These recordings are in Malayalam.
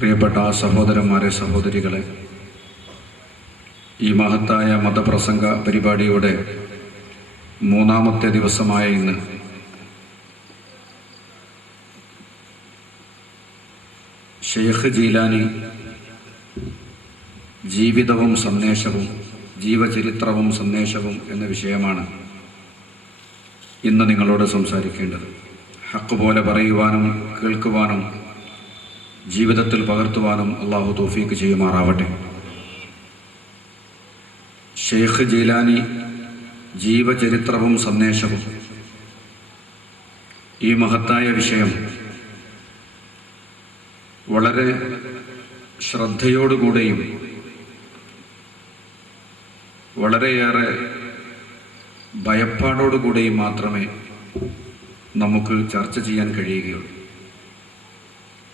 പ്രിയപ്പെട്ട സഹോദരന്മാരെ, സഹോദരികളെ, ഈ മഹത്തായ മതപ്രസംഗ പരിപാടിയുടെ മൂന്നാമത്തെ ദിവസമായ ഇന്ന് ഷെയ്ഖ് ജീലാനി ജീവിതവും സന്ദേശവും, ജീവചരിത്രവും സന്ദേശവും എന്ന വിഷയമാണ് ഇന്ന് നിങ്ങളോട് സംസാരിക്കേണ്ടത്. ഹക്ക് പോലെ പറയുവാനും കേൾക്കുവാനും ജീവിതത്തിൽ പകർത്തുവാനും അള്ളാഹു തൗഫീക്ക് ചെയ്യുമാറാവട്ടെ. ഷെയ്ഖ് ജീലാനി ജീവചരിത്രവും സന്ദേശവും, ഈ മഹത്തായ വിഷയം വളരെ ശ്രദ്ധയോടുകൂടെയും വളരെയേറെ ഭയപ്പാടോടുകൂടെയും മാത്രമേ നമുക്ക് ചർച്ച ചെയ്യാൻ കഴിയുകയുള്ളൂ.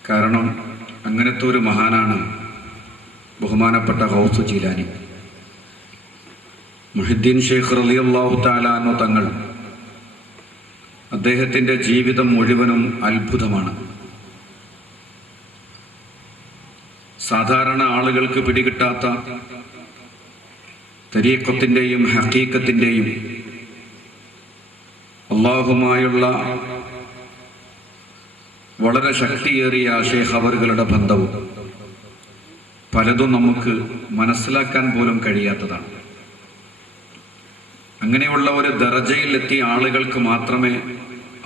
കാരണം അങ്ങനത്തെ ഒരു മഹാനാണ് ബഹുമാനപ്പെട്ട ഗൗസ് ജീലാനി. മുഹിദ്ദീൻ ഷെയ്ഖ് റളിയല്ലാഹു തആല അൻഹു തങ്ങൾ, അദ്ദേഹത്തിൻ്റെ ജീവിതം മുഴുവനും അത്ഭുതമാണ്. സാധാരണ ആളുകൾക്ക് പിടികിട്ടാത്ത തരീഖത്തിൻ്റെയും ഹഖീഖത്തിൻ്റെയും അല്ലാഹുമായുള്ള വളരെ ശക്തിയേറിയ ഷെയ്ഖ് അവറുകളുടെ ബന്ധവും പലതും നമുക്ക് മനസ്സിലാക്കാൻ പോലും കഴിയാത്തതാണ്. അങ്ങനെയുള്ള ഒരു ദറജയിൽ എത്തിയ ആളുകൾക്ക് മാത്രമേ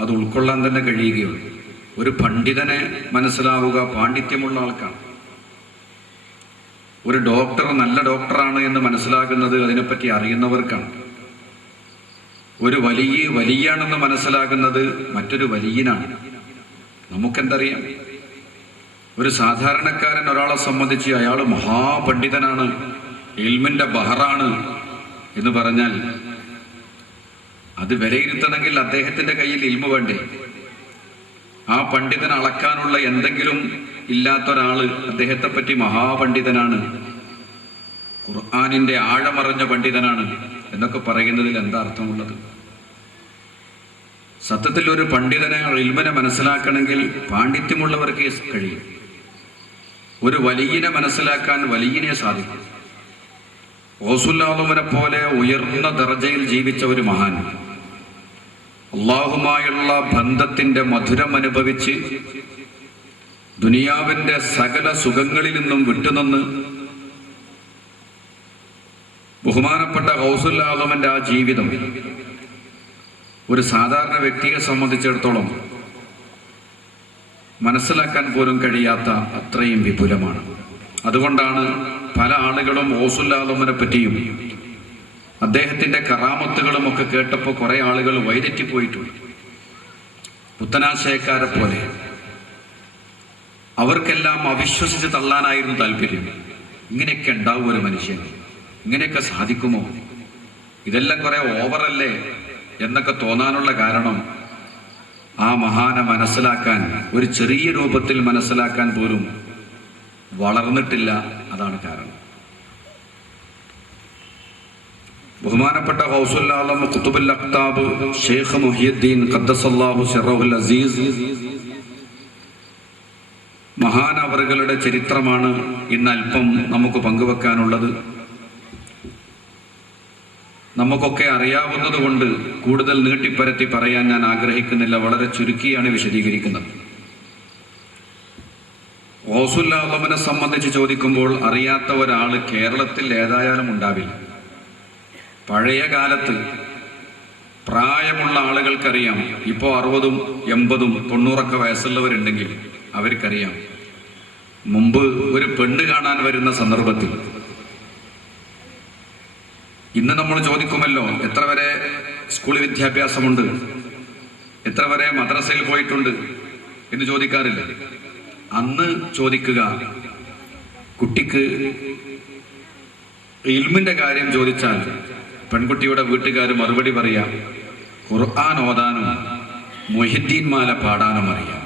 അത് ഉൾക്കൊള്ളാൻ തന്നെ കഴിയുകയുള്ളൂ. ഒരു പണ്ഡിതനെ മനസ്സിലാവുക പാണ്ഡിത്യമുള്ള ആൾക്കാണ്. ഒരു ഡോക്ടർ നല്ല ഡോക്ടറാണ് എന്ന് മനസ്സിലാക്കുന്നത് അതിനെപ്പറ്റി അറിയുന്നവർക്കാണ്. ഒരു വലിയാണെന്ന് മനസ്സിലാക്കുന്നത് മറ്റൊരു വലിയനാണ്. നമുക്കെന്തറിയാം? ഒരു സാധാരണക്കാരൻ ഒരാളെ സംബന്ധിച്ച് അയാൾ മഹാപണ്ഡിതനാണ്, ഇൽമിൻ്റെ ബഹറാണ് എന്ന് പറഞ്ഞാൽ അത് വിലയിരുത്തണമെങ്കിൽ അദ്ദേഹത്തിൻ്റെ കയ്യിൽ ഇൽമ വേണ്ടേ? ആ പണ്ഡിതൻ അളക്കാനുള്ള എന്തെങ്കിലും ഇല്ലാത്തൊരാൾ അദ്ദേഹത്തെ പറ്റി മഹാപണ്ഡിതനാണ്, ഖുർആനിൻ്റെ ആഴമറിഞ്ഞ പണ്ഡിതനാണ് എന്നൊക്കെ പറയുന്നതിൽ എന്താ അർത്ഥമുള്ളത്? സത്യത്തിൽ ഒരു പണ്ഡിതനെ, ഇൽമിനെ മനസ്സിലാക്കണമെങ്കിൽ പാണ്ഡിത്യമുള്ളവർക്ക് കഴിയും. ഒരു വലിയനെ മനസ്സിലാക്കാൻ വലിയനെ സാധിക്കും. ഗൗസുൽ പോലെ ഉയർന്ന ദർജയിൽ ജീവിച്ച ഒരു മഹാൻ, അല്ലാഹുമായുള്ള ബന്ധത്തിൻ്റെ മധുരം അനുഭവിച്ച് ദുനിയാവിൻ്റെ സകല സുഖങ്ങളിൽ നിന്നും വിട്ടുനിന്ന് ബഹുമാനപ്പെട്ട ഗൗസുൽ ആലമിൻ്റെ ആ ജീവിതം ഒരു സാധാരണ വ്യക്തിയെ സംബന്ധിച്ചിടത്തോളം മനസ്സിലാക്കാൻ പോലും കഴിയാത്ത അത്രയും വിപുലമാണ്. അതുകൊണ്ടാണ് പല ആളുകളും ഗൗസുൽ ആലമിനെ പറ്റിയും അദ്ദേഹത്തിൻ്റെ കറാമത്തുകളും ഒക്കെ കേട്ടപ്പോൾ കുറേ ആളുകൾ വഴിതെറ്റിപ്പോയിട്ടുണ്ട്. പുത്തനാശയക്കാരെ പോലെ അവർക്കെല്ലാം അവിശ്വസിച്ച് തള്ളാനായിരുന്നു താല്പര്യം. ഇങ്ങനെയൊക്കെ ഉണ്ടാവും ഒരു മനുഷ്യൻ, ഇങ്ങനെയൊക്കെ സാധിക്കുമോ, ഇതെല്ലാം കുറെ ഓവറല്ലേ എന്നൊക്കെ തോന്നാനുള്ള കാരണം ആ മഹാനെ മനസ്സിലാക്കാൻ, ഒരു ചെറിയ രൂപത്തിൽ മനസ്സിലാക്കാൻ പോലും വളർന്നിട്ടില്ല. അതാണ് കാരണം. ബഹുമാനപ്പെട്ട ഗൗസുൽ ആലം ഖുതുബുൽ അഖ്താബ് ഷെയ്ഖ് മുഹിയുദ്ദീൻ ഖദ്ദസല്ലാഹു സിറഹുൽ അസീസ് മഹാനവറുകളുടെ ചരിത്രമാണ് ഇന്ന് അല്പം നമുക്ക് പങ്കുവെക്കാനുള്ളത്. നമുക്കൊക്കെ അറിയാവുന്നത് കൊണ്ട് കൂടുതൽ നീട്ടിപ്പരത്തി പറയാൻ ഞാൻ ആഗ്രഹിക്കുന്നില്ല. വളരെ ചുരുക്കിയാണ് വിശദീകരിക്കുന്നത്. ഗൗസുൽ ആലമിനെ സംബന്ധിച്ച് ചോദിക്കുമ്പോൾ അറിയാത്ത ഒരാൾ കേരളത്തിൽ ഏതായാലും ഉണ്ടാവില്ല. പഴയ കാലത്ത് പ്രായമുള്ള ആളുകൾക്കറിയാം. ഇപ്പോൾ 60, 80, 90 വയസ്സുള്ളവരുണ്ടെങ്കിൽ അവർക്കറിയാം. മുമ്പ് ഒരു പെണ്ണ് കാണാൻ വരുന്ന സന്ദർഭത്തിൽ ഇന്ന് നമ്മൾ ചോദിക്കുമല്ലോ, എത്ര വരെ സ്കൂൾ വിദ്യാഭ്യാസമുണ്ട്, എത്ര വരെ മദ്രസയിൽ പോയിട്ടുണ്ട് എന്ന് ചോദിക്കാറില്ല. അന്ന് ചോദിക്കുക, കുട്ടിക്ക് ഇൽമിൻ്റെ കാര്യം ചോദിച്ചാൽ പെൺകുട്ടിയുടെ വീട്ടുകാർ മറുപടി പറയാം, ഖുർആൻ ഓതാനും മുഹിദ്ദീൻ മാല പാടാനും അറിയാം.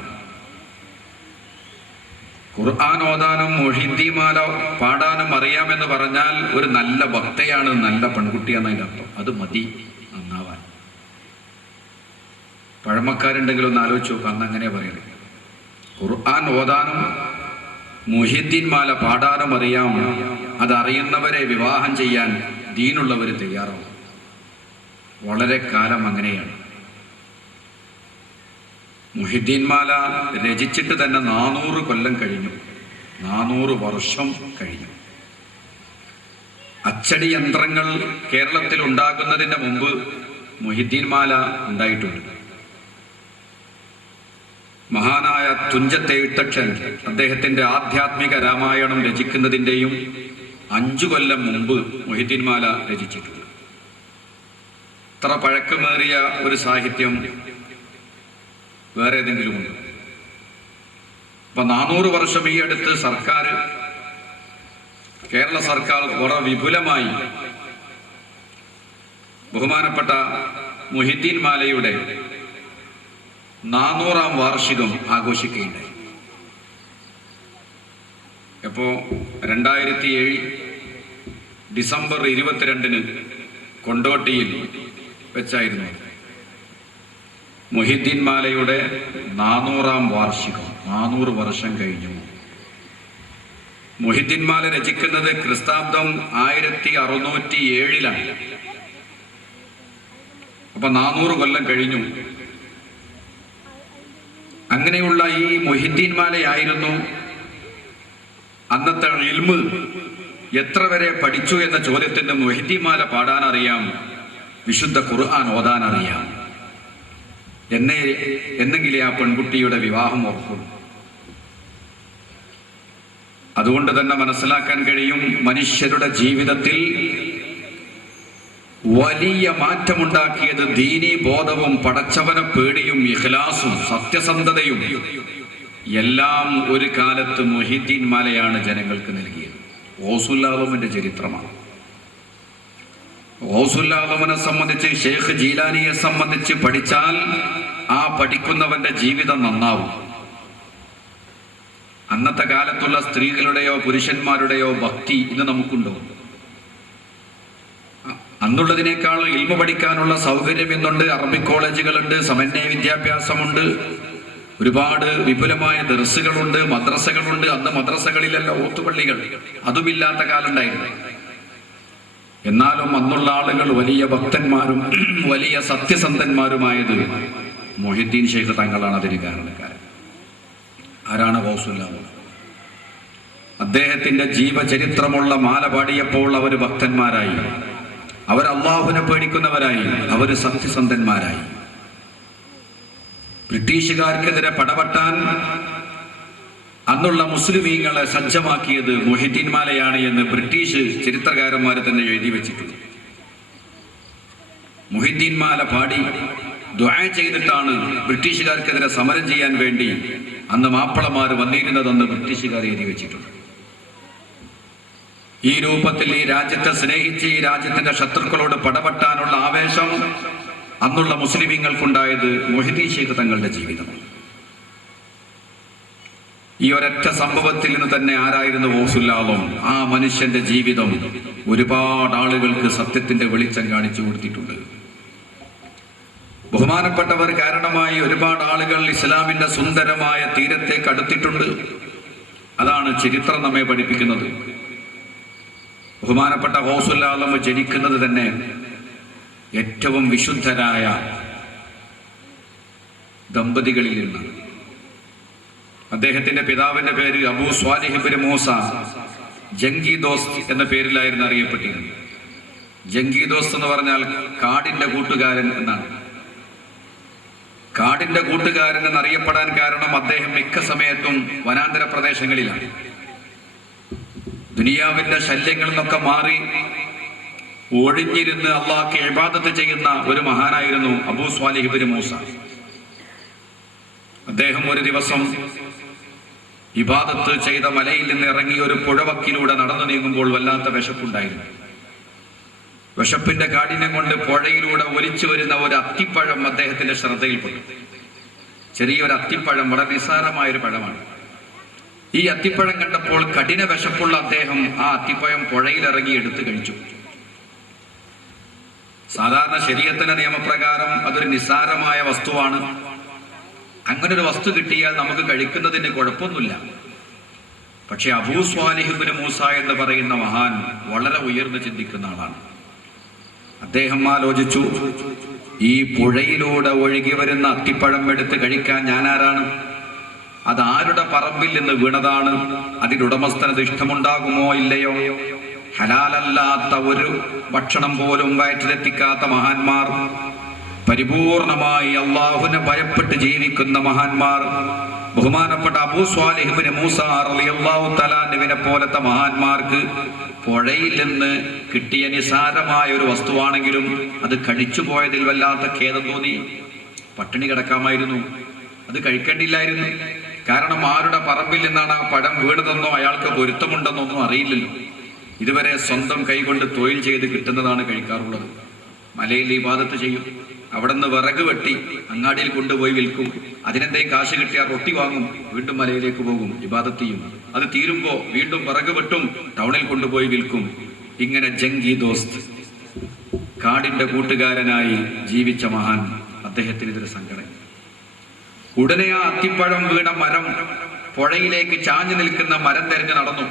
ഖുർആൻ ഓതാനും മുഹിദ്ദീൻ മാല പാടാനും അറിയാമെന്ന് പറഞ്ഞാൽ ഒരു നല്ല ഭക്തയാണ്, നല്ല പെൺകുട്ടിയാണെന്നതിൻ്റെ അർത്ഥം. അത് മതി നന്നാവാൻ. പഴമക്കാരുണ്ടെങ്കിൽ ഒന്ന് ആലോചിച്ച് നോക്കുക, അന്ന് അങ്ങനെ പറയുന്നത്. ഖുർആൻ ഓതാനും മുഹിദ്ദീൻ മാല പാടാനും അറിയാം. അതറിയുന്നവരെ വിവാഹം ചെയ്യാൻ ദീനുള്ളവർ തയ്യാറാവും. വളരെ കാലം അങ്ങനെയാണ്. മുഹിദ്ദീൻ മാല രചിച്ചിട്ട് തന്നെ 400 കൊല്ലം കഴിഞ്ഞു. 400 വർഷം കഴിഞ്ഞു. അച്ചടി യന്ത്രങ്ങൾ കേരളത്തിൽ ഉണ്ടാകുന്നതിന് മുമ്പ് മുഹിദ്ദീൻ മാല ഉണ്ടായിട്ടുണ്ട്. മഹാനായ തുഞ്ചത്തെ എഴുത്തച്ഛൻ അദ്ദേഹത്തിന്റെ ആധ്യാത്മിക രാമായണം രചിക്കുന്നതിൻ്റെയും 5 കൊല്ലം മുമ്പ് മുഹിദ്ദീൻ മാല രചിച്ചിട്ടുണ്ട്. ഇത്ര പഴക്കമേറിയ ഒരു സാഹിത്യം വേറെ ഏതെങ്കിലും ഉണ്ട്? അപ്പൊ 400 വർഷം ഈ അടുത്ത് കേരള സർക്കാർ വളരെ വിപുലമായി ബഹുമാനപ്പെട്ട മുഹിദ്ദീൻ മാലയുടെ 400-ാം വാർഷികം ആഘോഷിക്കുകയുണ്ടായി. അപ്പോൾ 2007 ഡിസംബർ 22-ന് കൊണ്ടോട്ടിയിൽ വെച്ചായിരുന്നു മുഹിദ്ദീൻ മാലയുടെ 400-ാം വാർഷികം. 400 വർഷം കഴിഞ്ഞു. മുഹിദ്ദീൻ മാല രചിക്കുന്നത് ക്രിസ്താബ്ദം 1607-ലാണ്. അപ്പൊ 400 കൊല്ലം കഴിഞ്ഞു. അങ്ങനെയുള്ള ഈ മുഹിദ്ദീൻ മാലയായിരുന്നു അന്നത്തെ ഇൽമ് എത്ര വരെ പഠിച്ചു എന്ന ചോദ്യത്തിന് മുഹിദ്ദീൻ മാല പാടാനറിയാം, വിശുദ്ധ ഖുർആൻ ഓതാനറിയാം എന്നെങ്കിലേ ആ പെൺകുട്ടിയുടെ വിവാഹം ഓർക്കും. അതുകൊണ്ട് തന്നെ മനസ്സിലാക്കാൻ കഴിയും, മനുഷ്യരുടെ ജീവിതത്തിൽ വലിയ മാറ്റമുണ്ടാക്കിയത് ദീനീ ബോധവും പടച്ചവനെ പേടിയും ഇഖ്ലാസും സത്യസന്ധതയും എല്ലാം ഒരു കാലത്ത് മുഹിദ്ദീൻ മാലയാണ് ജനങ്ങൾക്ക് നൽകിയത്. ഗൗസുൽ ആലമിന്റെ ചരിത്രമാണ്. ഗൗസുൽ ആലമിനെ സംബന്ധിച്ച്, ഷെയ്ഖ് ജീലാനിയെ സംബന്ധിച്ച് പഠിച്ചാൽ ആ പഠിക്കുന്നവന്റെ ജീവിതം നന്നാവും. അന്നത്തെ കാലത്തുള്ള സ്ത്രീകളുടെയോ പുരുഷന്മാരുടെയോ ഭക്തി ഇന്ന് നമുക്കുണ്ടോ? അന്നുള്ളതിനേക്കാൾ ഇൽമ പഠിക്കാനുള്ള സൗകര്യം ഇന്നുണ്ട്. അറബിക് കോളേജുകളുണ്ട്, സമന്വയ വിദ്യാഭ്യാസമുണ്ട്, ഒരുപാട് വിപുലമായ ദർസുകളുണ്ട്, മദ്രസകളുണ്ട്. അന്ന് മദ്രസകളിലല്ല ഓത്തുപള്ളികൾ, അതുമില്ലാത്ത കാലം ഉണ്ടായിരുന്നു. എന്നാലും അന്നുള്ള ആളുകൾ വലിയ ഭക്തന്മാരും വലിയ സത്യസന്ധന്മാരുമായത് മൊഹിദ്ദീൻ ഷെയ്ഖ് തങ്ങളാണ് അതിന് കാരണക്കാരൻ. ആരാണ് ഗൗസുൽ ആലം? അദ്ദേഹത്തിന്റെ ജീവചരിത്രമുള്ള മാല പാടിയപ്പോൾ അവർ ഭക്തന്മാരായി, അവർ അള്ളാഹുവിനെ പേടിക്കുന്നവരായി, അവർ സത്യസന്ധന്മാരായി. ബ്രിട്ടീഷുകാർക്കെതിരെ പടപെട്ടാൻ അന്നുള്ള മുസ്ലിമീങ്ങളെ സജ്ജമാക്കിയത് മുഹിദ്ദീൻ മാലയാണ് എന്ന് ബ്രിട്ടീഷ് ചരിത്രകാരന്മാർ തന്നെ എഴുതി വെച്ചിട്ടുണ്ട്. മുഹിദ്ദീൻ മാല പാടി ദുആ ചെയ്തിട്ടാണ് ബ്രിട്ടീഷുകാർക്കെതിരെ സമരം ചെയ്യാൻ വേണ്ടി അന്ന് മാപ്പിളമാർ വന്നിരുന്നതെന്ന് ബ്രിട്ടീഷുകാർ എഴുതി വെച്ചിട്ടുണ്ട്. ഈ രൂപത്തിൽ ഈ രാജ്യത്തെ സ്നേഹിച്ച് ഈ രാജ്യത്തിന്റെ ശത്രുക്കളോട് പടപെട്ടാനുള്ള ആവേശം അന്നുള്ള മുസ്ലിമീങ്ങൾക്കുണ്ടായത് മുഹിദ്ദീൻ ഷെയ്ഖ് തങ്ങളുടെ ജീവിതമാണ്. ഈ ഒരൊറ്റ സംഭവത്തിൽ നിന്ന് തന്നെ ആരായിരുന്നു ഗൗസുൽ ആലം? ആ മനുഷ്യന്റെ ജീവിതം ഒരുപാട് ആളുകൾക്ക് സത്യത്തിന്റെ വെളിച്ചം കാണിച്ചു കൊടുത്തിട്ടുണ്ട്. ബഹുമാനപ്പെട്ടവർ കാരണമായി ഒരുപാട് ആളുകൾ ഇസ്ലാമിന്റെ സുന്ദരമായ തീരത്തേക്ക് അടുത്തിട്ടുണ്ട്. അതാണ് ചരിത്രം നമ്മെ പഠിപ്പിക്കുന്നത്. ബഹുമാനപ്പെട്ട ഗൗസുൽ ആലം ജനിക്കുന്നത് തന്നെ ഏറ്റവും വിശുദ്ധരായ ദമ്പതികളിൽ നിന്നാണ്. അദ്ദേഹത്തിന്റെ പിതാവിന്റെ പേര് അബൂ സ്വാലിഹ് ഇബ്നു മൂസ ജംഗി ദോസ്ത് എന്ന പേരിലായിരുന്നു അറിയപ്പെട്ടിരുന്നത്. ജംഗി ദോസ്ത് എന്ന് പറഞ്ഞാൽ കാടിന്റെ കൂട്ടുകാരൻ എന്നാണ്. കാടിന്റെ കൂട്ടുകാരൻ എന്നറിയപ്പെടാൻ കാരണം അദ്ദേഹം മിക്ക സമയത്തും വനാന്തര പ്രദേശങ്ങളിലാണ്. ദുനിയാവിന്റെ ശല്യങ്ങളിൽ നിന്നൊക്കെ മാറി ഒഴിഞ്ഞിരുന്ന് അള്ളാഹ്ക്ക് ഇബാദത്ത് ചെയ്യുന്ന ഒരു മഹാനായിരുന്നു അബൂ സ്വാലിഹ് ഇബ്നു മൂസ. അദ്ദേഹം ഒരു ദിവസം ഇബാദത്ത് ചെയ്ത മലയിൽ നിന്ന് ഇറങ്ങി ഒരു പുഴവക്കിലൂടെ നടന്നു നീങ്ങുമ്പോൾ വല്ലാത്ത വിശപ്പുണ്ടായിരുന്നു. വിശപ്പിന്റെ കാഠിന്യം കൊണ്ട് പുഴയിലൂടെ ഒലിച്ചു വരുന്ന ഒരു അത്തിപ്പഴം അദ്ദേഹത്തിന്റെ ശ്രദ്ധയിൽപ്പെട്ടു. ചെറിയൊരു അത്തിപ്പഴം, വളരെ നിസ്സാരമായൊരു പഴമാണ്. ഈ അത്തിപ്പഴം കണ്ടപ്പോൾ കഠിന വിശപ്പുള്ള അദ്ദേഹം ആ അത്തിപ്പഴം പുഴയിലിറങ്ങി എടുത്തു കഴിച്ചു. സാധാരണ ശരീഅത്തിന്റെ നിയമപ്രകാരം അതൊരു നിസ്സാരമായ വസ്തുവാണ്. അങ്ങനെ ഒരു വസ്തു കിട്ടിയാൽ നമുക്ക് കഴിക്കുന്നതിന് കുഴപ്പമൊന്നുമില്ല. പക്ഷെ അബൂ സ്വാലിഹ് ഇബ്നു മൂസ എന്ന് പറയുന്ന മഹാൻ വളരെ ഉയർന്നു ചിന്തിക്കുന്ന ആളാണ്. അദ്ദേഹം ആലോചിച്ചു, ഈ പുഴയിലൂടെ ഒഴുകി വരുന്ന അത്തിപ്പഴം എടുത്ത് കഴിക്കാൻ ഞാനാരാണ്? അതാരുടെ പറമ്പിൽ നിന്ന് വീണതാണ്? അതിൻ്റെ ഉടമസ്ഥനത് ഇഷ്ടമുണ്ടാകുമോ ഇല്ലയോ? ഹലാലല്ലാത്ത ഒരു ഭക്ഷണം പോലും വയറ്റിലെത്തിക്കാത്ത മഹാന്മാർ, പരിപൂർണമായി അള്ളാഹുവിനെ ഭയപ്പെട്ട് ജീവിക്കുന്ന മഹാന്മാർ, ബഹുമാനപ്പെട്ട അബൂ സ്വാലിഹ് ഇബ്നു മൂസ റളിയല്ലാഹു തആല അൻഹുവിനെ പോലത്തെ മഹാന്മാർക്ക് പുഴയിൽ നിന്ന് കിട്ടിയ നിസാരമായ ഒരു വസ്തുവാണെങ്കിലും അത് കഴിച്ചു പോയതിൽ വല്ലാത്ത ഖേദം തോന്നി. പട്ടിണി കിടക്കാമായിരുന്നു, അത് കഴിക്കേണ്ടില്ലായിരുന്നു. കാരണം ആരുടെ പറമ്പിൽ നിന്നാണ് ആ പഴം വീണതെന്നോ അയാൾക്ക് പൊരുത്തമുണ്ടെന്നോ ഒന്നും അറിയില്ലല്ലോ. ഇതുവരെ സ്വന്തം കൈകൊണ്ട് തൊഴിൽ ചെയ്ത് കിട്ടുന്നതാണ് കഴിക്കാറുള്ളത്. മലയിൽ ഇബാദത്ത് ചെയ്യും, അവിടെ നിന്ന് വിറക് വെട്ടി അങ്ങാടിയിൽ കൊണ്ടുപോയി വിൽക്കും. അതിനെന്തേലും കാശ് കിട്ടിയാൽ റൊട്ടി വാങ്ങും, വീണ്ടും മലയിലേക്ക് പോകും, ഇബാദത്ത് ചെയ്യും. അത് തീരുമ്പോൾ വീണ്ടും വിറക് വെട്ടും, ടൗണിൽ കൊണ്ടുപോയി വിൽക്കും. ഇങ്ങനെ ജംഗി ദോസ്ത്, കാടിന്റെ കൂട്ടുകാരനായി ജീവിച്ച മഹാൻ. അദ്ദേഹത്തിന് ഇതൊരു സങ്കടം. ഉടനെ ആ അത്തിപ്പഴം വീണ മരം, പുഴയിലേക്ക് ചാഞ്ഞു നിൽക്കുന്ന മരം തെരഞ്ഞു നടന്നു.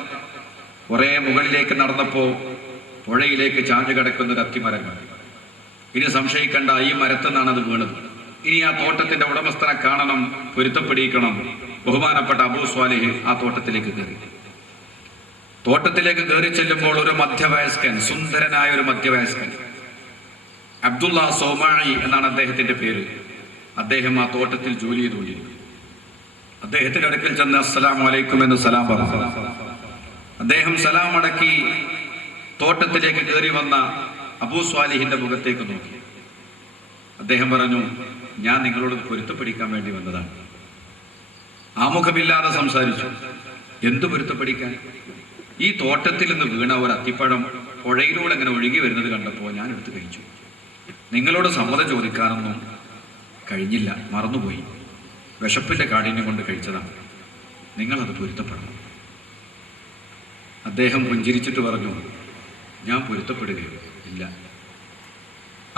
കുറെ മുകളിലേക്ക് നടന്നപ്പോ പുഴയിലേക്ക് ചാഞ്ഞു കിടക്കുന്ന ഒരു അത്തിമരം. ഇനി സംശയിക്കണ്ട, ഈ മരത്തിൽ നിന്നാണ് അത് വീണത്. ഇനി ആ തോട്ടത്തിന്റെ ഉടമസ്ഥനെ കാണണം, പൊരുത്തപ്പെടിയിക്കണം. ബഹുമാനപ്പെട്ട അബൂ സ്വാലിഹ് ആ തോട്ടത്തിലേക്ക് കയറി. തോട്ടത്തിലേക്ക് കയറി ചെല്ലുമ്പോൾ ഒരു മധ്യവയസ്കൻ, സുന്ദരനായ ഒരു മധ്യവയസ്കൻ, അബ്ദുള്ള സോമാഴി എന്നാണ് അദ്ദേഹത്തിന്റെ പേര്. അദ്ദേഹം ആ തോട്ടത്തിൽ ജോലി ചെയ്തുകൊണ്ടിരുന്നു. അദ്ദേഹത്തിന്റെ അടുക്കൽ ചെന്ന് അസ്സലാമു അലൈക്കും എന്ന് സലാം പറഞ്ഞു. അദ്ദേഹം സലാം അടക്കി തോട്ടത്തിലേക്ക് കയറി വന്ന അബൂ സ്വാലിഹിന്റെ മുഖത്തേക്ക് നോക്കി. അദ്ദേഹം പറഞ്ഞു, ഞാൻ നിങ്ങളോട് പൊരുത്തപ്പെടിക്കാൻ വേണ്ടി വന്നതാണ്. ആമുഖമില്ലാതെ സംസാരിച്ചു. എന്ത് പൊരുത്തപ്പെടിക്കാൻ? ഈ തോട്ടത്തിൽ നിന്ന് വീണ ഒരു അത്തിപ്പഴം പുഴയിലൂടെ അങ്ങനെ ഒഴുകി വരുന്നത് കണ്ടപ്പോൾ ഞാൻ എടുത്ത് കഴിച്ചു. നിങ്ങളോട് സമ്മതം ചോദിക്കാനൊന്നും കഴിഞ്ഞില്ല, മറന്നുപോയി. വിശപ്പിന്റെ കാഠിന്യം കൊണ്ട് കഴിച്ചതാണ്. നിങ്ങളത് പൊരുത്തപ്പെടണം. അദ്ദേഹം പുഞ്ചിരിച്ചിട്ട് പറഞ്ഞു, ഞാൻ പൊരുത്തപ്പെടുകയോ ഇല്ല.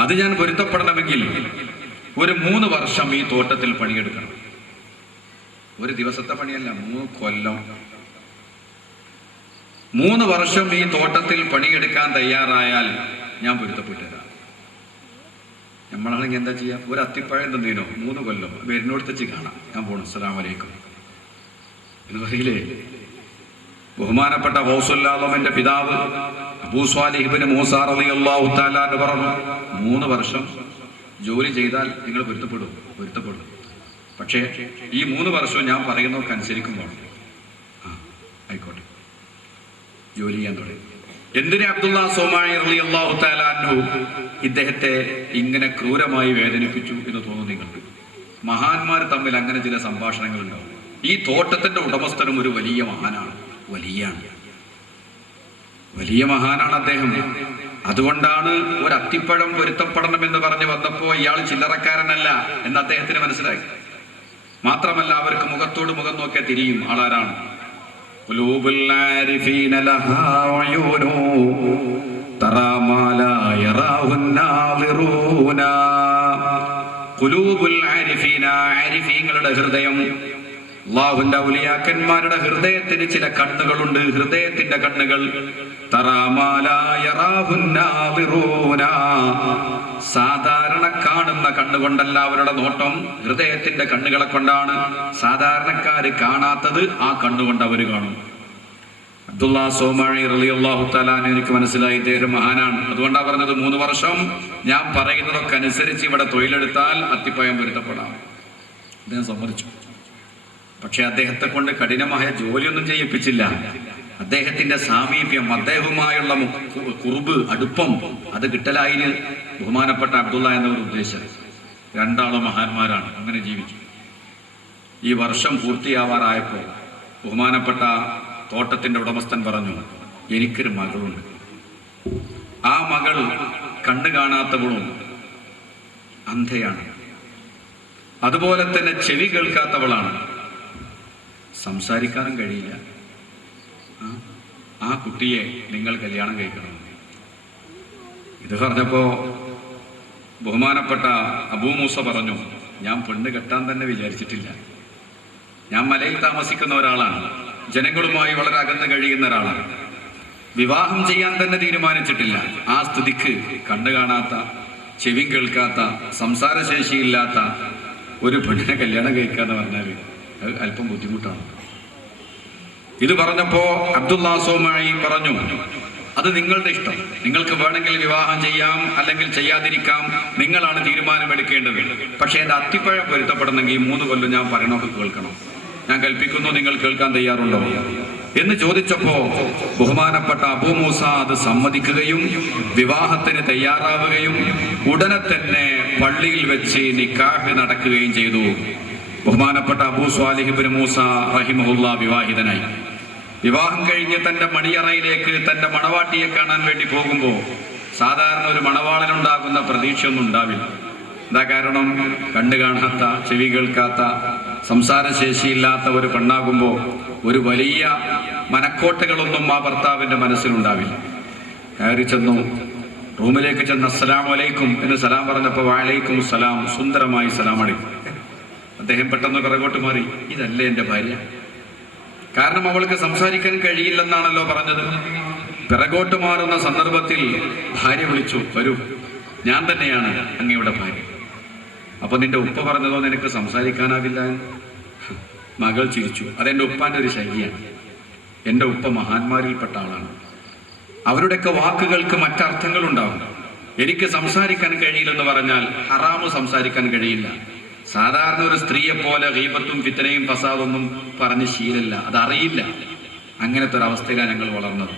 അത് ഞാൻ പൊരുത്തപ്പെടണമെങ്കിൽ ഒരു 3 വർഷം ഈ തോട്ടത്തിൽ പണിയെടുക്കണം. ഒരു ദിവസത്തെ പണിയല്ല, 3 കൊല്ലം. 3 വർഷം ഈ തോട്ടത്തിൽ പണിയെടുക്കാൻ തയ്യാറായാൽ ഞാൻ പൊരുത്തപ്പെട്ടതാണ്. നമ്മളാണെങ്കിൽ എന്താ ചെയ്യാം? ഒരു അത്തിപ്പഴം തന്നീനോ 3 കൊല്ലം വരുന്നോടത്ത് വെച്ച് കാണാം, ഞാൻ പോണു, അസ്സലാമു അലൈക്കും എന്ന് പറയില്ലേ? ബഹുമാനപ്പെട്ട ഗൗസുൽ പിതാവ് അബൂ സ്വാലിഹ് ഇബ്നു മൂസ റളിയല്ലാഹു തആല അൻഹു പറഞ്ഞു, 3 വർഷം ജോലി ചെയ്താൽ നിങ്ങൾ പൊരുത്തപ്പെടും. പക്ഷേ ഈ 3 വർഷവും ഞാൻ പറയുന്നവർക്ക് അനുസരിക്കുമ്പോൾ ആയിക്കോട്ടെ, ജോലി ചെയ്യാൻ തുടങ്ങി. എന്തിനെ അബ്ദുള്ള സോമാഴി റളിയല്ലാഹു തആല അൻഹു ഇദ്ദേഹത്തെ ഇങ്ങനെ ക്രൂരമായി വേദനിപ്പിച്ചു എന്ന് തോന്നുന്നു നിങ്ങൾക്ക്? മഹാന്മാർ തമ്മിൽ അങ്ങനെ ചില സംഭാഷണങ്ങൾ ഉണ്ടാവും. ഈ തോട്ടത്തിന്റെ ഉടമസ്ഥനും ഒരു വലിയ മഹാനാണ്, വലിയ മഹാനാണ് അദ്ദേഹം. അതുകൊണ്ടാണ് ഒരു അത്തിപ്പഴം പൊരുത്തപ്പെടണം എന്ന് പറഞ്ഞു വന്നപ്പോ ഇയാൾ ചില്ലറക്കാരനല്ല എന്ന് അദ്ദേഹത്തിന് മനസ്സിലായി. മാത്രമല്ല അവർക്ക് മുഖത്തോട് മുഖം നോക്കിയാൽ തിരിയും ആളാരാണ്. ഹൃദയം, അല്ലാഹുവിന്റെ ഔലിയാക്കന്മാരുടെ ഹൃദയത്തിന് ചില കണ്ണുകളുണ്ട്, ഹൃദയത്തിന്റെ കണ്ണുകൾ. സാധാരണ കാണുന്ന കണ്ണുകൊണ്ടല്ല അവരുടെ നോട്ടം, ഹൃദയത്തിന്റെ കണ്ണുകളെ കൊണ്ടാണ്. സാധാരണക്കാര് കാണാത്തത് ആ കണ്ണുകൊണ്ട് അവർ കാണും. അബ്ദുള്ള സോമാഴി റളിയല്ലാഹു തആല എനിക്ക് മനസ്സിലായി, ഇദ്ദേഹം മഹാനാണ്. അതുകൊണ്ടാണ് പറഞ്ഞത് 3 വർഷം ഞാൻ പറയുന്നതൊക്കെ അനുസരിച്ച് ഇവിടെ തൊഴിലെടുത്താൽ അത്തിപ്പഴം പൊരുത്തപ്പെടാം. അദ്ദേഹം സമ്മതിച്ചു. പക്ഷെ അദ്ദേഹത്തെ കൊണ്ട് കഠിനമായ ജോലിയൊന്നും ചെയ്യിപ്പിച്ചില്ല. അദ്ദേഹത്തിന്റെ സാമീപ്യം, അദ്ദേഹവുമായുള്ള കുറുബ്, അടുപ്പം, അത് കിട്ടലായി ബഹുമാനപ്പെട്ട അബ്ദുള്ള എന്നവർ ഉദ്ദേശിച്ച. രണ്ടാളും മഹാന്മാരാണ്, അങ്ങനെ ജീവിച്ചു. ഈ വർഷം പൂർത്തിയാവാറായപ്പോൾ ബഹുമാനപ്പെട്ട തോട്ടത്തിന്റെ ഉടമസ്ഥൻ പറഞ്ഞു, എനിക്കൊരു മകളുണ്ട്. ആ മകൾ കണ്ണു കാണാത്തവളും അന്ധയാണ്, അതുപോലെ തന്നെ ചെവി കേൾക്കാത്തവളാണ്, സംസാരിക്കാനും കഴിയില്ല. ആ കുട്ടിയെ നിങ്ങൾ കല്യാണം കഴിക്കണം. ഇത് പറഞ്ഞപ്പോ ബഹുമാനപ്പെട്ട അബൂ മൂസ പറഞ്ഞു, ഞാൻ പെണ്ണ് കെട്ടാൻ തന്നെ വിചാരിച്ചിട്ടില്ല. ഞാൻ മലയിൽ താമസിക്കുന്ന ഒരാളാണ്, ജനങ്ങളുമായി വളരെ അകന്ന് കഴിയുന്ന ഒരാളാണ്. വിവാഹം ചെയ്യാൻ തന്നെ തീരുമാനിച്ചിട്ടില്ല. ആ സ്ഥിതിക്ക് കണ്ണു കാണാത്ത, ചെവി കേൾക്കാത്ത, സംസാരശേഷിയില്ലാത്ത ഒരു പെണ്ണിനെ കല്യാണം കഴിക്കാന്ന് പറഞ്ഞാൽ അത് അല്പം ബുദ്ധിമുട്ടാണ്. ഇത് പറഞ്ഞപ്പോ അബ്ദുള്ള സോമായി പറഞ്ഞു, അത് നിങ്ങളുടെ ഇഷ്ടം, നിങ്ങൾക്ക് വേണമെങ്കിൽ വിവാഹം ചെയ്യാം, അല്ലെങ്കിൽ ചെയ്യാതിരിക്കാം, നിങ്ങളാണ് തീരുമാനമെടുക്കേണ്ടത്. പക്ഷെ എൻ്റെ അത്തിപ്പഴം പൊരുത്തപ്പെടണമെങ്കിൽ 3 കൊല്ലം ഞാൻ പറയണമൊക്കെ കേൾക്കണം. ഞാൻ കൽപ്പിക്കുന്നു, നിങ്ങൾ കേൾക്കാൻ തയ്യാറുണ്ടോ എന്ന് ചോദിച്ചപ്പോ ബഹുമാനപ്പെട്ട അബൂ മൂസ അത് സമ്മതിക്കുകയും വിവാഹത്തിന് തയ്യാറാവുകയും ഉടനെ തന്നെ പള്ളിയിൽ വെച്ച് നിക്കാഹ് നടക്കുകയും ചെയ്തു. ബഹുമാനപ്പെട്ട അബൂ സ്വാലിഹ് ഇബ്നു മൂസ റഹിമഹുല്ലാ വിവാഹിതനായി. വിവാഹം കഴിഞ്ഞ് തന്റെ മണിയറയിലേക്ക് തന്റെ മണവാട്ടിയെ കാണാൻ വേണ്ടി പോകുമ്പോൾ സാധാരണ ഒരു മണവാളനുണ്ടാകുന്ന പ്രതീക്ഷയൊന്നും ഉണ്ടാവില്ല. എന്താ കാരണം? കണ്ടു കാണാത്ത, ചെവി കേൾക്കാത്ത, സംസാരശേഷിയില്ലാത്ത ഒരു പെണ്ണാകുമ്പോൾ ഒരു വലിയ മനക്കോട്ടകളൊന്നും ആ ഭർത്താവിന്റെ മനസ്സിലുണ്ടാവില്ല. കയറി ചെന്നു, റൂമിലേക്ക് ചെന്ന് അസ്സലാമു അലൈക്കും എന്ന് സലാം പറഞ്ഞപ്പോൾ വഅലൈക്കും സലാം, സുന്ദരമായി സലാം അടിക്കും. അദ്ദേഹം പെട്ടെന്ന് പിറകോട്ട് മാറി, ഇതല്ലേ എൻ്റെ ഭാര്യ? കാരണം അവൾക്ക് സംസാരിക്കാൻ കഴിയില്ലെന്നാണല്ലോ പറഞ്ഞത്. പിറകോട്ട് മാറുന്ന സന്ദർഭത്തിൽ ഭാര്യ വിളിച്ചു, വരൂ, ഞാൻ തന്നെയാണ് അങ്ങയുടെ ഭാര്യ. അപ്പൊ നിന്റെ ഉപ്പ പറഞ്ഞതോ നിനക്ക് സംസാരിക്കാനാവില്ല? മകൾ ചിരിച്ചു. അതെന്റെ ഉപ്പാന്റെ ഒരു ശൈലിയാണ്. എൻ്റെ ഉപ്പ മഹാന്മാരിൽപ്പെട്ട ആളാണ്. അവരുടെയൊക്കെ വാക്കുകൾക്ക് മറ്റർത്ഥങ്ങളുണ്ടാവും. എനിക്ക് സംസാരിക്കാൻ കഴിയില്ലെന്ന് പറഞ്ഞാൽ ഹറാമ് സംസാരിക്കാൻ കഴിയില്ല. സാധാരണ ഒരു സ്ത്രീയെ പോലെ ഗീബത്തും ഫിത്നയും ഫസാദൊന്നും പറഞ്ഞ് ശീലമില്ല, അതറിയില്ല. അങ്ങനത്തെ ഒരു അവസ്ഥയിലാണ് ഞങ്ങൾ വളർന്നത്.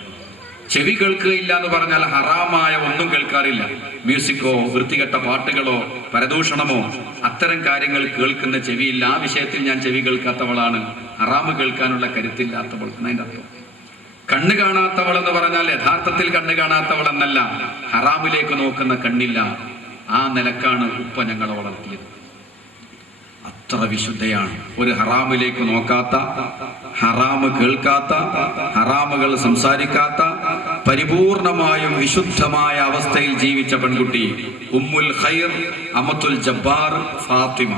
ചെവി കേൾക്കുകയില്ല എന്ന് പറഞ്ഞാൽ ഹറാമായ ഒന്നും കേൾക്കാറില്ല. മ്യൂസിക്കോ, വൃത്തികെട്ട പാട്ടുകളോ, പരദൂഷണമോ, അത്തരം കാര്യങ്ങൾ കേൾക്കുന്ന ചെവിയില്ല. ആ വിഷയത്തിൽ ഞാൻ ചെവി കേൾക്കാത്തവളാണ്. ഹറാമ് കേൾക്കാനുള്ള കരുത്തില്ലാത്തവൾ എന്നതിൻ്റെ അർത്ഥം. കണ്ണ് കാണാത്തവൾ എന്ന് പറഞ്ഞാൽ യഥാർത്ഥത്തിൽ കണ്ണ് കാണാത്തവൾ എന്നല്ല, ഹറാമിലേക്ക് നോക്കുന്ന കണ്ണില്ല. ആ നിലക്കാണ് ഉപ്പ ഞങ്ങളെ വളർത്തിയത്. അത്ര വിശുദ്ധയാണ്. ഒരു ഹറാമിലേക്ക് നോക്കാത്ത, ഹറാമ് കേൾക്കാത്ത, ഹറാമുകൾ സംസാരിക്കാത്ത, പരിപൂർണമായും വിശുദ്ധമായ അവസ്ഥയിൽ ജീവിച്ച പെൺകുട്ടി ഉമ്മുൽ ഖൈർ അമത്തുൽ ജബ്ബാർ ഫാത്തിമ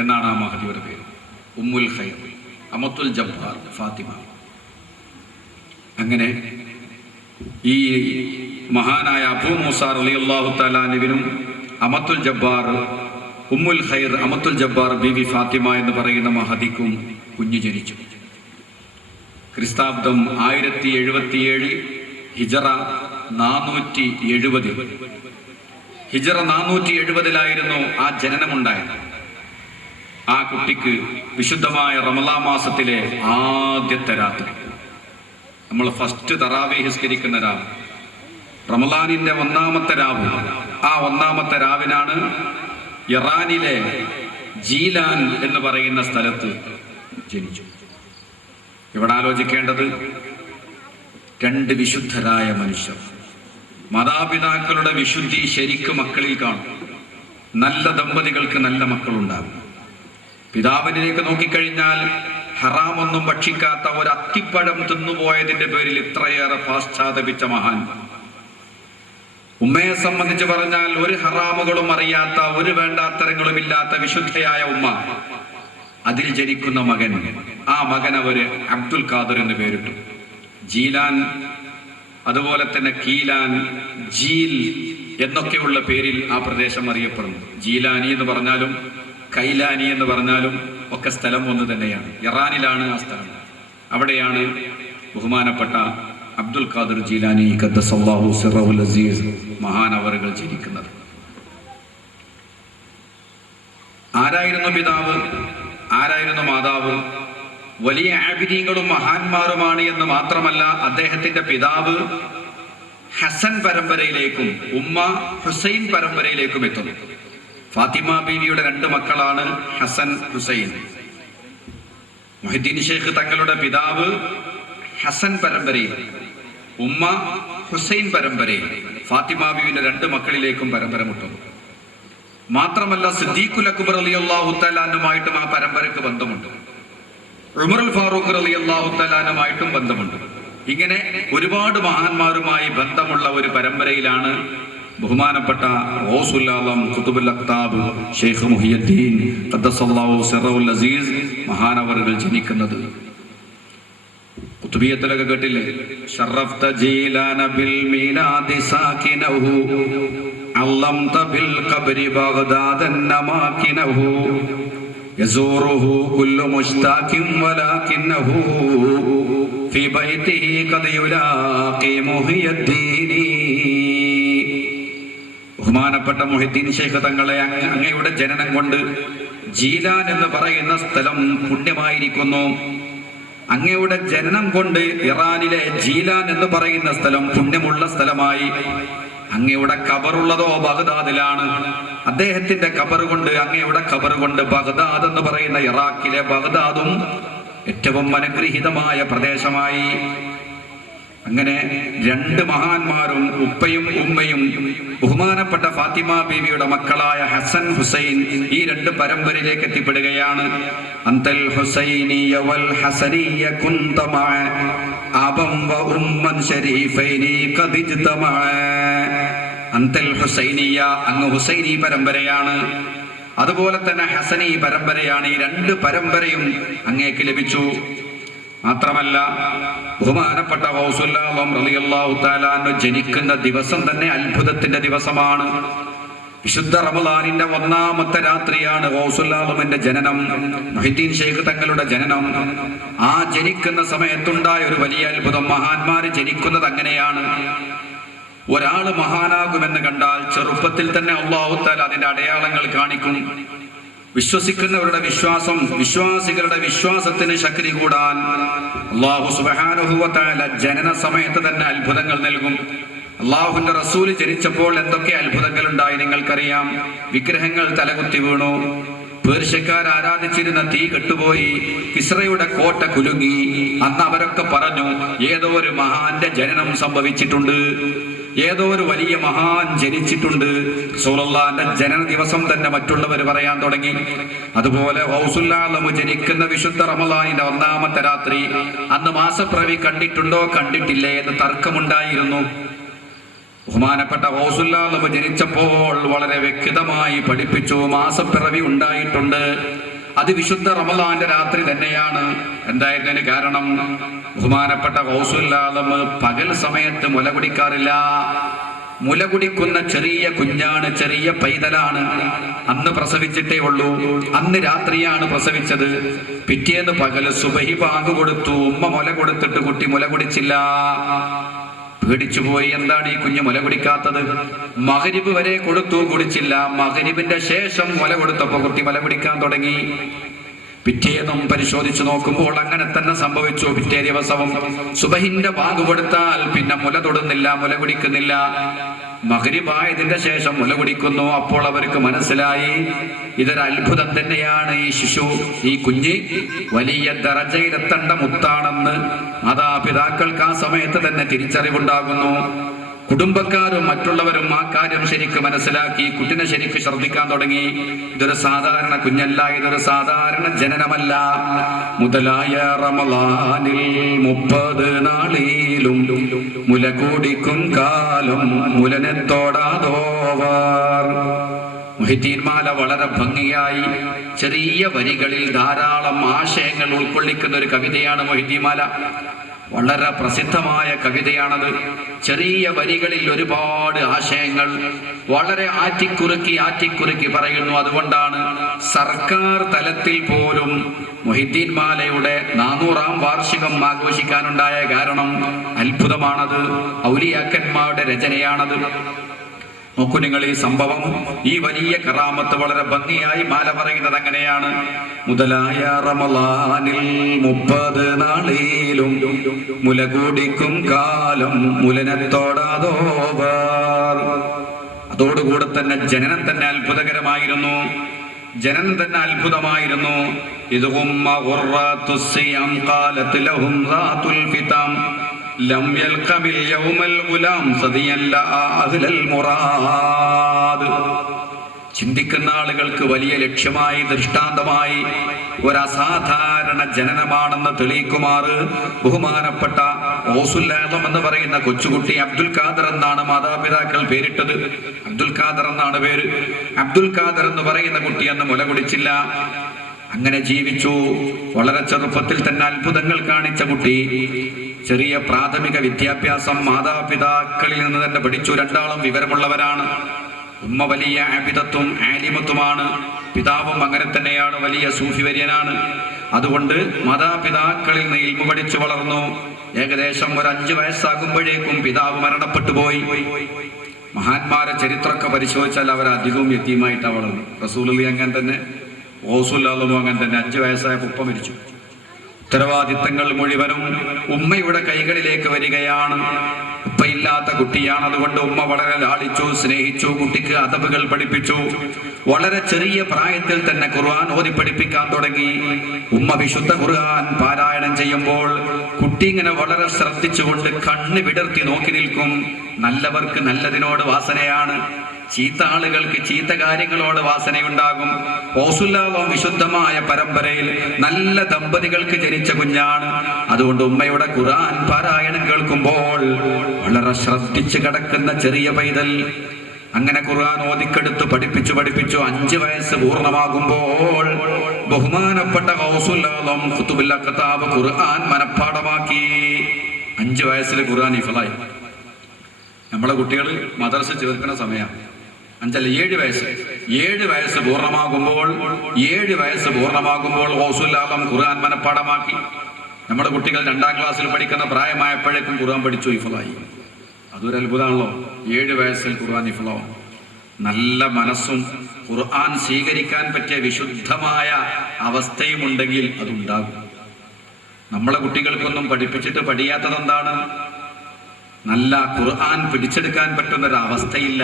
എന്നാണ് ആ മഹദിയുടെ പേര്. ഉമ്മുൽ ഖൈർ അമത്തുൽ ജബ്ബാർ ഫാത്തിമ. അങ്ങനെ ഈ മഹാനായ അബൂ മൂസ റളിയല്ലാഹു തആല അൻഹുവിനും അമത്തുൽ ജബ്ബാർ ഉമ്മുൽ ഖൈർ അമത്തുൽ ജബ്ബാർ ബീവി ഫാത്തിമ എന്ന് പറയുന്ന മഹദിക്കും കുഞ്ഞു ജനിച്ചു. ക്രിസ്താബ്ദം 1077, ഹിജറ 470. ഹിജറ 470 ആ ജനനമുണ്ടായത്. ആ കുട്ടിക്ക് വിശുദ്ധമായ റമളാൻ മാസത്തിലെ ആദ്യത്തെ രാത്രി, നമ്മൾ ഫസ്റ്റ് തറാവീഹ് നിസ്കരിക്കുന്ന രാവ്, റമളാനിന്റെ 1-ാമത്തെ രാവ്, ആ 1-ാമത്തെ രാവിനാണ് ഇറാനിലെ ജീലാൻ എന്ന് പറയുന്ന സ്ഥലത്ത് ജനിച്ചു. ഇവിടെ ആലോചിക്കേണ്ടത്, 2 വിശുദ്ധരായ മനുഷ്യർ. മാതാപിതാക്കളുടെ വിശുദ്ധി ശരിക്കും മക്കളിൽ കാണും. നല്ല ദമ്പതികൾക്ക് നല്ല മക്കളുണ്ടാകും. പിതാവിനിലേക്ക് നോക്കിക്കഴിഞ്ഞാൽ ഹറാമൊന്നും ഭക്ഷിക്കാത്ത ഒരു അത്തിപ്പഴം തിന്നുപോയതിന്റെ പേരിൽ ഇത്രയേറെ പാശ്ചാത്തപിച്ച മഹാൻ. ഉമ്മയെ സംബന്ധിച്ച് പറഞ്ഞാൽ ഒരു ഹറാമുകളും അറിയാത്ത, ഒരു വേണ്ടാത്തരങ്ങളും ഇല്ലാത്ത വിശുദ്ധയായ ഉമ്മ. അതിൽ ജനിക്കുന്ന മകൻ, ആ മകൻ അവര് അബ്ദുൽ ഖാദർ എന്ന് പേരിട്ടു. ജീലാൻ, അതുപോലെ തന്നെ കീലാൻ, ജീൽ എന്നൊക്കെയുള്ള പേരിൽ ആ പ്രദേശം അറിയപ്പെടുന്നു. ജീലാനി എന്ന് പറഞ്ഞാലും കൈലാനി എന്ന് പറഞ്ഞാലും ഒക്കെ സ്ഥലം ഒന്ന് തന്നെയാണ്. ഇറാനിലാണ് ആ സ്ഥലം. അവിടെയാണ് ബഹുമാനപ്പെട്ട അബ്ദുൽ ഖാദർ ജീലാനി ഖദ്ദസല്ലാഹു സിറഹുൽ അസീസ് മഹാനവറുകൾ ജനിക്കുന്നത്. ആരായിരുന്നു പിതാവ്? ആരായിരുന്നു മാതാവ്? വലിയ ആബിദീങ്ങളും മഹാന്മാരുമാണ് എന്ന് മാത്രമല്ല, അദ്ദേഹത്തിന്റെ പിതാവ് ഹസൻ പരമ്പരയിലേക്കും ഉമ്മ ഹുസൈൻ പരമ്പരയിലേക്കും എത്തുന്നു. ഫാത്തിമ ബീവിയുടെ 2 മക്കളാണ് ഹസൻ, ഹുസൈൻ. മുഹ്യിദ്ദീൻ ഷെയ്ഖ് തങ്ങളുടെ പിതാവ് ഹസൻ പരമ്പരയിൽ, ഉമ്മ ഹുസൈൻ പരമ്പരയിൽ. ഫാത്തിമ ബീവിയുടെ 2 മക്കളിലേക്കും പരമ്പര മുട്ടുന്നു. മാത്രമല്ല സിദ്ദീഖുൽ അക്ബർ റളിയല്ലാഹു തആല അൻഹുമായിട്ടും ആ പരമ്പരക്ക് ബന്ധമുണ്ട്. ഉമറുൽ ഫാറൂഖ് റളിയല്ലാഹു തആല അൻഹുമായിട്ടും ബന്ധമുണ്ട്. ഇങ്ങനെ ഒരുപാട് മഹാന്മാരുമായി ബന്ധമുള്ള ഒരു പരമ്പരയിലാണ് ബഹുമാനപ്പെട്ട ഗൗസുൽ ആലം ഖുതുബുൽ അഖ്താബ് ഷെയ്ഖ് മുഹിയുദ്ദീൻ ഖദ്ദസല്ലാഹു സിറഹുൽ അസീസ് മഹാനവറുകൾ ജനിക്കുന്നത്. ഖുതുബിയത്തിലൊക്കെ കേട്ടില്ലേ, ശറഫ്ത ജീലാന ബിൽ മീലാദി സാകിനഹു അല്ലംത ബിൽ ഖബ്രി ബഗ്ദാദൻ നമാകിനഹു യസൂറുഹു കുല്ലു മുസ്താഖിൻ വലാകിന്നഹു ഫീ ബൈതിഹി ഖദ് യുലാഖി മുഹിയദ്ദീൻ. ബഹുമാനപ്പെട്ട മുഹിദ്ദീൻ ശൈഖ് തങ്ങളെ അങ്ങയുടെ ജനനം കൊണ്ട് ജീലാൻ എന്ന് പറയുന്ന സ്ഥലം പുണ്യമായിരിക്കുന്നു. അങ്ങയുടെ ജനനം കൊണ്ട് ഇറാനിലെ ജീലാൻ എന്ന് പറയുന്ന സ്ഥലം പുണ്യമുള്ള സ്ഥലമായി. അങ്ങയുടെ ഖബറുള്ളതോ ബഗ്ദാദിലാണ്. അദ്ദേഹത്തിന്റെ ഖബർ കൊണ്ട്, അങ്ങയുടെ ഖബർ കൊണ്ട് ബഗ്ദാദ് എന്ന് പറയുന്ന ഇറാഖിലെ ബഗ്ദാദും ഏറ്റവും അനുഗ്രഹീതമായ പ്രദേശമായി. അങ്ങനെ രണ്ട് മഹാന്മാരും ഉപ്പയും ഉമ്മയും ബഹുമാനപ്പെട്ട ഫാത്തിമ ബീവിയുടെ മക്കളായ ഹസൻ ഹുസൈൻ ഈ രണ്ട് പരമ്പരയിലേക്ക് എത്തിപ്പെടുകയാണ്. അന്തൽ ഹുസൈനിയ വൽ ഹസനിയ കുന്ത മഅ അബം വ ഉമ്മൻ ശരീഫൈനി ഖദ് ഇജ്തമഅ. അന്തൽ ഹുസൈനിയ, അങ്ങ് ഹുസൈനി പരമ്പരയാണ്, അതുപോലെ തന്നെ ഹസനി പരമ്പരയാണ്. ഈ രണ്ട് പരമ്പരയും അങ്ങേക്ക് ലഭിച്ചു. മാത്രമല്ല ബഹുമാനപ്പെട്ട ഗൗസുൽ ആലം റളിയല്ലാഹു തആല അൻഹു ജനിക്കുന്ന ദിവസം തന്നെ അത്ഭുതത്തിന്റെ ദിവസമാണ്. വിശുദ്ധ റമളാനിന്റെ ഒന്നാമത്തെ രാത്രിയാണ് ഗൗസുൽ ആലമിന്റെ ജനനം, മുഹിദ്ദീൻ ശൈഖ് തങ്ങളുടെ ജനനം. ആ ജനിക്കുന്ന സമയത്തുണ്ടായ ഒരു വലിയ അത്ഭുതം. മഹാന്മാര് ജനിക്കുന്നത് അങ്ങനെയാണ്. ഒരാള് മഹാനാകുമെന്ന് കണ്ടാൽ ചെറുപ്പത്തിൽ തന്നെ അല്ലാഹു തആല അതിന്റെ അടയാളങ്ങൾ കാണിക്കും. വിശ്വസിക്കുന്നവരുടെ വിശ്വാസം, വിശ്വാസികളുടെ വിശ്വാസത്തിന് ശക്തി കൂടാൻ അല്ലാഹു സുബ്ഹാനഹു വ തആല ജനന സമയത്ത് തന്നെ അത്ഭുതങ്ങൾ നൽകും. അല്ലാഹുവിന്റെ റസൂൽ ജനിച്ചപ്പോൾ എന്തൊക്കെ അത്ഭുതങ്ങൾ ഉണ്ടായി നിങ്ങൾക്കറിയാം. വിഗ്രഹങ്ങൾ തലകുത്തി വീണു, പേർഷ്യക്കാർ ആരാധിച്ചിരുന്ന തീ കെട്ടുപോയി, കിസ്രയുടെ കോട്ട കുലുങ്ങി. അന്ന് അവരൊക്കെ പറഞ്ഞു ഏതോ ഒരു മഹാന്റെ ജനനം സംഭവിച്ചിട്ടുണ്ട്, ഏതോ ഒരു വലിയ മഹാൻ ജനിച്ചിട്ടുണ്ട്. റസൂലുള്ളാഹിന്റെ ജനന ദിവസം തന്നെ മറ്റുള്ളവർ പറയാൻ തുടങ്ങി. അതുപോലെ ഗൗസുൽ ആലം ജനിക്കുന്ന വിശുദ്ധ റമളാനിന്റെ ഒന്നാമത്തെ രാത്രി അന്ന് മാസപ്പിറവി കണ്ടിട്ടുണ്ടോ കണ്ടിട്ടില്ലേ എന്ന് തർക്കമുണ്ടായിരുന്നു. ബഹുമാനപ്പെട്ട ഗൗസുൽ ആലം ജനിച്ചപ്പോൾ വളരെ വ്യക്തമായി പഠിപ്പിച്ചു, മാസപ്പിറവി ഉണ്ടായിട്ടുണ്ട്. അത് വിശുദ്ധ റമളാന്റെ രാത്രി തന്നെയാണ്. എന്തായിരുന്നതിന് കാരണം? ബഹുമാനപ്പെട്ട ഗൗസുൽ ആലം പകൽ സമയത്ത് മുല കുടിക്കാറില്ല. മുല കുടിക്കുന്ന ചെറിയ കുഞ്ഞാണ്, ചെറിയ പൈതലാണ്. അന്ന് പ്രസവിച്ചിട്ടേ ഉള്ളൂ. അന്ന് രാത്രിയാണ് പ്രസവിച്ചത്. പിറ്റേന്ന് പകല് സുബഹി ബാങ്ക് കൊടുത്തു. ഉമ്മ മുല കൊടുത്തിട്ട് കുട്ടി മുല കുടിച്ചില്ല. പേടിച്ചുപോയി, എന്താണ് ഈ കുഞ്ഞ് മുല കുടിക്കാത്തത്? മഗ്രിബ് വരെ കൊടുത്തു, കുടിച്ചില്ല. മഗ്രിബിന്റെ ശേഷം മുല കൊടുത്തപ്പോ കുട്ടി മുല കുടിക്കാൻ തുടങ്ങി. പിറ്റേന്നും പരിശോധിച്ചു നോക്കുമ്പോൾ അങ്ങനെ തന്നെ സംഭവിച്ചു. പിറ്റേ ദിവസവും സുബഹിന്റെ ബാങ്ക് കൊടുത്താൽ പിന്നെ മുല തൊടുന്നില്ല, മുല കുടിക്കുന്നില്ല. മഗ്രിബായതിന്റെ ശേഷം മുല കുടിക്കുന്നു. അപ്പോൾ അവർക്ക് മനസ്സിലായി ഇതൊരു അത്ഭുതം തന്നെയാണ്. ഈ ശിശു, ഈ കുഞ്ഞ് വലിയ ദറജയിലെത്തേണ്ട മുത്താണെന്ന് മാതാപിതാക്കൾക്ക് ആ സമയത്ത് തന്നെ തിരിച്ചറിവുണ്ടാകുന്നു. കുടുംബക്കാരും മറ്റുള്ളവരും ആ കാര്യം ശരിക്ക് മനസ്സിലാക്കി കുട്ടിനെ ശരിക്ക് ശ്രദ്ധിക്കാൻ തുടങ്ങി. ഇതൊരു സാധാരണ കുഞ്ഞല്ല, ഇതൊരു സാധാരണ ജനനമല്ല. മുതലായ റമളാനിൽ 30 നാളിലും മുല കുടിക്കും കാലം മുലനെത്തോടാതോവർ. മുഹിദ്ദീൻ മാല വളരെ ഭംഗിയായി ചെറിയ വരികളിൽ ധാരാളം ആശയങ്ങൾ ഉൾക്കൊള്ളിക്കുന്ന ഒരു കവിതയാണ് മുഹിദ്ദീൻ മാല. വളരെ പ്രസിദ്ധമായ കവിതയാണത്. ചെറിയ വരികളിൽ ഒരുപാട് ആശയങ്ങൾ വളരെ ആറ്റിക്കുറുക്കി പറയുന്നു. അതുകൊണ്ടാണ് സർക്കാർ തലത്തിൽ പോലും മുഹിദ്ദീൻ മാലയുടെ 400-ാം വാർഷികം ആഘോഷിക്കാനുണ്ടായ കാരണം അത്ഭുതമാണത്. ഔലിയാക്കന്മാരുടെ രചനയാണത്. നോക്കൂ നിങ്ങൾ ഈ സംഭവം, ഈ വലിയ കറാമത്ത് വളരെ ഭംഗിയായി മാല പറയുന്നത് അങ്ങനെയാണ്. മുതലായ റമളാനിൽ 30 നാളിലും മുല കുടിക്കും കാലം മുലനെത്തോടാതോവർ. അതോടുകൂടെ തന്നെ ജനനം തന്നെ അത്ഭുതകരമായിരുന്നു. ജനനം തന്നെ അത്ഭുതമായിരുന്നു. ഇതും ലം യൽഖമിൽ യൗമൽ ഗുലാം സദിയല്ല അഹ്ലൽ മുറാദ്. ചിന്തിക്കുന്ന ആളുകൾക്ക് വലിയ ലക്ഷ്യമായി, ദൃഷ്ടാന്തമായി ഒരു അസാധാരണ ജനനമാണെന്ന് തെളിയിക്കുമാറ് ബഹുമാനപ്പെട്ട ഗൗസുൽ ആലം എന്ന് പറയുന്ന കൊച്ചുകുട്ടി അബ്ദുൽ ഖാദർ എന്നാണ് മാതാപിതാക്കൾ പേരിട്ടത്. അബ്ദുൽ ഖാദർ എന്നാണ് പേര്. അബ്ദുൽ ഖാദർ എന്ന് പറയുന്ന കുട്ടി അന്ന് മുല കുടിച്ചില്ല. അങ്ങനെ ജീവിച്ചു. വളരെ ചെറുപ്പത്തിൽ തന്നെ അത്ഭുതങ്ങൾ കാണിച്ച കുട്ടി. ചെറിയ പ്രാഥമിക വിദ്യാഭ്യാസം മാതാപിതാക്കളിൽ നിന്ന് തന്നെ പഠിച്ചു. രണ്ടാളും വിവരമുള്ളവരാണ്. ഉമ്മ വലിയ ആബിദത്തും ആലിമത്തുമാണ്. പിതാവും അങ്ങനെ തന്നെയാണ്, വലിയ സൂഫി വര്യനാണ്. അതുകൊണ്ട് മാതാപിതാക്കളിൽ നിന്ന് ഇൽമു പഠിച്ചു വളർന്നു. ഏകദേശം ഒരു 5 വയസ്സാകുമ്പോഴേക്കും പിതാവ് മരണപ്പെട്ടു പോയി. മഹാന്മാരെ ചരിത്രമൊക്കെ പരിശോധിച്ചാൽ അവർ അധികവും യതീമായിട്ടാണ് വളർന്നു. റസൂലുള്ളാഹി അങ്ങനെ തന്നെ, ഓസുല്ലാലും അങ്ങനെ തന്നെ. 5 വയസ്സായപ്പോൾ ഉപ്പ മരിച്ചു. ഉത്തരവാദിത്തങ്ങൾ മുഴുവനും ഉമ്മയുടെ കൈകളിലേക്ക് വരികയാണ്. ഉപ്പയില്ലാത്ത കുട്ടിയാണ്. അതുകൊണ്ട് ഉമ്മ വളരെ ലാളിച്ചു, സ്നേഹിച്ചു, കുട്ടിക്ക് അദബുകൾ പഠിപ്പിച്ചു. വളരെ ചെറിയ പ്രായത്തിൽ തന്നെ ഖുർആൻ ഓതി പഠിപ്പിക്കാൻ തുടങ്ങി. ഉമ്മ വിശുദ്ധ ഖുർആൻ പാരായണം ചെയ്യുമ്പോൾ കുട്ടി ഇങ്ങനെ വളരെ ശ്രദ്ധിച്ചുകൊണ്ട് കണ്ണ് വിടർത്തി നോക്കി നിൽക്കും. നല്ലവർക്ക് നല്ലതിനോട് വാസനയാണ്, ചീത്ത ആളുകൾക്ക് ചീത്ത കാര്യങ്ങളോട് വാസനയുണ്ടാകും. ഓസുല്ലാഹു വിശുദ്ധമായ പരമ്പരയിൽ നല്ല ദമ്പതികൾക്ക് ജനിച്ച കുഞ്ഞാണ്. അതുകൊണ്ട് ഉമ്മയുടെ ഖുർആൻ പാരായണം കേൾക്കുമ്പോൾ വളരെ ശ്രദ്ധിച്ച് കിടക്കുന്ന ചെറിയ പൈതൽ. അങ്ങനെ ഖുർആൻ ഓതിക്കെടുത്ത് പഠിപ്പിച്ചു 5 വയസ്സ് പൂർണ്ണമാകുമ്പോൾ ബഹുമാനപ്പെട്ട ഗൗസുല്ലാഹു ഖുതുബുൽ അഖ്താബ് ഖുർആൻ മനഃപ്പാഠമാക്കി. 5 വയസ്സിൽ ഖുർആൻ ഹിഫ്ളായി. നമ്മളെ കുട്ടികൾ മദ്രസ ചേർക്കുന്ന സമയം 7 വയസ്സ്. 7 വയസ്സ് പൂർണ്ണമാകുമ്പോൾ ഗൗസുല്ലാഹു ഖുർആൻ മനഃപ്പാഠമാക്കി. നമ്മുടെ കുട്ടികൾ 2ാം ക്ലാസ്സിൽ പഠിക്കുന്ന പ്രായമായപ്പോഴേക്കും ഖുർആൻ പഠിച്ചു, ഹിഫ്ളായി. അതൊരു അത്ഭുതമാണല്ലോ. 7 വയസ്സിൽ ഖുർആൻ ഹിഫ്ളാവും. നല്ല മനസ്സും ഖുർആൻ സ്വീകരിക്കാൻ പറ്റിയ വിശുദ്ധമായ അവസ്ഥയും ഉണ്ടെങ്കിൽ അതുണ്ടാകും. നമ്മളെ കുട്ടികൾക്കൊന്നും പഠിപ്പിച്ചിട്ട് പഠിയാത്തത് എന്താണ്? നല്ല ഖുർആൻ പിടിച്ചെടുക്കാൻ പറ്റുന്നൊരവസ്ഥയില്ല.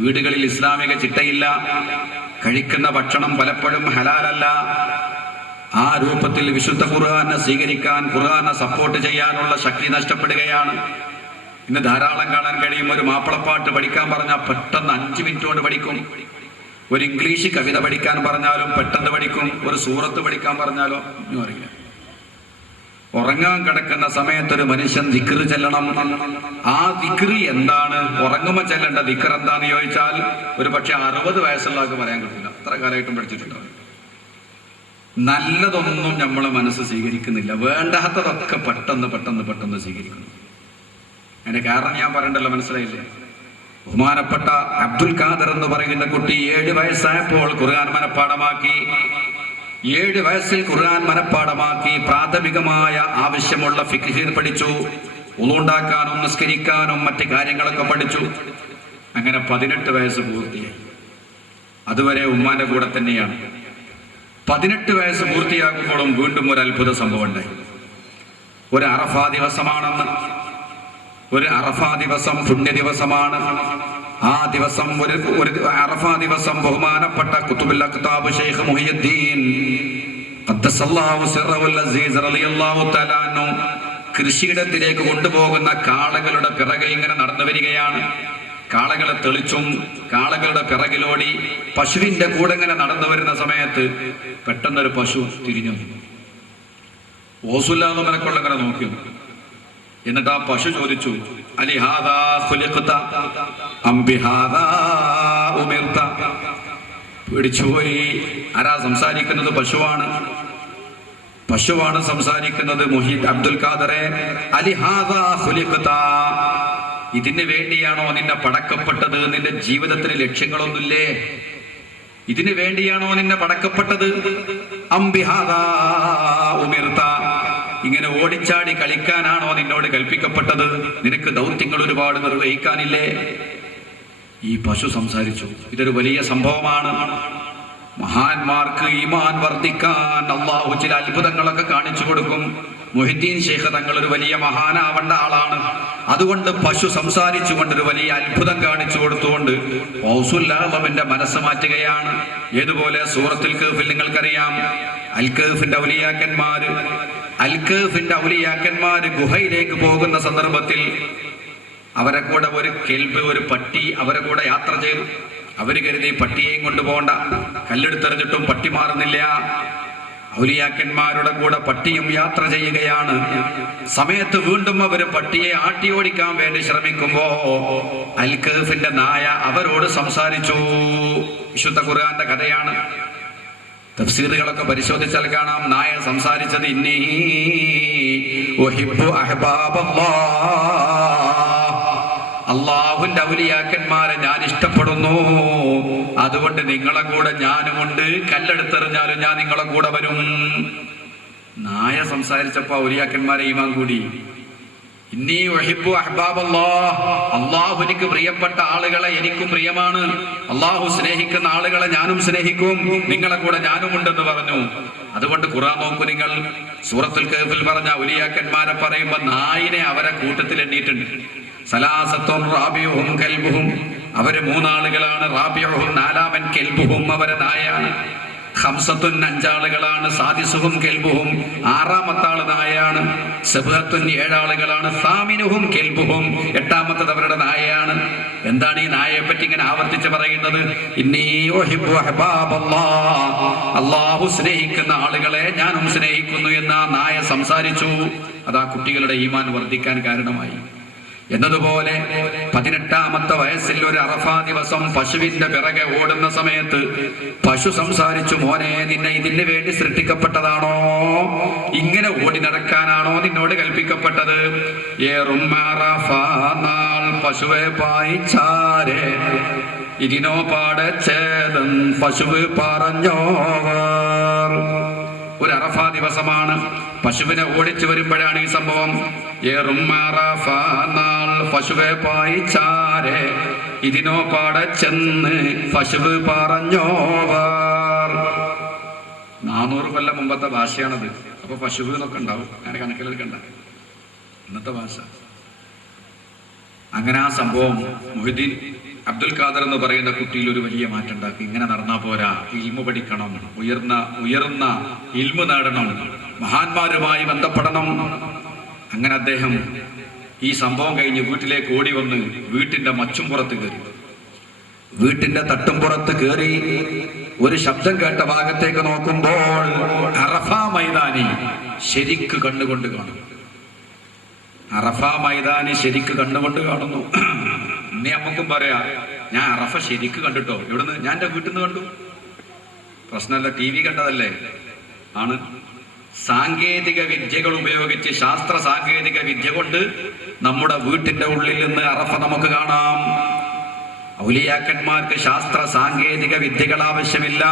വീടുകളിൽ ഇസ്ലാമിക ചിട്ടയില്ല. കഴിക്കുന്ന ഭക്ഷണം പലപ്പോഴും ഹലാലല്ല. ആ രൂപത്തിൽ വിശുദ്ധ ഖുർആനെ സ്വീകരിക്കാൻ, ഖുർആനെ സപ്പോർട്ട് ചെയ്യാനുള്ള ശക്തി നഷ്ടപ്പെടുകയാണ്. ഇന്ന് ധാരാളം കാണാൻ കഴിയും. ഒരു മാപ്പിളപ്പാട്ട് പഠിക്കാൻ പറഞ്ഞാൽ പെട്ടെന്ന് 5 മിനിറ്റ് കൊണ്ട് പഠിക്കും. ഒരു ഇംഗ്ലീഷ് കവിത പഠിക്കാൻ പറഞ്ഞാലും പെട്ടെന്ന് പഠിക്കും. ഒരു സൂറത്ത് പഠിക്കാൻ പറഞ്ഞാലോ ഒന്നും അറിയില്ല. ഉറങ്ങാൻ കിടക്കുന്ന സമയത്ത് ഒരു മനുഷ്യൻ ദിക്ർ ചെല്ലണം. ആ ദിക്ർ എന്താണ്? ഉറങ്ങുമ്പോൾ ചെല്ലേണ്ട ദിക്ർ എന്താന്ന് ചോദിച്ചാൽ ഒരു പക്ഷെ 60 വയസ്സുള്ള ആൾക്ക് പറയാൻ കിട്ടില്ല. അത്ര കാലമായിട്ടും പഠിച്ചിട്ടുണ്ടാവും. നല്ലതൊന്നും നമ്മളെ മനസ്സ് സ്വീകരിക്കുന്നില്ല. വേണ്ടാത്തതൊക്കെ പെട്ടെന്ന് സ്വീകരിക്കുന്നു. അതിന്റെ കാരണം ഞാൻ പറയണ്ടല്ലോ, മനസ്സിലായില്ലേ? ബഹുമാനപ്പെട്ട അബ്ദുൽ ഖാദർ എന്ന് പറയുന്ന കുട്ടി 7 വയസ്സായപ്പോൾ ഖുർആൻ മനഃപ്പാഠമാക്കി. 7 വയസ്സിൽ ഖുർആൻ മനഃപ്പാഠമാക്കി. പ്രാഥമികമായ ആവശ്യമുള്ള ഫിഖ് പഠിച്ചു. വുളു ഉണ്ടാക്കാനും നിസ്കരിക്കാനും മറ്റ് കാര്യങ്ങളൊക്കെ പഠിച്ചു. അങ്ങനെ 18 വയസ്സ് പൂർത്തിയായി. അതുവരെ ഉമ്മാന്റെ കൂടെ തന്നെയാണ്. 18 വയസ്സ് പൂർത്തിയാക്കുമ്പോഴും വീണ്ടും ഒരു അത്ഭുത സംഭവം ഉണ്ടായി. ഒരു അറഫാ ദിവസമാണെന്ന്. ഒരു അറഫാ ദിവസം പുണ്യ ദിവസമാണ്. ആ ദിവസം ഒരു അറഫാ ദിവസം ബഹുമാനപ്പെട്ട ഖുതുബുൽ അഖ്താബ് ശൈഖ് മുഹിയുദ്ദീൻ ഖദ്ദസല്ലാഹു സിർറഹുൽ അസീസ് റളിയല്ലാഹു തആല അൻഹു കൃഷിയിടത്തിലേക്ക് കൊണ്ടുപോകുന്ന കാളകളുടെ പിറകെ ഇങ്ങനെ നടന്നു വരികയാണ്. കാളകളെ തെളിച്ചും കാളകളുടെ പിറകിലോടി പശുവിന്റെ കൂടെ ഇങ്ങനെ നടന്നു വരുന്ന സമയത്ത് പെട്ടെന്നൊരു പശു തിരിഞ്ഞു. ഓസുല്ലാഹു മലക്കുള്ള ഇങ്ങനെ നോക്കി. എന്നിട്ട് ആ പശു ചോദിച്ചു, അലിഹാദാ ഖുലിഖത അം ബിഹാദാ ഉമിർത? പിടിച്ചുപോയി. ആരാ സംസാരിക്കുന്നത്? പശുവാണ് സംസാരിക്കുന്നത്. മുഹീദ് അബ്ദുൽ ഖാദറെ, അലിഹാദാ ഖുലിഖത, ഇതിന് വേണ്ടിയാണോ നിന്നെ പടക്കപ്പെട്ടത്? നിന്റെ ജീവിതത്തിന് ലക്ഷ്യങ്ങളൊന്നുമില്ലേ? ഇതിന് വേണ്ടിയാണോ നിന്നെ പടക്കപ്പെട്ടത്? അം ബിഹാദാ ഉമിർത, ഇങ്ങനെ ഓടിച്ചാടി കളിക്കാനാണോ നിന്നോട് കൽപ്പിക്കപ്പെട്ടത്? നിനക്ക് ദൗത്യങ്ങൾ ഒരുപാട് നിർവഹിക്കാനില്ലേ? ഈ പശു സംസാരിച്ചു. ഇതൊരു വലിയ സംഭവമാണ്. മഹാന്മാർക്ക് ഈമാൻ വർദ്ധിക്കാൻ അള്ളാഹു ചില അത്ഭുതങ്ങളൊക്കെ കാണിച്ചു കൊടുക്കും. മുഹിദ്ദീൻ ശൈഖ് തങ്ങൾ ഒരു വലിയ മഹാനാവേണ്ട ആളാണ്. അതുകൊണ്ട് പശു സംസാരിച്ചുകൊണ്ടൊരു വലിയ അത്ഭുതം കാണിച്ചു കൊടുത്തുകൊണ്ട് ഗൗസുല്ലാഹുവിന്റെ മനസ്സ് മാറ്റുകയാണ്. ഏതുപോലെ സൂറത്തുൽ കഹ്ഫിൽ നിങ്ങൾക്കറിയാം, അൽ കഹ്ഫിന്റെ ഔലിയാക്കന്മാര് ഗുഹയിലേക്ക് പോകുന്ന സന്ദർഭത്തിൽ അവരെ കൂടെ ഒരു കെൽബ്, ഒരു പട്ടി അവരെ കൂടെ യാത്ര ചെയ്തു. അവര് കരുതി പട്ടിയെയും കൊണ്ടുപോകണ്ട, കല്ലെടുത്തെറിഞ്ഞിട്ടും പട്ടി മാറുന്നില്ല. ഔലിയാക്കന്മാരുടെ കൂടെ പട്ടിയും യാത്ര ചെയ്യുകയാണ്. സമയത്ത് വീണ്ടും അവര് പട്ടിയെ ആട്ടി ഓടിക്കാൻ വേണ്ടി ശ്രമിക്കുമ്പോ അൽ കഹ്ഫിന്റെ നായ അവരോട് സംസാരിച്ചു. വിശുദ്ധ ഖുർആന്റെ കഥയാണ്. തഫ്സീറുകളൊക്കെ പരിശോധിച്ചാൽ കാണാം നായ സംസാരിച്ചത് ഇന്നി ഉഹിബ്ബു അഹ്ബാബല്ലാഹ്, അള്ളാഹുവിന്റെ ഔലിയാക്കന്മാരെ ഞാൻ ഇഷ്ടപ്പെടുന്നു, അതുകൊണ്ട് നിങ്ങളെ കൂടെ ഞാനുമുണ്ട്, കല്ലെടുത്തെറിഞ്ഞാലും ഞാൻ നിങ്ങളെ കൂടെ വരും. നായ സംസാരിച്ചപ്പോ ഔലിയാക്കന്മാരെ ഈമാൻ കൂടി. ഇന്നി ഉഹിബ്ബു അഹ്ബാബല്ലാഹ്, അള്ളാഹു എനിക്ക് പ്രിയപ്പെട്ട ആളുകളെ എനിക്കും പ്രിയമാണ്, അള്ളാഹു സ്നേഹിക്കുന്ന ആളുകളെ ഞാനും സ്നേഹിക്കും, നിങ്ങളെ കൂടെ ഞാനും ഉണ്ടെന്ന് പറഞ്ഞു. അതുകൊണ്ട് ഖുർആൻ നോക്കൂ നിങ്ങൾ, സൂറത്തുൽ കഹ്ഫിൽ പറഞ്ഞ ഔലിയാക്കന്മാരെ പറയുമ്പോൾ നായിനെ അവരെ കൂട്ടത്തിൽ എണ്ണിയിട്ടുണ്ട്. സലാസത്തുൻ റാബിയുഹും കൽബുഹും, അവര് മൂന്നാളുകളാണ്. റാബിയുഹും നാലാമൻ, കൽബുഹും അവരെ നായാണ്. ഖംസത്തുൻ അഞ്ചാളുകളാണ്. സാദിസുഹും കൽബുഹും ആറാമത്താള് നായയാണ്. സബ്അത്തുൻ ഏഴാളുകളാണ്. സാമിനുഹും കൽബുഹും എട്ടാമത്തത് അവരുടെ നായയാണ്. എന്താണ് ഈ നായയെ പറ്റി ഇങ്ങനെ ആവർത്തിച്ച് പറയുന്നത്? ഇന്നി ഉഹിബ്ബു അഹ്ബാബല്ലാഹ്, അല്ലാഹു സ്നേഹിക്കുന്ന ആളുകളെ ഞാനും സ്നേഹിക്കുന്നു എന്ന് ആ നായ സംസാരിച്ചു. അതാ കുട്ടികളുടെ ഈമാൻ വർദ്ധിക്കാൻ കാരണമായി. എന്നതുപോലെ 18ാമത്തെ വയസ്സിൽ ഒരു അറഫാ ദിവസം പശുവിന്റെ പിറകെ ഓടുന്ന സമയത്ത് പശു സംസാരിച്ചു, മോനെ നിന്നെ ഇതിന് വേണ്ടി സൃഷ്ടിക്കപ്പെട്ടതാണോ? ഇങ്ങനെ ഓടി നടക്കാനാണോ നിന്നോട് കൽപ്പിക്കപ്പെട്ടത്? ഏറും നാൾ പശുവെ പായിച്ചാരെ ഇതിനോ പാടച്ചേതം പശുവ് പറഞ്ഞോവർ. ഒരു അറഫാ ദിവസമാണ്, പശുവിനെ ഓടിച്ചു വരുമ്പോഴാണ് ഈ സംഭവം. ഏറും നാൾ പശുവെ പായിച്ചാരെ ഇതിനോ പാടച്ചെന്ന് പശുവ് പറഞ്ഞോവർ. 400 കൊല്ലം മുമ്പത്തെ ഭാഷയാണത്. അപ്പൊ പശുവ് എന്നൊക്കെ ഉണ്ടാവും, അങ്ങനെ കണക്കിലെടുക്കണ്ട, ഇന്നത്തെ ഭാഷ. അങ്ങനെ ആ സംഭവം മുഹ്യിദ്ദീൻ അബ്ദുൽ ഖാദർ എന്ന് പറയുന്ന കുട്ടിയിൽ ഒരു വലിയ മാറ്റം ഉണ്ടാക്കി. ഇങ്ങനെ നടന്നാ പോരാ, ഇൽമു പഠിക്കണം, ഉയർന്ന ഇൽമു നേടണം, മഹാന്മാരുമായി ബന്ധപ്പെടണം. അങ്ങനെ അദ്ദേഹം ഈ സംഭവം കഴിഞ്ഞ് വീട്ടിലേക്ക് ഓടി വന്ന് വീട്ടിന്റെ മച്ചുംപുറത്ത് കയറി. വീട്ടിന്റെ തട്ടുംപുറത്ത് കയറി ഒരു ശബ്ദം കേട്ട ഭാഗത്തേക്ക് നോക്കുമ്പോൾ അറഫാ മൈതാനി ശരിക്ക് കണ്ണുകൊണ്ട് കാണും. അറഫാ മൈതാനി ശരിക്ക് കണ്ണുകൊണ്ട് കാണുന്നു. ഇനി നമുക്കും പറയാ, ഞാൻ അറഫ ശരിക്ക് കണ്ടിട്ടോ. ഇവിടുന്ന് ഞാൻ എൻ്റെ വീട്ടിൽ നിന്ന് കണ്ടു. പ്രശ്നമല്ല, TV കണ്ടതല്ലേ ആണ്. സാങ്കേതിക വിദ്യകൾ ഉപയോഗിച്ച്, ശാസ്ത്ര സാങ്കേതിക വിദ്യ കൊണ്ട് നമ്മുടെ വീട്ടിന്റെ ഉള്ളിൽ നിന്ന് അറഫ നമുക്ക് കാണാം. ഔലിയാക്കന്മാർക്ക് ശാസ്ത്ര സാങ്കേതിക വിദ്യകൾ ആവശ്യമില്ല.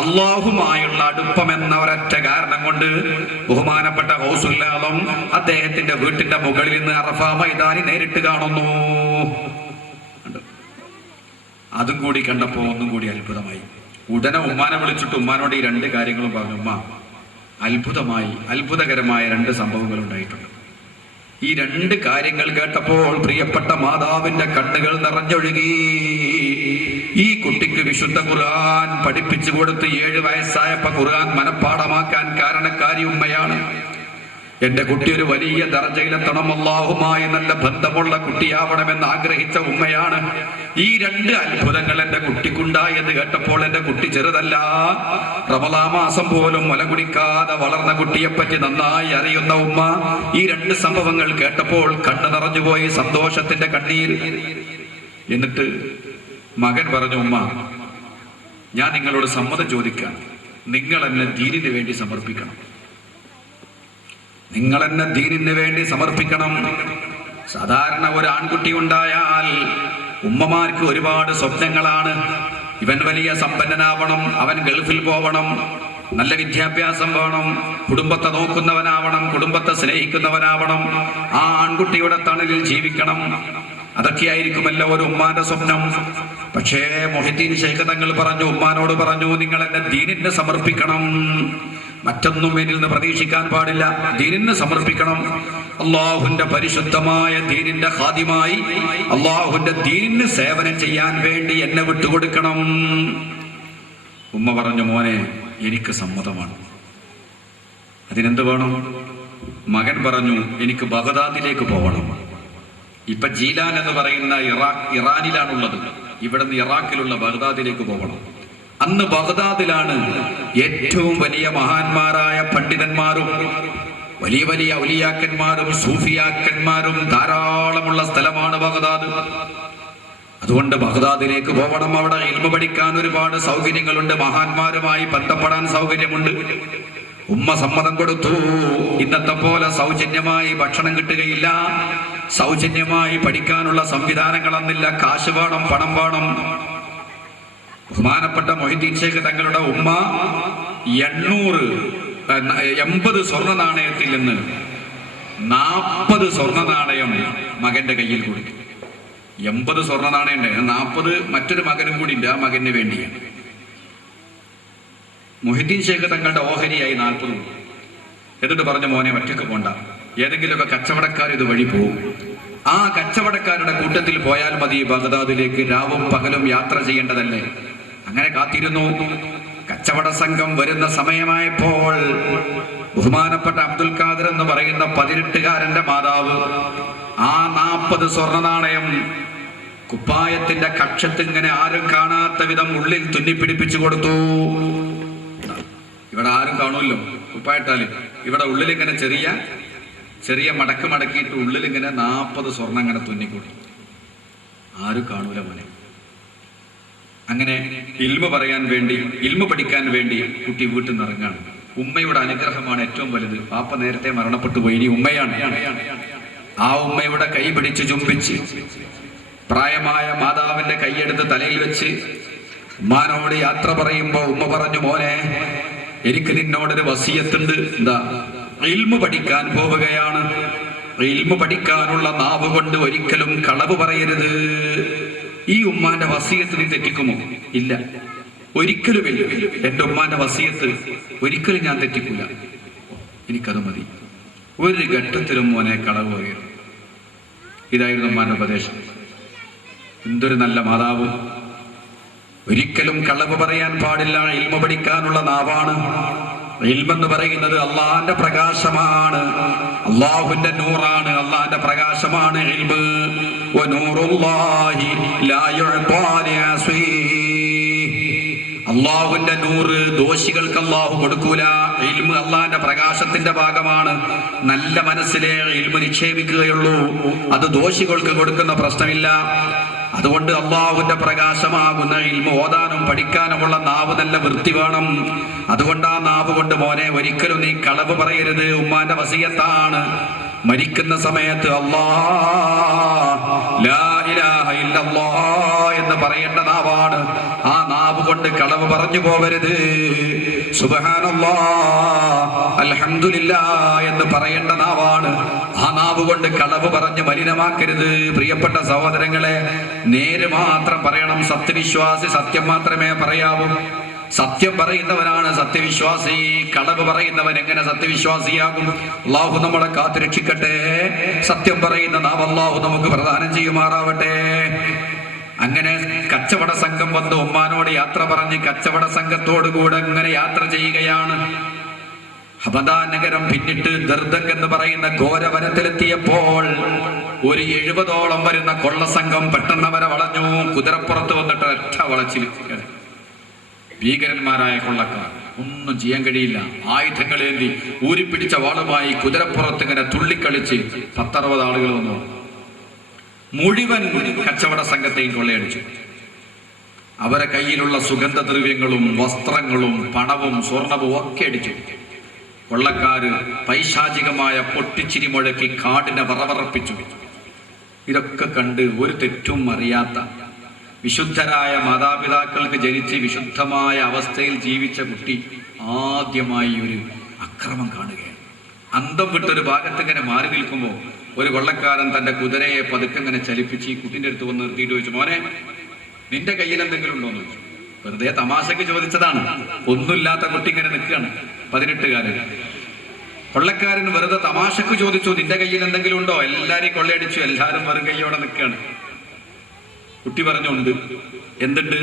അള്ളാഹുമായുള്ള അടുപ്പം എന്ന ഒരൊറ്റ കാരണം കൊണ്ട് ബഹുമാനപ്പെട്ട ഗൗസുൽ ആലം അദ്ദേഹത്തിന്റെ വീട്ടിന്റെ മുകളിൽ നിന്ന് അറഫാ മൈതാനി നേരിട്ട് കാണുന്നു. അതും കൂടി കണ്ടപ്പോ ഒന്നും കൂടി അത്ഭുതമായി. ഉടനെ ഉമ്മാനെ വിളിച്ചിട്ട് ഉമ്മാനോട് ഈ 2 കാര്യങ്ങളും പറഞ്ഞു. ഉമ്മ, അത്ഭുതകരമായ 2 സംഭവങ്ങൾ ഉണ്ടായിട്ടുണ്ട്. ഈ 2 കാര്യങ്ങൾ കേട്ടപ്പോൾ പ്രിയപ്പെട്ട മാതാവിന്റെ കണ്ണുകൾ നിറഞ്ഞൊഴുകി. ഈ കുട്ടിക്ക് വിശുദ്ധ ഖുർആൻ പഠിപ്പിച്ചു കൊടുത്ത് 7 വയസ്സായപ്പോ ഖുർആൻ മനഃപ്പാഠമാക്കാൻ കാരണക്കാരി ഉമ്മയാണ്. എന്റെ കുട്ടി ഒരു വലിയ ദർജയിലെത്തണം, അല്ലാഹുമായി നല്ല ബന്ധമുള്ള കുട്ടിയാവണമെന്ന് ആഗ്രഹിച്ച ഉമ്മയാണ്. ഈ 2 അത്ഭുതങ്ങൾ എന്റെ കുട്ടിക്കുണ്ടായെന്ന് കേട്ടപ്പോൾ എന്റെ കുട്ടി ചെറുതല്ല. റമളാൻ മാസം പോലും മുല കുടിക്കാതെ വളർന്ന കുട്ടിയെപ്പറ്റി നന്നായി അറിയുന്ന ഉമ്മ ഈ 2 സംഭവങ്ങൾ കേട്ടപ്പോൾ കണ്ണു നിറഞ്ഞുപോയി, സന്തോഷത്തിന്റെ കണ്ണീര്. എന്നിട്ട് മകൻ പറഞ്ഞു, ഉമ്മ, ഞാൻ നിങ്ങളോട് സമ്മതം ചോദിക്കാം, നിങ്ങൾ എന്നെ ദീനിന് വേണ്ടി സമർപ്പിക്കണം. നിങ്ങൾ എന്നെ ദീനിന് വേണ്ടി സമർപ്പിക്കണം. സാധാരണ ഒരു ആൺകുട്ടി ഉണ്ടായാൽ ഉമ്മമാർക്ക് ഒരുപാട് സ്വപ്നങ്ങളാണ്. ഇവൻ വലിയ സമ്പന്നനാവണം, അവൻ ഗൾഫിൽ പോവണം, നല്ല വിദ്യാഭ്യാസം വേണം, കുടുംബത്തെ നോക്കുന്നവനാവണം, കുടുംബത്തെ സ്നേഹിക്കുന്നവനാവണം, ആ ആൺകുട്ടിയുടെ തണലിൽ ജീവിക്കണം. അതൊക്കെയായിരിക്കുമല്ലോ ഒരു ഉമ്മാന്റെ സ്വപ്നം. പക്ഷേ മുഹ്യിദ്ദീൻ ശൈഖ് തങ്ങൾ പറഞ്ഞു, ഉമ്മാനോട് പറഞ്ഞു, നിങ്ങൾ എന്നെ ദീനിന് സമർപ്പിക്കണം, മറ്റൊന്നും എന്നിൽ നിന്ന് പ്രതീക്ഷിക്കാൻ പാടില്ല, ദീനിന് സമർപ്പിക്കണം. അള്ളാഹുവിന്റെ പരിശുദ്ധമായ ദീനിന്റെ ഖാദിമായി, അള്ളാഹുവിന്റെ ദീനിന് സേവനം ചെയ്യാൻ വേണ്ടി എന്നെ വിട്ടുകൊടുക്കണം. ഉമ്മ പറഞ്ഞു, മോനെ, എനിക്ക് സമ്മതമാണ്. അതിനെന്ത് വേണം? മകൻ പറഞ്ഞു, എനിക്ക് ബഗ്ദാദിലേക്ക് പോകണം. ഇപ്പൊ ജീലാൻ എന്ന് പറയുന്ന ഇറാനിലാണുള്ളത്. ഇവിടുന്ന് ഇറാഖിലുള്ള ബഗ്ദാദിലേക്ക് പോകണം. അന്ന് ബഗ്ദാദിലാണ് ഏറ്റവും വലിയ മഹാന്മാരായ പണ്ഡിതന്മാരും വലിയ വലിയ ഔലിയാക്കന്മാരും സൂഫിയാക്കന്മാരും ധാരാളമുള്ള സ്ഥലമാണ് ബഗ്ദാദ്. അതുകൊണ്ട് ബഗ്ദാദിലേക്ക് പോകണം. അവിടെ ഇൽമു പഠിക്കാൻ ഒരുപാട് സൗകര്യങ്ങളുണ്ട്, മഹാന്മാരുമായി ബന്ധപ്പെടാൻ സൗകര്യമുണ്ട്. ഉമ്മ സമ്മതം കൊടുത്തു. ഇന്നത്തെ പോലെ സൗജന്യമായി ഭക്ഷണം കിട്ടുകയില്ല, സൗജന്യമായി പഠിക്കാനുള്ള സംവിധാനങ്ങളൊന്നില്ല. കാശ് വേണം, പണം വേണം. ബഹുമാനപ്പെട്ട മൊഹിദ്ദീൻ ശൈഖ് തങ്ങളുടെ ഉമ്മ 80 സ്വർണ്ണ നാണയത്തിൽ നിന്ന് 40 സ്വർണ്ണ നാണയം മകന്റെ കയ്യിൽ കൊടുത്തു. 80 സ്വർണ്ണ നാണയം ഉണ്ട്, 40 മറ്റൊരു മകനും കൂടി ഉണ്ട്, ആ മകന് വേണ്ടിയാണ്. മൊഹിദ്ദീൻ ശൈഖ് തങ്ങളുടെ ഓഹരിയായി 40. എന്നിട്ട് പറഞ്ഞു, മോനെ ഒറ്റക്ക് പോണ്ട, ഏതെങ്കിലുമൊക്കെ കച്ചവടക്കാർ ഇത് വഴി പോകും, ആ കച്ചവടക്കാരുടെ കൂട്ടത്തിൽ പോയാൽ മതി, ബഗ്ദാദിലേക്ക് രാവും പകലും യാത്ര ചെയ്യേണ്ടതല്ലേ. അങ്ങനെ കാത്തിരുന്നു. കച്ചവട സംഘം വരുന്ന സമയമായപ്പോൾ ബഹുമാനപ്പെട്ട അബ്ദുൽ ഖാദർ എന്ന് പറയുന്ന 18കാരന്റെ മാതാവ് ആ 40 സ്വർണ്ണ നാണയം കുപ്പായത്തിന്റെ കക്ഷത്തിൽ ഇങ്ങനെ ആരും കാണാത്ത വിധം ഉള്ളിൽ തുന്നിപ്പിടിപ്പിച്ചു കൊടുത്തു. ഇവിടെ ആരും കാണുമല്ലോ കുപ്പായിട്ടാല്, ഇവിടെ ഉള്ളിൽ ഇങ്ങനെ ചെറിയ മടക്കിയിട്ട് ഉള്ളിൽ ഇങ്ങനെ 40 സ്വർണ്ണം ഇങ്ങനെ തുന്നിക്കൊടുത്തു. ആരും കാണൂല മോനെ. അങ്ങനെ ഇൽമ പറയാൻ വേണ്ടി, ഇൽമ പഠിക്കാൻ വേണ്ടി കുട്ടി വീട്ടിൽ നിന്ന് ഇറങ്ങാണ്. ഉമ്മയുടെ അനുഗ്രഹമാണ് ഏറ്റവും വലുത്. പാപ്പ നേരത്തെ മരണപ്പെട്ടു പോയി, ഇനി ഉമ്മയാണ്. ആ ഉമ്മയുടെ കൈ പിടിച്ച് ചുംബിച്ച് പ്രായമായ മാതാവിന്റെ കൈയെടുത്ത് തലയിൽ വെച്ച് ഉമ്മാനോട് യാത്ര പറയുമ്പോ ഉമ്മ പറഞ്ഞു, മോനെ എനിക്ക് നിന്നോടൊരു വസിയത്തുണ്ട്. എന്താ? ഇൽമ പഠിക്കാൻ പോവുകയാണ്. ഇൽമ പഠിക്കാനുള്ള നാവ് കൊണ്ട് ഒരിക്കലും കളവ് പറയരുത്. ഈ ഉമ്മാന്റെ വസിയത്ത് നീ തെറ്റിക്കുമോ? ഇല്ല, ഒരിക്കലുമില്ല. എന്റെ ഉമ്മാന്റെ വസിയത്ത് ഒരിക്കലും ഞാൻ തെറ്റിക്കില്ല, എനിക്കത് മതി. ഒരു ഘട്ടത്തിലും മോനെ കളവ് പറയരുത്. ഇതായിരുന്നു ഉമ്മാന്റെ ഉപദേശം. എന്തൊരു നല്ല മാതാവ്. ഒരിക്കലും കളവ് പറയാൻ പാടില്ല. ഇൽമ പഠിക്കാനുള്ള നാവാണ്. ഇൽമെന്ന് പറയുന്നത് അള്ളാന്റെ പ്രകാശമാണ്, അള്ളാഹുവിന്റെ നൂറാണ്, അള്ളാന്റെ പ്രകാശമാണ് ഇൽമ്. വനൂറുല്ലാഹി ലാ യുഅ്താ ലിഅസ്വീഹി. അള്ളാഹുവിന്റെ നൂറ് ദോഷികൾക്ക് അള്ളാഹു കൊടുക്കൂല. ഇൽമ് അള്ളാന്റെ പ്രകാശത്തിന്റെ ഭാഗമാണ്. നല്ല മനസ്സിലെ ഇൽമ് നിക്ഷേപിക്കുകയുള്ളൂ, അത് ദോഷികൾക്ക് കൊടുക്കുന്ന പ്രശ്നമില്ല. അതുകൊണ്ട് അള്ളാഹുവിന്റെ പ്രകാശമാകുന്ന ഇൽമ ഓതാനും പഠിക്കാനുമുള്ള നാവ് നല്ല വൃത്തി വേണം. അതുകൊണ്ട് ആ നാവ് കൊണ്ട് മോനെ ഒരിക്കലും നീ കളവ് പറയരുത്. ഉമ്മാന്റെ വസിയത്താണ്. മരിക്കുന്ന സമയത്ത് അല്ലാഹ് ലാ ഇലാഹ ഇല്ലല്ലാഹ് എന്ന് പറയേണ്ട നാവാണ്. ആ നാവ് കൊണ്ട് കളവ് പറഞ്ഞു പോവരുത്. സുബ്ഹാനല്ലാഹ് അൽഹംദുലില്ലാഹ് എന്ന് പറയേണ്ട നാവാണ്. ആ നാവ് കൊണ്ട് കളവ് പറഞ്ഞ് മലിനമാക്കരുത്. പ്രിയപ്പെട്ട സഹോദരങ്ങളെ, നേര് മാത്രം പറയണം. സത്യവിശ്വാസി സത്യം മാത്രമേ പറയാവൂ. സത്യം പറയുന്നവനാണ് സത്യവിശ്വാസി. കളവ് പറയുന്നവൻ എങ്ങനെ സത്യവിശ്വാസിയാകും? അല്ലാഹു നമ്മളെ കാത്തുരക്ഷിക്കട്ടെ. സത്യം പറയുന്ന നാവ് അല്ലാഹു നമുക്ക് പ്രദാനം ചെയ്യുമാറാവട്ടെ. അങ്ങനെ കച്ചവട സംഘം വന്ന് ഉമ്മാനോട് യാത്ര പറഞ്ഞ് കച്ചവട സംഘത്തോടു കൂടെ അങ്ങനെ യാത്ര ചെയ്യുകയാണ്. ഹബദാ നഗരം പിന്നിട്ട് ദർദക് എന്ന് പറയുന്ന ഘോരവനത്തിലെത്തിയപ്പോൾ ഒരു 70ഓളം വരുന്ന കൊള്ളസംഘം പെട്ടെന്ന് അവരെ വളഞ്ഞു. കുതിരപ്പുറത്ത് വന്നിട്ട് ഒറ്റ വളച്ചിൽ. ഭീകരന്മാരായ കൊള്ളക്കാർ, ഒന്നും ചെയ്യാൻ കഴിയില്ല. ആയുധങ്ങളേന്തി ഊരിപ്പിടിച്ച വാളുമായി കുതിരപ്പുറത്ത് ഇങ്ങനെ തുള്ളിക്കളിച്ച് 10-60 ആളുകൾ വന്നു. മുഴുവൻ കച്ചവട സംഘത്തെയും കൊള്ളയടിച്ചു. അവരെ കയ്യിലുള്ള സുഗന്ധദ്രവ്യങ്ങളും വസ്ത്രങ്ങളും പണവും സ്വർണവും ഒക്കെ അടിച്ചു. കൊള്ളക്കാര് പൈശാചികമായ പൊട്ടിച്ചിരി മുഴക്കി കാടിനെ വറവറപ്പിച്ചു. ഇതൊക്കെ കണ്ട് ഒരു തെറ്റും അറിയാത്ത വിശുദ്ധരായ മാതാപിതാക്കൾക്ക് ജനിച്ച് വിശുദ്ധമായ അവസ്ഥയിൽ ജീവിച്ച കുട്ടി ആദ്യമായി ഒരു അക്രമം കാണുകയാണ്. അന്തം വിട്ടൊരു ഭാഗത്ത് ഇങ്ങനെ മാറി നിൽക്കുമ്പോൾ ഒരു കൊള്ളക്കാരൻ തന്റെ കുതിരയെ പതുക്കെങ്ങനെ ചലിപ്പിച്ച് ഈ കുട്ടിന്റെ അടുത്ത് വന്ന് നിർത്തിയിട്ട് ചോദിച്ചു, മോനെ നിന്റെ കയ്യിൽ എന്തെങ്കിലും ഉണ്ടോ എന്ന് ചോദിച്ചു. വെറുതെ തമാശക്ക് ചോദിച്ചതാണ്. ഒന്നുമില്ലാത്ത കുട്ടി ഇങ്ങനെ നിൽക്കുകയാണ്, 18കാരൻ. കൊള്ളക്കാരൻ വെറുതെ തമാശക്ക് ചോദിച്ചു, നിന്റെ കയ്യിൽ എന്തെങ്കിലും ഉണ്ടോ? എല്ലാരെയും കൊള്ളയടിച്ചു, എല്ലാരും വെറും കയ്യോടെ നിൽക്കുകയാണ്. കുട്ടി പറഞ്ഞുണ്ട്. എന്തുണ്ട്?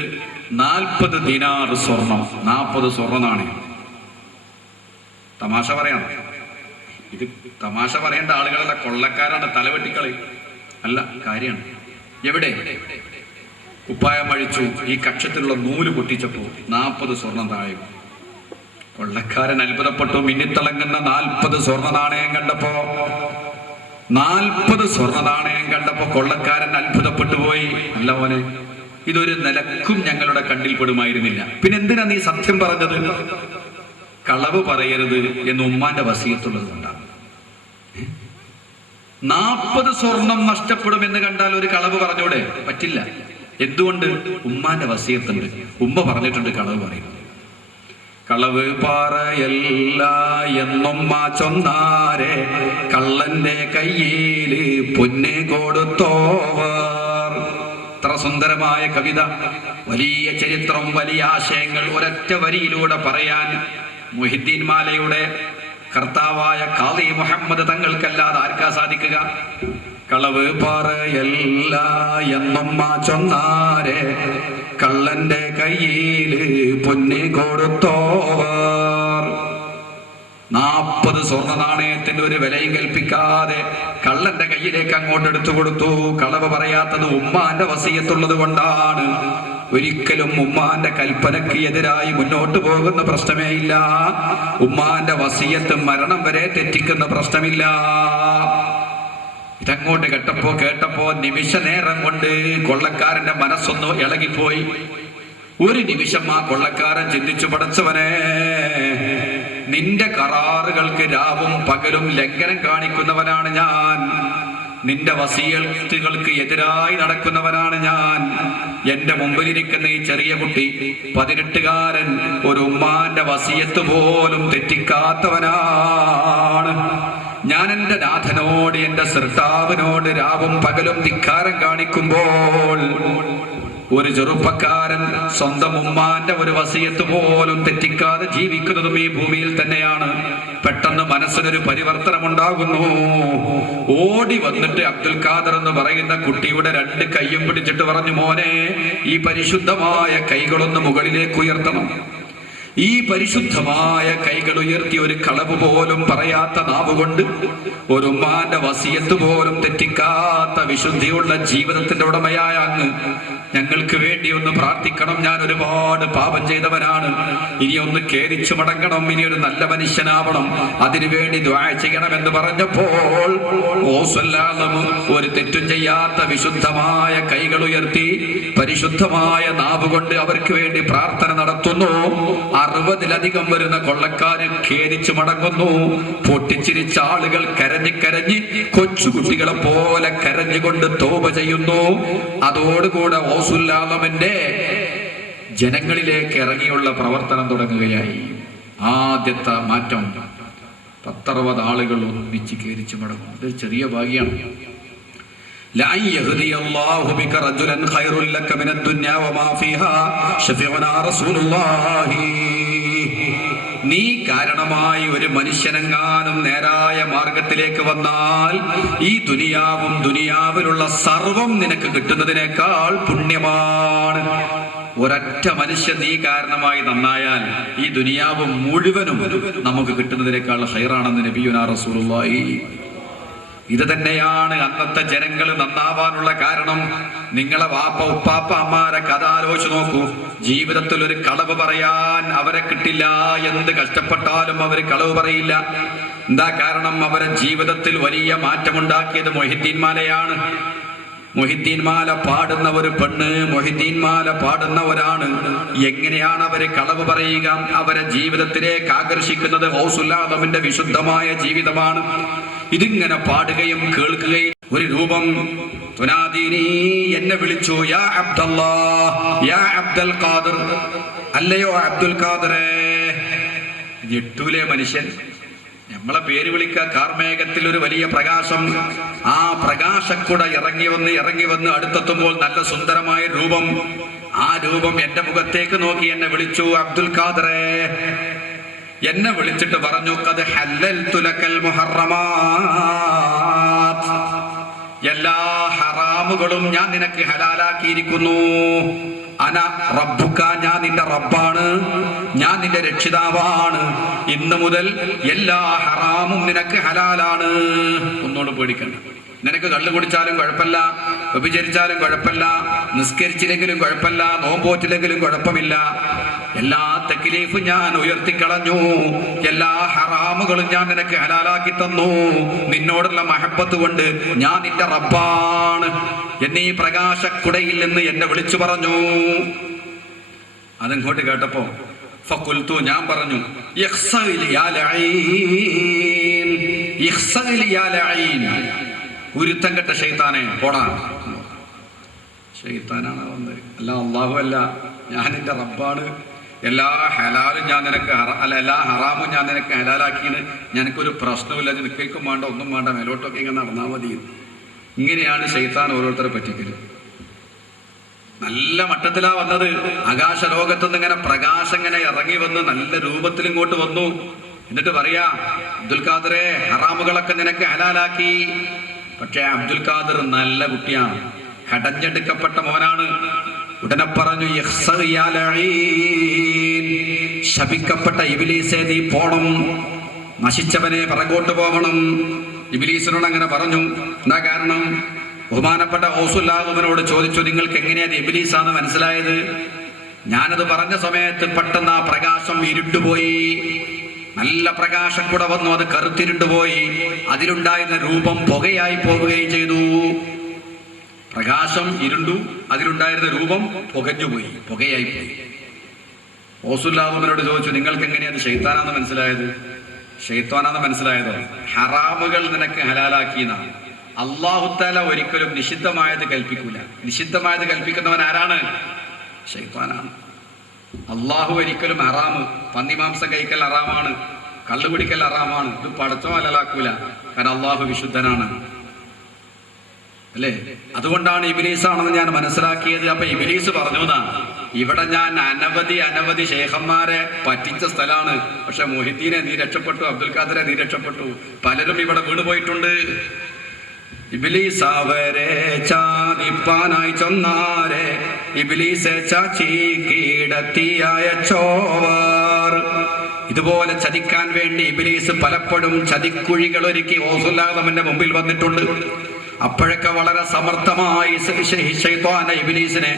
40 ദിനാർ സ്വർണം, 40 സ്വർണ്ണ നാണയം. തമാശ പറയണം. ഇത് തമാശ പറയേണ്ട ആളുകളല്ല, കൊള്ളക്കാരാണ്. തലവെട്ടിക്കളി അല്ല, കാര്യമാണ്. എവിടെ? കുപ്പായം അഴിച്ചു. ഈ കക്ഷത്തിലുള്ള നൂല് പൊട്ടിച്ചപ്പോ 40 സ്വർണം താഴെ. കൊള്ളക്കാരൻ അത്ഭുതപ്പെട്ടു. മിന്നിത്തിളങ്ങുന്ന 40 സ്വർണ്ണ നാണയം കണ്ടപ്പോ 40 സ്വർണ്ണ നാണയം കണ്ടപ്പോ കൊള്ളക്കാരൻ അത്ഭുതപ്പെട്ടു പോയി. അല്ല മോനെ, ഇതൊരു നിലക്കും ഞങ്ങളുടെ കണ്ണിൽ പെടുമായിരുന്നില്ല. പിന്നെ എന്തിനാ നീ സത്യം പറഞ്ഞത്? കളവ് പറയരുത് എന്ന് ഉമ്മാന്റെ വസിയത്തുള്ളത് കൊണ്ടാണ്. 40 സ്വർണം നഷ്ടപ്പെടുമെന്ന് കണ്ടാൽ ഒരു കളവ് പറഞ്ഞൂടെ? പറ്റില്ല. എന്തുകൊണ്ട്? ഉമ്മാന്റെ വസിയത്തുണ്ട്. ഉമ്മ പറഞ്ഞിട്ടുണ്ട് കളവ് പറയുന്നത്. കളവ് പറയല്ല എന്നുമ്മ ചൊന്നാരെ, കള്ളന്റെ കയ്യില് പൊന്ന് കൊടുത്തോവർ. ഇത്ര സുന്ദരമായ കവിത, വലിയ ചരിത്രം, വലിയ ആശയങ്ങൾ ഒരൊറ്റ വരിയിലൂടെ പറയാൻ മുഹിദ്ദീൻ മാലയുടെ കർത്താവായ ഖാദി മുഹമ്മദ് തങ്ങൾക്കല്ലാതെ ആർക്കാ സാധിക്കുക? കളവ് പറയല്ല എന്നുമ്മ ചൊന്നാരെ, കള്ളന്റെ കയ്യില് പൊന്ന് കൊടുത്തോവർ. 40 സ്വർണ്ണ നാണയത്തിന് ഒരു വിലയും കൽപ്പിക്കാതെ കള്ളന്റെ കയ്യിലേക്ക് അങ്ങോട്ട് എടുത്തു കൊടുത്തു. കളവ് പറയാത്തത് ഉമ്മാന്റെ വസിയത്തുള്ളത് കൊണ്ടാണ്. ഒരിക്കലും ഉമ്മാന്റെ കൽപ്പനയ്ക്ക് എതിരായി മുന്നോട്ട് പോകുന്ന പ്രശ്നമേ ഇല്ല. ഉമ്മാന്റെ വസിയത്ത് മരണം വരെ തെറ്റിക്കുന്ന പ്രശ്നമില്ല. ഇതങ്ങോട്ട് കേട്ടപ്പോ നിമിഷ നേരം കൊണ്ട് കൊള്ളക്കാരന്റെ മനസ്സൊന്ന് ഇളകിപ്പോയി. ഒരു നിമിഷം ആ കൊള്ളക്കാരൻ ചിന്തിച്ചു, പടച്ചവനെ, നിന്റെ കരാറുകൾക്ക് രാവും പകലും ലംഘനം കാണിക്കുന്നവനാണ് ഞാൻ. നിന്റെ വസിയത്തുകൾക്ക് എതിരായി നടക്കുന്നവനാണ് ഞാൻ. എന്റെ മുമ്പിലിരിക്കുന്ന ഈ ചെറിയ കുട്ടി, 18കാരൻ, ഒരു ഉമ്മാന്റെ വസിയത്ത് പോലും തെറ്റിക്കാത്തവനാണ്. ഞാൻ എന്റെ നാഥനോട്, എന്റെ സൃഷ്ടാവിനോട് രാവും പകലും ധിക്കാരം കാണിക്കുമ്പോൾ ഒരു ചെറുപ്പക്കാരൻ സ്വന്തം ഉമ്മാന്റെ ഒരു വസിയത്ത് പോലും തെറ്റിക്കാതെ ജീവിക്കുന്നതും ഈ ഭൂമിയിൽ തന്നെയാണ്. പെട്ടെന്ന് മനസ്സിനൊരു പരിവർത്തനം ഉണ്ടാകുന്നു. ഓടി വന്നിട്ട് അബ്ദുൽ ഖാദർ എന്ന് പറയുന്ന കുട്ടിയുടെ 2 കൈയും പിടിച്ചിട്ട് പറഞ്ഞു, മോനെ, ഈ പരിശുദ്ധമായ കൈകളൊന്ന് മുകളിലേക്ക് ഉയർത്തണം. ഈ പരിശുദ്ധമായ കൈകൾ ഉയർത്തി ഒരു കളവ് പോലും പറയാത്ത നാവുകൊണ്ട് ഒരു ഉമ്മാന്റെ വസിയത്ത് പോലും തെറ്റിക്കാത്ത വിശുദ്ധിയുള്ള ജീവിതത്തിന്റെ ഉടമയായ അങ്ങ് ഞങ്ങൾക്ക് വേണ്ടി ഒന്ന് പ്രാർത്ഥിക്കണം. ഞാൻ ഒരുപാട് പാപം ചെയ്തവനാണ്. ഇനി ഒന്ന് ഖേദിച്ചു മടങ്ങണം. ഇനി ഒരു നല്ല മനുഷ്യനാവണം. അതിനുവേണ്ടി ദുആ ചെയ്യണമെന്ന് പറഞ്ഞപ്പോൾ ഒരു തെറ്റും ചെയ്യാത്ത വിശുദ്ധമായ കൈകൾ ഉയർത്തി പരിശുദ്ധമായ നാവുകൊണ്ട് അവർക്ക് വേണ്ടി പ്രാർത്ഥന നടത്തുന്നു. 60-ലധികം വരുന്ന കൊള്ളക്കാര് ഖേദിച്ചു മടങ്ങുന്നു. പൊട്ടിച്ചിരിച്ച ആളുകൾ കരഞ്ഞ് കൊച്ചുകുട്ടികളെ പോലെ കരഞ്ഞുകൊണ്ട് തൗബ ചെയ്യുന്നു. അതോടുകൂടെ ഔസുല്ലാലമിന്റെ ജനങ്ങളിലേക്ക് ഇറങ്ങിയുള്ള പ്രവർത്തനം തുടങ്ങുകയായി. ആദ്യത്തെ മാറ്റം 10-60 ആളുകൾ ഒന്നിച്ച് ഖേദിച്ചു മടങ്ങും. ഇത് ചെറിയ ഭാഗ്യമാണ്. لأن يهدي الله بك رجلا خير لك من الدنيا وما فيها شفيعنا رسول الله. നീ കാരണമായി ഒരു മനുഷ്യനെങ്ങാനും നേരായ മാർഗത്തിലേക്ക് വന്നാൽ ഈ ദുനിയാവും ദുനിയാവിലുള്ള സർവം നിനക്ക് കിട്ടുന്നതിനേക്കാൾ പുണ്യമാണ്. ഒരൊറ്റ മനുഷ്യൻ നീ കാരണമായി നന്നായാൽ ഈ ദുനിയാവ് മുഴുവനും നമുക്ക് കിട്ടുന്നതിനേക്കാൾ ഖൈറാണെന്ന് നബിയുനാ റസൂലുള്ളാഹി. ഇത് തന്നെയാണ് അന്നത്തെ ജനങ്ങൾ നന്നാവാനുള്ള കാരണം. നിങ്ങളെ വാപ്പ ഉപ്പാപ്പ അമ്മാരെ കഥ ആലോചിച്ച് നോക്കൂ. ജീവിതത്തിൽ ഒരു കളവ് പറയാൻ അവരെ കിട്ടില്ല. എന്ത് കഷ്ടപ്പെട്ടാലും അവർ കളവ് പറയില്ല. എന്താ കാരണം? അവരെ ജീവിതത്തിൽ വലിയ മാറ്റമുണ്ടാക്കിയത് മൊഹിദ്ദീൻ മാലയാണ്. മൊഹിദ്ദീൻ മാല പാടുന്ന ഒരു പെണ്ണ്, മൊഹിദ്ദീൻ മാല പാടുന്ന ഒരാണ്. എങ്ങനെയാണ് അവര് കളവ് പറയുക? അവരെ ജീവിതത്തിലേക്ക് ആകർഷിക്കുന്നത് ഗൗസുൽ-ആദമിന്റെ വിശുദ്ധമായ ജീവിതമാണ്. ഇതിങ്ങനെ പാടുകയും കേൾക്കുകയും ഒരു രൂപം തുനാദീനി, എന്നെ വിളിച്ചു, യാ അബ്ദല്ലാഹ്, യാ അബ്ദുൽ ഖാദിർ, അല്ലയോ അബ്ദുൽ ഖാദിറേ. ഞെട്ടൂലേ മനുഷ്യൻ? നമ്മളെ പേര് വിളിക്കുക. കാർമേഘത്തിൽ ഒരു വലിയ പ്രകാശം. ആ പ്രകാശക്കുട ഇറങ്ങി വന്ന് അടുത്തെത്തുമ്പോൾ നല്ല സുന്ദരമായ രൂപം. ആ രൂപം എന്റെ മുഖത്തേക്ക് നോക്കി എന്നെ വിളിച്ചു, അബ്ദുൽ ഖാദിറേ. എന്നെ വിളിച്ചിട്ട് പറഞ്ഞു, ഖദ് ഹല്ലൽതു ലക്കൽ മുഹറമാത്, എല്ലാ ഹറാമുകളും ഞാൻ നിനക്ക് ഹലാലാക്കിയിരിക്കുന്നു. അന റബ്ബുക, ഞാൻ നിന്റെ റബ്ബാണ്, ഞാൻ നിന്റെ രക്ഷിതാവാണ്. ഇന്ന് മുതൽ എല്ലാ ഹറാമും നിനക്ക് ഹലാലാണ്. ഒന്നോട് പേടിക്കണ്ട. നിനക്ക് കള്ളു കുടിച്ചാലും കുഴപ്പമില്ല, വ്യഭിചരിച്ചാലും കുഴപ്പമില്ല, നിസ്കരിച്ചില്ലെങ്കിലും കുഴപ്പമില്ല, നോമ്പോറ്റില്ലെങ്കിലും കുഴപ്പമില്ല, എല്ലാ തക്ലീഫും ഞാൻ ഉയർത്തിക്കളഞ്ഞു, എല്ലാ ഹറാമുകളും ഞാൻ നിനക്ക് ഹലാലാക്കി തന്നു, നിന്നോടുള്ള മഹബത്ത് കൊണ്ട് ഞാൻ നിന്റെ റബ്ബാണ് എന്നീ പ്രകാശക്കുടയിൽ നിന്ന് എന്നെ വിളിച്ചു പറഞ്ഞു. അതിങ്ങോട്ട് കേട്ടപ്പോ ഫഖുൽതു, ഞാൻ പറഞ്ഞു, ഉരുത്തം കെട്ട ശൈത്താനെ പോടാ. ശൈത്താനാണ് വന്നത്, അല്ല അള്ളാഹു അല്ല, ഞാൻ നിന്റെ റബ്ബാണ്, എല്ലാ ഹലാലും ഞാൻ നിനക്ക് എല്ലാ ഹറാമും ഞാൻ നിനക്ക് ഹലാലാക്കിയത്, ഞനക്കൊരു പ്രശ്നമില്ല, നിൽക്കും വേണ്ട ഒന്നും വേണ്ട, മേലോട്ടൊക്കെ ഇങ്ങനെ നടന്നാൽ മതി. ഇങ്ങനെയാണ് ശൈത്താൻ ഓരോരുത്തരെ പറ്റിക്കല്. നല്ല മട്ടത്തിലാ വന്നത്. ആകാശ ലോകത്തുനിന്ന് ഇങ്ങനെ പ്രകാശം ഇങ്ങനെ ഇറങ്ങി വന്ന് നല്ല രൂപത്തിൽ ഇങ്ങോട്ട് വന്നു. എന്നിട്ട് പറയാ, അബ്ദുൽ ഖാദറെ ഹറാമുകളൊക്കെ നിനക്ക് ഹലാലാക്കി. പക്ഷെ അബ്ദുൽ ഖാദർ നല്ല കുട്ടിയാണ്, കടഞ്ഞെടുക്കപ്പെട്ട മോനാണ്. ഉടനെ പറഞ്ഞു, ശപിക്കപ്പെട്ട ഇബ്ലീസേ നീ പോണം, നശിച്ചവനെ പറകോട്ട് പോകണം. ഇബ്ലീസിനോട് അങ്ങനെ പറഞ്ഞു. എന്താ കാരണം? ബഹുമാനപ്പെട്ട ഔസുല്ലാഹുവിനോട് ചോദിച്ചു, നിങ്ങൾക്ക് എങ്ങനെയാണ് ഇബ്ലീസാന്ന് മനസ്സിലായത്? ഞാനത് പറഞ്ഞ സമയത്ത് പെട്ടെന്ന് ആ പ്രകാശം ഇരുണ്ടുപോയി, നല്ല പ്രകാശം കൂടെ വന്നു, അത് കറുത്തിരുണ്ടുപോയി, അതിലുണ്ടായിരുന്ന രൂപം പുകയായി പോവുകയും ചെയ്തു. പ്രകാശം ഇരുണ്ടു, അതിലുണ്ടായിരുന്ന രൂപം പുകഞ്ഞുപോയി, പുകയായി പോയി. ഔസുല്ലാഹുവിനോട് ചോദിച്ചു, നിങ്ങൾക്ക് എങ്ങനെയാണ് ശൈത്താനാന്ന് മനസ്സിലായത്? ശൈത്താനാന്ന് മനസ്സിലായതോ? ഹറാമുകൾ നിനക്ക് ഹലാലാക്കിയെന്നാണ്. അല്ലാഹു തആല ഒരിക്കലും നിഷിദ്ധമായത് കൽപ്പിക്കൂല. നിഷിദ്ധമായത് കൽപ്പിക്കുന്നവൻ ആരാണ്? ശൈത്താനാണ്. അള്ളാഹു ഒരിക്കലും ഹറാമ്, പന്നിമാംസം കഴിക്കൽ ഹറാമാണ്, കള്ളുപിടിക്കൽ ഹറാമാണ്, ഇത് പടച്ചോ ഹലാലാക്കൂല. കാരണം അള്ളാഹു വിശുദ്ധനാണ്, അല്ലേ? അതുകൊണ്ടാണ് ഇബ്ലീസാണെന്ന് ഞാൻ മനസ്സിലാക്കിയത്. അപ്പൊ ഇബ്ലീസ് പറഞ്ഞു, ഇവിടെ ഞാൻ അനവധി ശേഖന്മാരെ പറ്റിച്ച സ്ഥലമാണ്, പക്ഷെ മൊഹിദ്ദീനെ നീ രക്ഷപ്പെട്ടു, അബ്ദുൽ ഖാദറെ നീ രക്ഷപ്പെട്ടു, പലരും ഇവിടെ വീണുപോയിട്ടുണ്ട്. ഇബ്ലീസ് അവരെ ചാദിപ്പാനായി ചൊന്നാരെ, ഇബ്ലീസെ ചാച്ചി കീടത്തിയായ ചോവർ. ഇതുപോലെ ചതിക്കാൻ വേണ്ടി ഇബ്ലീസ് പലപ്പോഴും ചതിക്കുഴികൾ ഒരുക്കി ഔസുല്ലാഹുവിന്റെ മുമ്പിൽ വന്നിട്ടുണ്ട്. അപ്പോഴൊക്കെ വളരെ സമർത്ഥമായി ശൈത്വാന ഇബ്ലീസിനെ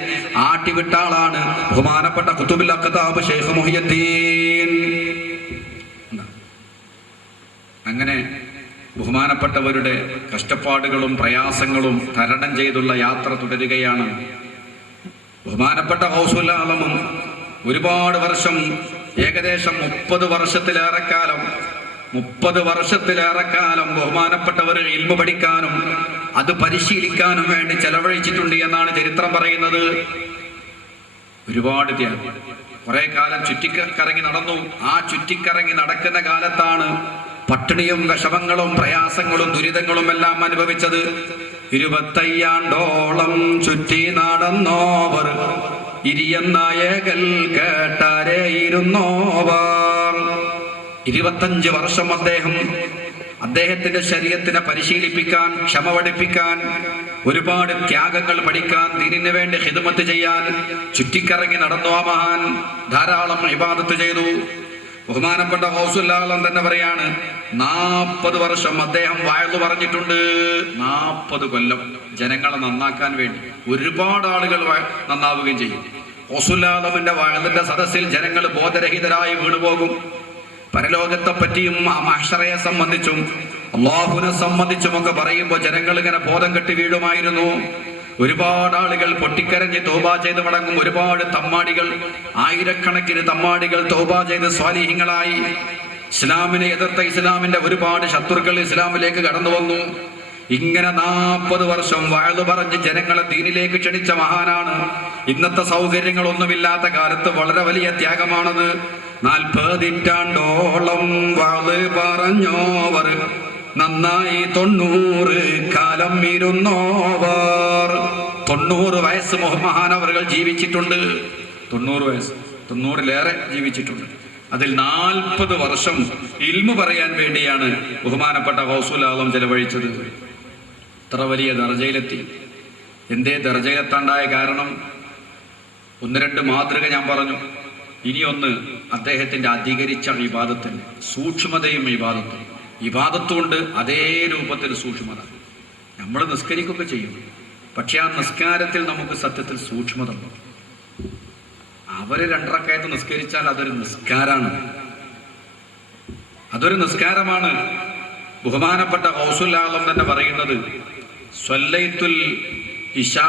ആട്ടിവിട്ട ആളാണ് ബഹുമാനപ്പെട്ട ഖുതുബുൽ അഖ്താബ് ശൈഖ് മുഹിയുദ്ദീൻ. അങ്ങനെ ബഹുമാനപ്പെട്ടവരുടെ കഷ്ടപ്പാടുകളും പ്രയാസങ്ങളും തരണം ചെയ്തുള്ള യാത്ര തുടരുകയാണ്. ബഹുമാനപ്പെട്ട ഗൗസുൽ ആലമും ഒരുപാട് വർഷം, ഏകദേശം 30 വർഷത്തിലേറെ കാലം ബഹുമാനപ്പെട്ടവർ ഇൽമു പഠിക്കാനും അത് പരിശീലിക്കാനും വേണ്ടി ചെലവഴിച്ചിട്ടുണ്ട് എന്നാണ് ചരിത്രം പറയുന്നത്. ഒരുപാട് ത്യാഗം. കുറെ കാലം ചുറ്റിക്കറങ്ങി നടന്നു. ആ ചുറ്റിക്കറങ്ങി നടക്കുന്ന കാലത്താണ് പട്ടിണിയും വിഷമങ്ങളും പ്രയാസങ്ങളും ദുരിതങ്ങളും എല്ലാം അനുഭവിച്ചത്. 25 ആണ്ടോളം ചുറ്റി നടന്നോവർ, ഇരിയന്നായകൽ കേട്ടാരെ ഇരുന്നോവർ. 25 വർഷം അദ്ദേഹത്തിന്റെ ശരീരത്തിനെ പരിശീലിപ്പിക്കാൻ, ക്ഷമ പഠിപ്പിക്കാൻ, ഒരുപാട് ത്യാഗങ്ങൾ പഠിക്കാൻ, ദീനിന് വേണ്ടി ഖിദ്മത്ത് ചെയ്യാൻ ചുറ്റിക്കറങ്ങി നടന്നു. ആ മഹാൻ ധാരാളം ഇബാദത്ത് ചെയ്തു. ബഹുമാനപ്പെട്ട ഗൗസുൽ ആലം തന്നെ പറയാണ്, 40 വർഷം അദ്ദേഹം വഅദ് പറഞ്ഞിട്ടുണ്ട്. 40 കൊല്ലം ജനങ്ങളെ നന്നാക്കാൻ വേണ്ടി. ഒരുപാട് ആളുകൾ നന്നാവുകയും ചെയ്യും. ഗൗസുൽ ആലമിന്റെ വഅദിന്റെ സദസ്സിൽ ജനങ്ങൾ ബോധരഹിതരായി വീണുപോകും. പരലോകത്തെ പറ്റിയും മഹ്ശറയെ സംബന്ധിച്ചും അല്ലാഹുവിനെ സംബന്ധിച്ചും ഒക്കെ പറയുമ്പോൾ ജനങ്ങൾ ഇങ്ങനെ ബോധം കെട്ടി വീഴുമായിരുന്നു. ഒരുപാട് ആളുകൾ പൊട്ടിക്കരഞ്ഞ് തൗബ ചെയ്ത് മടങ്ങും. ഒരുപാട് തമ്മാടികൾ, ആയിരക്കണക്കിന് തമ്മാടികൾ തൗബ ചെയ്ത് സ്വാലിഹീങ്ങളായി. ഇസ്ലാമിനെ എതിർത്ത ഇസ്ലാമിന്റെ ഒരുപാട് ശത്രുക്കൾ ഇസ്ലാമിലേക്ക് കടന്നു വന്നു. ഇങ്ങനെ 40 വർഷം വഅദ് പറഞ്ഞ് ജനങ്ങളെ ദീനിലേക്ക് ക്ഷണിച്ച മഹാനാണ്. ഇന്നത്തെ സൗകര്യങ്ങളൊന്നുമില്ലാത്ത കാലത്ത് വളരെ വലിയ ത്യാഗമാണത്. 40 ആണ്ടോളം വഅദ് പറഞ്ഞോവർ, നന്നായി 90 കാലം ഇരുന്നോവർ. 90 വയസ്സ് മഹാനവറുകൾ ജീവിച്ചിട്ടുണ്ട്. 90 വയസ്സ്, 90-ലേറെ ജീവിച്ചിട്ടുണ്ട്. അതിൽ 40 വർഷം ഇൽമു പറയാൻ വേണ്ടിയാണ് ബഹുമാനപ്പെട്ട ഗൗസുൽ ആലം ചെലവഴിച്ചത്. ഇത്ര വലിയ ദർജയിലെത്തി. എന്തേ ദർജയിലെത്താണ്ടായ കാരണം? 1-2 മാതൃക ഞാൻ പറഞ്ഞു. ഇനിയൊന്ന് അദ്ദേഹത്തിന്റെ അധികരിച്ച ഇബാദത്തിന് സൂക്ഷ്മതയും ഇബാദത്തും കൊണ്ട് അതേ രൂപത്തിൽ സൂക്ഷ്മത. നമ്മൾ നിസ്കരിക്കുകയൊക്കെ ചെയ്യും, പക്ഷെ ആ നിസ്കാരത്തിൽ നമുക്ക് സത്യത്തിൽ സൂക്ഷ്മത ഉണ്ട്. അവര് 2 റക്അത്ത് നിസ്കരിച്ചാൽ അതൊരു നിസ്കാരാണ്, അതൊരു നിസ്കാരമാണ്. ബഹുമാനപ്പെട്ട ഗൗസുൽ ആലം തന്നെ പറയുന്നത്, സ്വല്ലൈത്തുൽ ഇശാ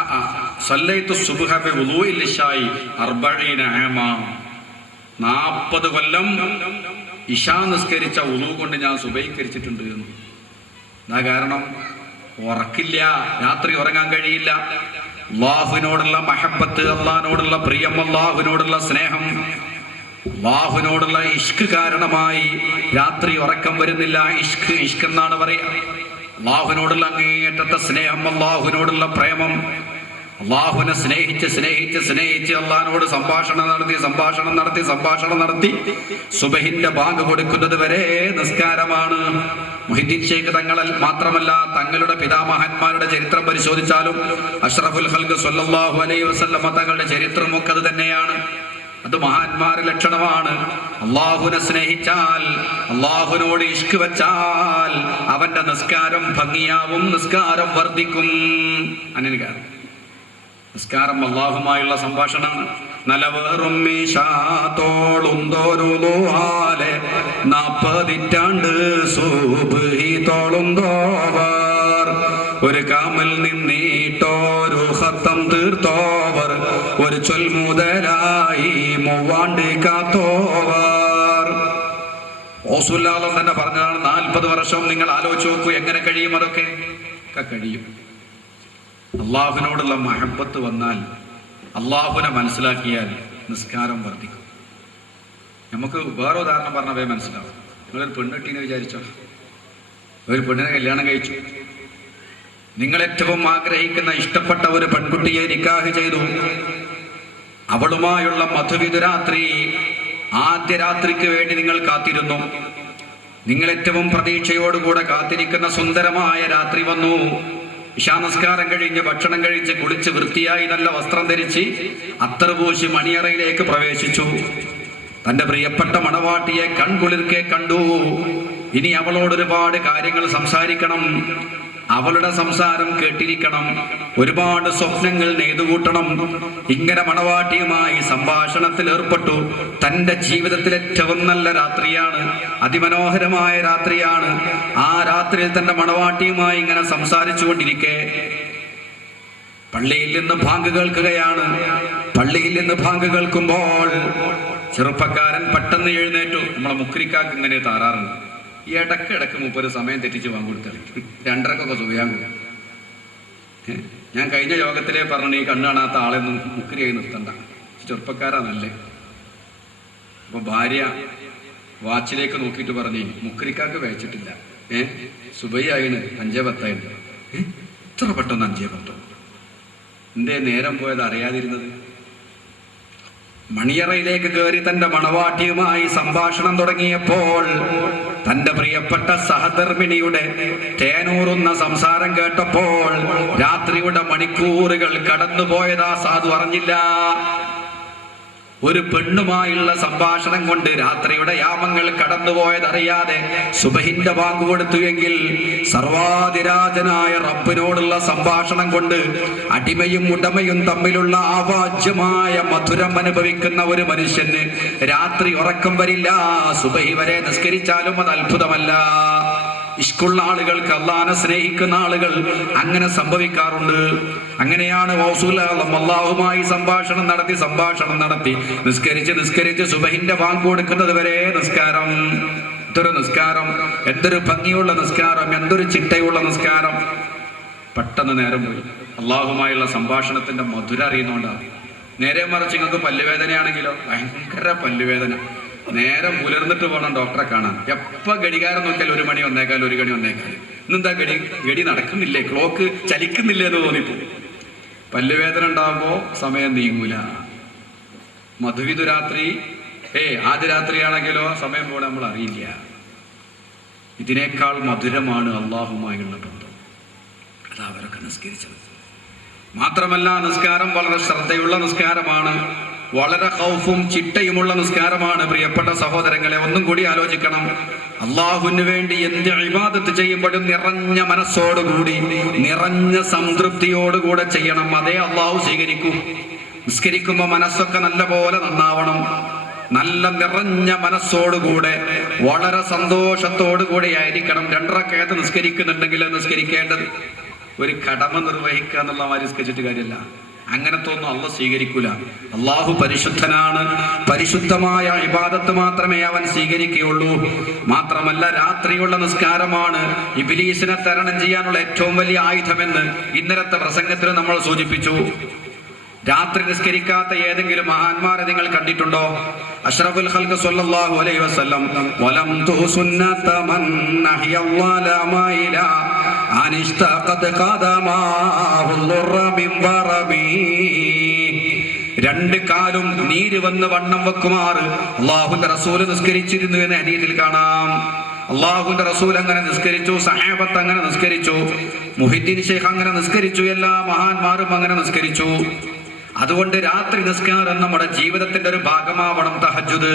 സ്വല്ലൈത്തു സുബ്ഹ ബിവുളൂഇൽ ഇശാഇ 40 ആമ. 40 കൊല്ലം ഇശാ നിസ്കരിച്ച ഉളൂ കൊണ്ട് ഞാൻ സുബഹികരിച്ചിട്ടുണ്ട് എന്ന്. എന്താ കാരണം? ഉറക്കില്ല, രാത്രി ഉറങ്ങാൻ കഴിയില്ല. അള്ളാഹുവിനോടുള്ള മഹബത്ത്, അള്ളാഹിനോടുള്ള പ്രിയം, അള്ളാഹുവിനോടുള്ള സ്നേഹം, അള്ളാഹുവിനോടുള്ള ഇഷ്ക് കാരണമായി രാത്രി ഉറക്കം വരുന്നില്ല. ഇഷ്ക് എന്നാണ് പറയുക. അള്ളാഹുവിനോടുള്ള അങ്ങേയറ്റത്തെ സ്നേഹം, അള്ളാഹുവിനോടുള്ള പ്രേമം, അള്ളാഹുവിനെ സ്നേഹിച്ച് അള്ളാഹിനോട് സംഭാഷണം നടത്തി സുബഹിന്റെ ബാങ്ക് കൊടുക്കുന്നത് വരെ നിസ്കാരമാണ്. മുഹിദ്ദീൻ ശൈഖ് തങ്ങളിൽ മാത്രമല്ല, തങ്ങളുടെ പിതാമഹന്മാരുടെ ചരിത്രം പരിശോധിച്ചാലും അഷ്റഫുൽ ഖൽഖ് സ്വല്ലല്ലാഹു അലൈഹി വസല്ലം തങ്ങളുടെ ചരിത്രമൊക്കെ അത് തന്നെയാണ്. അത് മഹാന്മാരുടെ ലക്ഷണമാണ്. അള്ളാഹുവിനെ സ്നേഹിച്ചാൽ, അള്ളാഹുവിനോട് ഇഷ്ക് വെച്ചാൽ അവന്റെ നിസ്കാരം ഭംഗിയാവും, നിസ്കാരം വർദ്ധിക്കും. അങ്ങനെ കാരണം നിസ്കാരം അള്ളാഹുമായുള്ള സംഭാഷണമാണ്. നലവേറും മീശാത്തോളുന്തോരുലോഹാലെ 40 സുബ്ഹി തോളുന്തോവർ, ഒരു കാമൽ നിന്നീട്ടോരു ഖത്തം തീർത്തോവർ, ഒരു ചൊൽ മുതലായി 3 കാത്തോവർ. ഓസുല്ലാഹം തന്നെ പറഞ്ഞതാണ് 40 വർഷം. നിങ്ങൾ ആലോചിച്ച് നോക്കൂ, എങ്ങനെ കഴിയും? അതൊക്കെ കഴിയും. അള്ളാഹുവിനോടുള്ള മഹബത്ത് വന്നാൽ, അള്ളാഹുവിനെ മനസ്സിലാക്കിയാൽ നിസ്കാരം വർദ്ധിക്കും. നമുക്ക് വേറെ ഉദാഹരണം പറഞ്ഞവേ മനസ്സിലാവും. നിങ്ങളൊരു പെണ്ണിട്ടീന്ന് വിചാരിച്ചോ, ഒരു പെണ്ണിനെ കല്യാണം കഴിച്ചു. നിങ്ങൾ ഏറ്റവും ആഗ്രഹിക്കുന്ന ഇഷ്ടപ്പെട്ട ഒരു പെൺകുട്ടിയെ നിക്കാഹ് ചെയ്തു. അവളുമായുള്ള മധുവിധുരാത്രി, ആദ്യ രാത്രിക്ക് വേണ്ടി നിങ്ങൾ കാത്തിരുന്നു. നിങ്ങൾ ഏറ്റവും പ്രതീക്ഷയോടുകൂടെ കാത്തിരിക്കുന്ന സുന്ദരമായ രാത്രി വന്നു. ഇശാ നിസ്കാരം കഴിഞ്ഞ് ഭക്ഷണം കഴിച്ച് കുളിച്ച് വൃത്തിയായി നല്ല വസ്ത്രം ധരിച്ച് അത്തർ പൂശി മണിയറയിലേക്ക് പ്രവേശിച്ചു. തന്റെ പ്രിയപ്പെട്ട മണവാട്ടിയെ കൺകുളിർക്കെ കണ്ടു. ഇനി അവളോട് ഒരുപാട് കാര്യങ്ങൾ സംസാരിക്കണം, അവളുടെ സംസാരം കേട്ടിരിക്കണം, ഒരുപാട് സ്വപ്നങ്ങൾ നെയ്തുകൂട്ടണം. ഇങ്ങനെ മണവാട്ടിയുമായി സംഭാഷണത്തിൽ ഏർപ്പെട്ടു. തന്റെ ജീവിതത്തിൽ ഏറ്റവും നല്ല രാത്രിയാണ്, അതിമനോഹരമായ രാത്രിയാണ്. ആ രാത്രിയിൽ തന്റെ മണവാട്ടിയുമായി ഇങ്ങനെ സംസാരിച്ചു കൊണ്ടിരിക്കെ പള്ളിയിൽ നിന്ന് ബാങ്ക് കേൾക്കുകയാണ്. പള്ളിയിൽ നിന്ന് ബാങ്ക് കേൾക്കുമ്പോൾ ചെറുപ്പക്കാരൻ പെട്ടെന്ന് എഴുന്നേറ്റു. നമ്മളെ മുക്രിക്കാക്ക് ഇങ്ങനെ താറാറുണ്ട്. ഈ ഇടക്കിടക്ക് 30 സമയം തെറ്റിച്ച് വാങ്ങിക്കൊടുത്തത് 2:30 സുബിയാൻ കൊടുക്കും. ഞാൻ കഴിഞ്ഞ യോഗത്തിലേ പറഞ്ഞു, ഈ കണ്ണു കാണാത്ത ആളെയൊന്നും മുക്രിയായി നിർത്തണ്ട, ചെറുപ്പക്കാരാണല്ലേ. അപ്പൊ ഭാര്യ വാച്ചിലേക്ക് നോക്കിയിട്ട് പറഞ്ഞു, മുക്രിക്കാക്ക് വെച്ചിട്ടില്ല, സുബൈയായിന് 5:10. ഇത്ര പെട്ടെന്ന് 5:10? എന്തേ നേരം പോയത് അറിയാതിരുന്നത്? മണിയറയിലേക്ക് കയറി തന്റെ മണവാട്ടിയുമായി സംഭാഷണം തുടങ്ങിയപ്പോൾ തന്റെ പ്രിയപ്പെട്ട സഹധർമ്മിണിയുടെ തേനൂറുന്ന സംസാരം കേട്ടപ്പോൾ രാത്രിയുടെ മണിക്കൂറുകൾ കടന്നുപോയതാ സാധു അറിഞ്ഞില്ല. ഒരു പെണ്ണുമായുള്ള സംഭാഷണം കൊണ്ട് രാത്രിയുടെ യാമങ്ങൾ കടന്നുപോയതറിയാതെ സുബഹിന്റെ ബാങ്ക് കൊടുത്തുവെങ്കിൽ സർവാധിരാജനായ റബ്ബിനോടുള്ള സംഭാഷണം കൊണ്ട് അടിമയും ഉടമയും തമ്മിലുള്ള ആവാജ്യമായ മധുരം അനുഭവിക്കുന്ന ഒരു മനുഷ്യന് രാത്രി ഉറക്കം വരില്ല. സുബഹി വരെ നിസ്കരിച്ചാലും അത് അത്ഭുതമല്ല. ഇഷ്കുള്ള ആളുകൾക്ക്, അള്ളാഹനെ സ്നേഹിക്കുന്ന ആളുകൾ അങ്ങനെ സംഭവിക്കാറുണ്ട്. അങ്ങനെയാണ് അള്ളാഹുമായി സംഭാഷണം നടത്തി നിസ്കരിച്ച് സുബഹിന്റെ ബാങ്ക് കൊടുക്കുന്നത് വരെ നിസ്കാരം. എന്തൊരു നിസ്കാരം, എന്തൊരു ഭംഗിയുള്ള നിസ്കാരം, എന്തൊരു ചിട്ടയുള്ള നിസ്കാരം. പെട്ടെന്ന് നേരം പോയി. അള്ളാഹുമായുള്ള സംഭാഷണത്തിന്റെ മധുര അറിയുന്നോണ്ടാണ്. നേരെ മറിച്ച് നിങ്ങൾക്ക് പല്ലുവേദനയാണെങ്കിലോ ഭയങ്കര പല്ലുവേദന, നേരം പുലർന്നിട്ട് പോകണം ഡോക്ടറെ കാണാൻ. എപ്പോൾ ഘടികാരം നോക്കിയാൽ 1 മണി 1:15, 1 മണി 1:15. ഇന്നെന്താ ഗടി നടക്കുന്നില്ലേ, ക്ലോക്ക് ചലിക്കുന്നില്ലേ എന്ന് തോന്നിപ്പോ. പല്ലുവേദന ഉണ്ടാകുമ്പോൾ സമയം നീങ്ങൂല. മധുവിധുരാത്രി ആദ്യ രാത്രിയാണെങ്കിലോ സമയം പോകണം നമ്മൾ അറിയില്ല. ഇതിനേക്കാൾ മധുരമാണ് അള്ളാഹുമായുള്ള ബന്ധം. അതാ അവരൊക്കെ നിസ്കരിച്ചത്. മാത്രമല്ല നിസ്കാരം വളരെ ശ്രദ്ധയുള്ള നിസ്കാരമാണ്. വളരെ ഖൗഫും ചിട്ടയുമുള്ള നിസ്കാരമാണ്. പ്രിയപ്പെട്ട സഹോദരങ്ങളെ, ഒന്നും കൂടി ആലോചിക്കണം. അള്ളാഹുവിന് വേണ്ടി എന്ത് ഇബാദത്ത് ചെയ്യുമ്പോഴും നിറഞ്ഞ മനസ്സോടുകൂടി, നിറഞ്ഞ സംതൃപ്തിയോടുകൂടെ ചെയ്യണം. അതേ അള്ളാഹു സ്വീകരിക്കൂ. നിസ്കരിക്കുമ്പോൾ മനസ്സൊക്കെ നല്ല പോലെ നന്നാവണം. നല്ല നിറഞ്ഞ മനസ്സോടുകൂടെ, വളരെ സന്തോഷത്തോടുകൂടെ ആയിരിക്കണം. 2 റക്അത്ത് നിസ്കരിക്കുന്നുണ്ടെങ്കിൽ നിസ്കരിക്കേണ്ടത് ഒരു കടമ നിർവഹിക്കുക എന്നുള്ള മാതിരി നിസ്കരിച്ചിട്ട് കാര്യമില്ല. അങ്ങനത്തെ ഒന്നും അള്ളാഹ് സ്വീകരിക്കൂല. അള്ളാഹു പരിശുദ്ധനാണ്. പരിശുദ്ധമായ ഇബാദത്ത് മാത്രമേ അവൻ സ്വീകരിക്കുകയുള്ളൂ. മാത്രമല്ല, രാത്രിയുള്ള നിസ്കാരമാണ് ഇബ്ലീസിനെ തരണം ചെയ്യാനുള്ള ഏറ്റവും വലിയ ആയുധമെന്ന് ഇന്നലത്തെ പ്രസംഗത്തിൽ നമ്മൾ സൂചിപ്പിച്ചു. രാത്രി നിസ്കരിക്കാത്ത ഏതെങ്കിലും മഹാന്മാരെ നിങ്ങൾ കണ്ടിട്ടുണ്ടോ? അഷ്റഫുൽ ഖൽഖ് സ്വല്ലല്ലാഹു അലൈഹി വസല്ലം വലം തുസുന്നത മൻ നഹിയല്ലാമയില അനിഷ്തഖത് ഖദമാഹുർ മിൻ ബറബി. 2 കാലും നീര് വന്ന് വണ്ണം വെക്കുമാറ് അല്ലാഹുവിന്റെ റസൂൽ നിസ്കരിച്ചിരുന്നു എന്ന് ഹദീസിൽ കാണാം. അല്ലാഹുവിന്റെ റസൂൽ അങ്ങനെ നിസ്കരിച്ചു, സഹാബത്ത് അങ്ങനെ നിസ്കരിച്ചു, മുഹിദ്ദീൻ ശൈഖ് അങ്ങനെ നിസ്കരിച്ചു, എല്ലാ മഹാന്മാരും അങ്ങനെ നിസ്കരിച്ചു. അതുകൊണ്ട് രാത്രി നിസ്കാരം നമ്മുടെ ജീവിതത്തിന്റെ ഒരു ഭാഗമാവണം. തഹജ്ജുദ്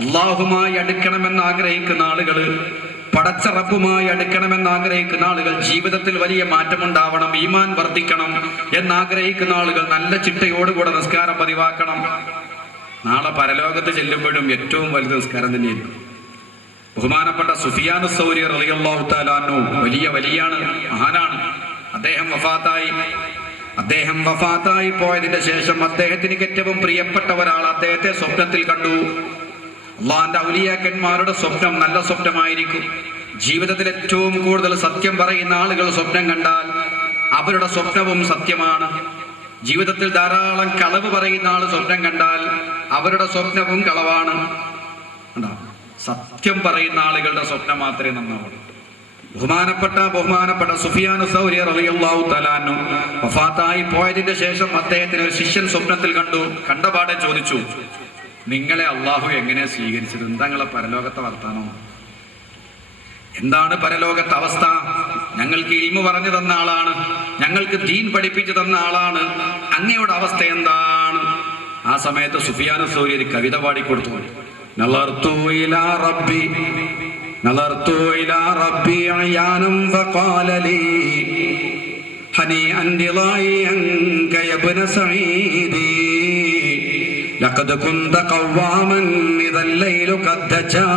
അള്ളാഹുമായി അടുക്കണമെന്ന് ആഗ്രഹിക്കുന്ന ആളുകൾ, പടച്ച റബ്ബുമായി അടുക്കണമെന്ന് ആഗ്രഹിക്കുന്ന ആളുകൾ, ജീവിതത്തിൽ വലിയ മാറ്റമുണ്ടാവണം, ഈമാൻ വർദ്ധിക്കണം എന്നാഗ്രഹിക്കുന്ന ആളുകൾ നല്ല ചിട്ടയോടുകൂടെ നിസ്കാരം പതിവാക്കണം. നാളെ പരലോകത്ത് ചെല്ലുമ്പോഴും ഏറ്റവും വലുത് നിസ്കാരം തന്നെയായിരിക്കും. ബഹുമാനപ്പെട്ട സുഫിയാൻ സൗരി റളിയല്ലാഹു തആല അൻഹു വലിയ വലിയാണ്, മഹാനാണ്. അദ്ദേഹം വഫാത്തായി പോയതിന്റെ ശേഷം അദ്ദേഹത്തിന് ഏറ്റവും പ്രിയപ്പെട്ട ഒരാൾ അദ്ദേഹത്തെ സ്വപ്നത്തിൽ കണ്ടു. അള്ളാഹുവിന്റെ ഔലിയാക്കന്മാരുടെ സ്വപ്നം നല്ല സ്വപ്നമായിരിക്കും. ജീവിതത്തിൽ ഏറ്റവും കൂടുതൽ സത്യം പറയുന്ന ആളുകൾ സ്വപ്നം കണ്ടാൽ അവരുടെ സ്വപ്നവും സത്യമാണ്. ജീവിതത്തിൽ ധാരാളം കളവ് പറയുന്ന ആൾ സ്വപ്നം കണ്ടാൽ അവരുടെ സ്വപ്നവും കളവാണ്. സത്യം പറയുന്ന ആളുകളുടെ സ്വപ്നം മാത്രമേ നന്നാവുള്ളൂ. ബഹുമാനപ്പെട്ട സുഫിയാൻ സൗരി റളിയല്ലാഹു തആല അൻഹു വഫാത്തായി പോയതിന്റെ ശേഷം അദ്ദേഹത്തിന് ഒരു ശിഷ്യൻ സ്വപ്നത്തിൽ കണ്ടു. കണ്ടപാടെ ചോദിച്ചു, നിങ്ങളെ അള്ളാഹു എങ്ങനെ സ്വീകരിച്ചത്? എന്താ നിങ്ങളെ പരലോകത്തെ വർത്താനം? എന്താണ് പരലോകത്തെ അവസ്ഥ? ഞങ്ങൾക്ക് ഇൽമു പറഞ്ഞു തന്ന ആളാണ്, ഞങ്ങൾക്ക് ദീൻ പഠിപ്പിച്ചു തന്ന ആളാണ്, അങ്ങയുടെ അവസ്ഥ എന്താണ്? ആ സമയത്ത് സുഫിയാൻ സൗരി ഒരു കവിത പാടിക്കൊടുത്തു. نظرت إلى ربي عيانا فقال لي هنيئا رضاي عنك يا ابن سعيدي لقد كنت قواما إذا الليل قد دجا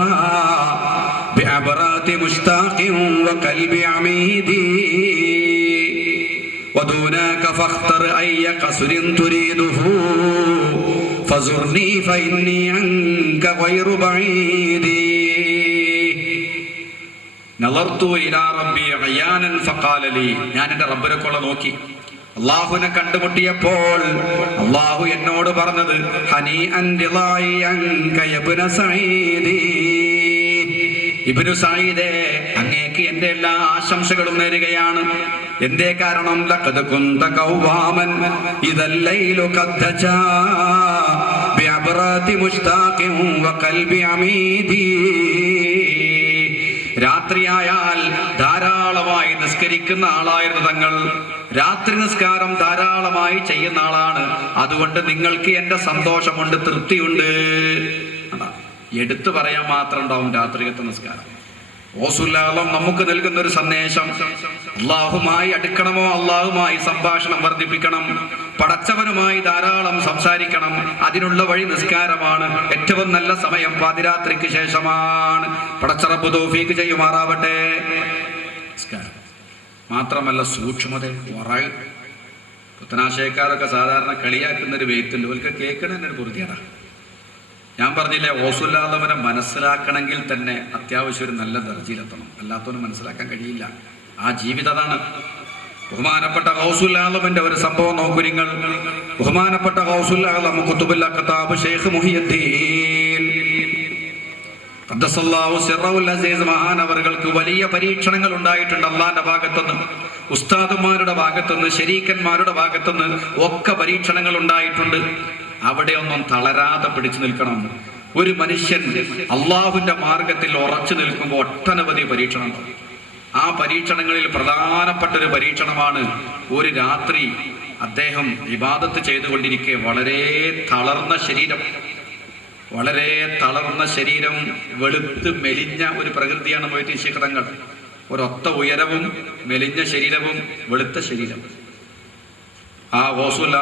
بعبرات مشتاق وقلب عميدي ودونك فاختر أي قصر تريده فزرني فإني عنك غير بعيد. ഞാൻ എന്റെ റബ്ബിനെ കൊള്ള നോക്കി, അള്ളാഹുവിനെ കണ്ടുമുട്ടിയപ്പോൾ അള്ളാഹു എന്നോട് പറഞ്ഞത്, ഇബ്നു സഈദേ, അങ്ങേക്ക് എന്റെ എല്ലാ ആശംസകളും നേരുകയാണ്. എന്തേ കാരണം? ലഖദ് കുന്ത ഖൗവാമൻ ഇദൽ ലൈലു ഖദ്ദജാ ബിഅബ്റാതി മുഷ്താഖിൻ വഖൽബി അമീദി. രാത്രിയായാൽ ധാരാളമായി നിസ്കരിക്കുന്ന ആളായിരുന്നു തങ്ങൾ. രാത്രി നിസ്കാരം ധാരാളമായി ചെയ്യുന്ന ആളാണ്. അതുകൊണ്ട് നിങ്ങൾക്ക് എന്റെ സന്തോഷമുണ്ട്, തൃപ്തിയുണ്ട്. എടുത്തു പറയാൻ മാത്രം ഉണ്ടാവും രാത്രികത്തെ നിസ്കാരം. ഓസുല്ലാഹം നമുക്ക് നൽകുന്ന ഒരു സന്ദേശം, അള്ളാഹുമായി അടുക്കണമോ, അള്ളാഹുമായി സംഭാഷണം വർദ്ധിപ്പിക്കണം, പടച്ചവനുമായി ധാരാളം സംസാരിക്കണം. അതിനുള്ള വഴി നിസ്കാരമാണ്. ഏറ്റവും നല്ല സമയം പാതിരാത്രിക്ക് ശേഷമാണ്. പടച്ച റബ്ബ് തൗഫീഖ് ചെയ്യുമാറാവട്ടെ. നിസ്കാരം മാത്രമല്ല, സൂക്ഷ്മത വറയ്. പുത്തനാശയക്കാരൊക്കെ സാധാരണ കളിയാക്കുന്ന ഒരു വെയ്ത്തുണ്ട്, അവർക്ക് കേൾക്കണതിന് ഒരു പൂർത്തിയാണ്. ഞാൻ പറഞ്ഞില്ലേ, ഓസുല്ലാദവനെ മനസ്സിലാക്കണമെങ്കിൽ തന്നെ അത്യാവശ്യം ഒരു നല്ല ദർജയിലെത്തണം, അല്ലാത്തവന് മനസ്സിലാക്കാൻ കഴിയില്ല. ആ ജീവിതമാണ്. ബഹുമാനപ്പെട്ട ഗൗസുൽ ആലമിന്റെ ഒരു സംഭവം നോക്കൂ നിങ്ങൾ. ബഹുമാനപ്പെട്ട ഗൗസുൽ ആലം ഖുതുബുൽ അഖ്താബ് ശൈഖ് മുഹിയുദ്ദീൻ ഖദ്ദസല്ലാഹു സിർറഹുൽ അസീസ് മഹാനവറുകൾക്ക് വലിയ പരീക്ഷണങ്ങൾ ഉണ്ടായിട്ടുണ്ട്. അള്ളാന്റെ ഭാഗത്തുനിന്ന്, ഉസ്താദുമാരുടെ ഭാഗത്തുനിന്ന്, ശരീക്കന്മാരുടെ ഭാഗത്തുനിന്ന് ഒക്കെ പരീക്ഷണങ്ങൾ ഉണ്ടായിട്ടുണ്ട്. അവിടെ ഒന്നും തളരാതെ പിടിച്ചു നിൽക്കണം. ഒരു മനുഷ്യൻ അള്ളാഹുവിന്റെ മാർഗത്തിൽ ഉറച്ചു നിൽക്കുമ്പോൾ ഒട്ടനവധി പരീക്ഷണം. ആ പരീക്ഷണങ്ങളിൽ പ്രധാനപ്പെട്ട ഒരു പരീക്ഷണമാണ് ഒരു രാത്രി അദ്ദേഹം ഇബാദത്ത് ചെയ്തുകൊണ്ടിരിക്കെ വളരെ തളർന്ന ശരീരം, വെളുത്ത് മെലിഞ്ഞ ഒരു പ്രകൃതിയാണ് മൊയ്തീൻ ശിഹാബ് തങ്ങൾ. ഒരൊത്ത ഉയരവും മെലിഞ്ഞ ശരീരവും വെളുത്ത ശരീരം. ആ ഗൗസുൽ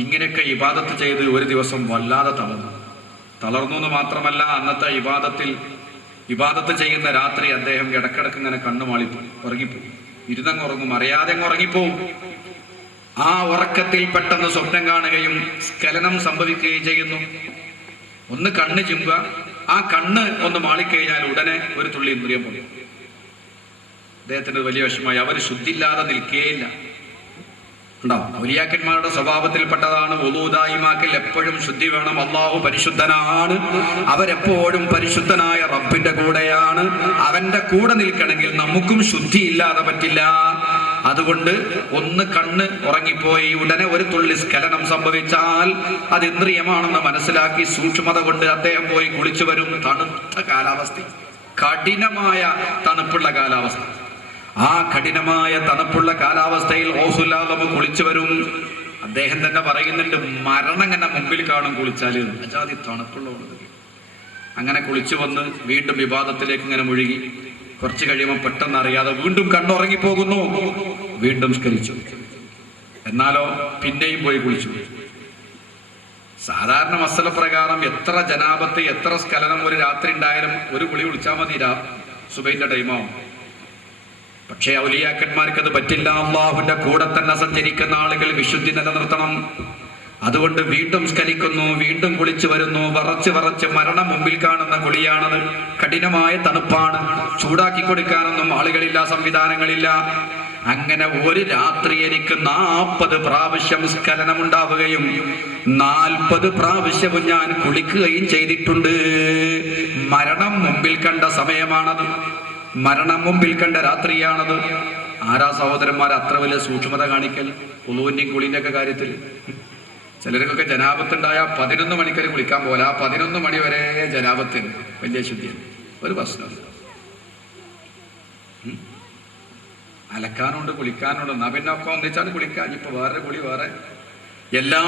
ഇങ്ങനെയൊക്കെ ഇബാദത്ത് ചെയ്ത് ഒരു ദിവസം വല്ലാതെ തളർന്നു എന്ന് മാത്രമല്ല, അന്നത്തെ ഇബാദത്ത് ചെയ്യുന്ന രാത്രി അദ്ദേഹം ഇടക്കിടക്ക് ഇങ്ങനെ കണ്ണുമാളിപ്പോവും, ഉറങ്ങിപ്പോവും, ഇരുന്നങ്ങ് ഉറങ്ങും, അറിയാതെ അങ്ങ് ഉറങ്ങിപ്പോവും. ആ ഉറക്കത്തിൽ പെട്ടെന്ന് സ്വപ്നം കാണുകയും സ്ഖലനം സംഭവിക്കുകയും ചെയ്യുന്നു. ഒന്ന് കണ്ണ് ചിമ്പുക, ആ കണ്ണ് ഒന്ന് മാളിക്കഴിഞ്ഞാൽ ഉടനെ ഒരു തുള്ളി ഇന്ദ്രിയം പോകും. അദ്ദേഹത്തിന് വലിയ വിഷമമായി. അവർ ശുദ്ധിയില്ലാതെ നിൽക്കുകയില്ല. ഉണ്ടാവും. ഔലിയാക്കന്മാരുടെ സ്വഭാവത്തിൽപ്പെട്ടതാണ് വുളൂ ദായിമാക്കൽ, എപ്പോഴും ശുദ്ധി വേണം. അല്ലാഹു പരിശുദ്ധനാണ്, അവരെപ്പോഴും പരിശുദ്ധനായ റബ്ബിന്റെ കൂടെയാണ്. അവന്റെ കൂടെ നിൽക്കണമെങ്കിൽ നമുക്കും ശുദ്ധി ഇല്ലാതെ പറ്റില്ല. അതുകൊണ്ട് ഒന്ന് കണ്ണ് ഉറങ്ങിപ്പോയി ഉടനെ ഒരു തുള്ളി സ്ഖലനം സംഭവിച്ചാൽ അത് ഇന്ദ്രിയമാണെന്ന് മനസ്സിലാക്കി സൂക്ഷ്മത കൊണ്ട് അദ്ദേഹം പോയി കുളിച്ചു വരും. തണുത്ത കാലാവസ്ഥ, കഠിനമായ തണുപ്പുള്ള കാലാവസ്ഥ. ആ കഠിനമായ തണുപ്പുള്ള കാലാവസ്ഥയിൽ ഗൗസുൽ ആലം കുളിച്ചു വരും. അദ്ദേഹം തന്നെ പറയുന്നുണ്ട്, മരണം ഇങ്ങനെ മുമ്പിൽ കാണും കുളിച്ചാൽ, അജാതി തണുപ്പുള്ളത്. അങ്ങനെ കുളിച്ചു വന്ന് വീണ്ടും വിവാദത്തിലേക്ക് ഇങ്ങനെ മുഴുകി. കുറച്ച് കഴിയുമ്പോൾ പെട്ടെന്ന് അറിയാതെ വീണ്ടും കണ്ണുറങ്ങിപ്പോകുന്നു. വീണ്ടും സ്കരിച്ചു. എന്നാലോ പിന്നെയും പോയി കുളിച്ചു. സാധാരണ മസല പ്രകാരം എത്ര ജനാപത്ത്, എത്ര സ്ഖലനം ഒരു രാത്രി ഉണ്ടായാലും ഒരു കുളി കുളിച്ചാൽ മതി, സുബൈന്റെ ടൈമാവും. പക്ഷേ ഔലിയാക്കന്മാർക്ക് അത് പറ്റില്ല. അള്ളാഹുവിന്റെ കൂടെ തന്നെ സഞ്ചരിക്കുന്ന ആളുകൾ വിശുദ്ധി നിലനിർത്തണം. അതുകൊണ്ട് വീണ്ടും സ്ഖലിക്കുന്നു, വീണ്ടും കുളിച്ചു വരുന്നു. വറച്ച് മരണം മുമ്പിൽ കാണുന്ന കുളിയാണത്. കഠിനമായ തണുപ്പാണ്. ചൂടാക്കി കൊടുക്കാനൊന്നും ആളുകളില്ല, സംവിധാനങ്ങളില്ല. അങ്ങനെ ഒരു രാത്രി എനിക്ക് 40 പ്രാവശ്യം സ്ഖലനം ഉണ്ടാവുകയും 40 പ്രാവശ്യവും ഞാൻ കുളിക്കുകയും ചെയ്തിട്ടുണ്ട്. മരണം മുമ്പിൽ കണ്ട സമയമാണത്. മരണം മുമ്പിൽ കണ്ട രാത്രിയാണത്. ആരാ സഹോദരന്മാർ അത്ര വലിയ സൂക്ഷ്മത കാണിക്കൽ ഉളുവിന്റെയും കുളിന്റെ ഒക്കെ കാര്യത്തിൽ? ചിലർക്കൊക്കെ ജനാപത്തുണ്ടായ 11 മണിക്കൊരു കുളിക്കാൻ പോലെ, ആ 11 മണി വരെ ജനാപത്തിന് വലിയ ശുദ്ധിയാണ്, ഒരു പ്രശ്നമില്ല. അലക്കാനുണ്ട്, കുളിക്കാനുണ്ട്, എന്നാ പിന്നെ ഒക്കെ ഒന്നിച്ചാണ് കുളിക്കാൻ. ഇപ്പൊ വേറെ കുളി വേറെ, എല്ലാ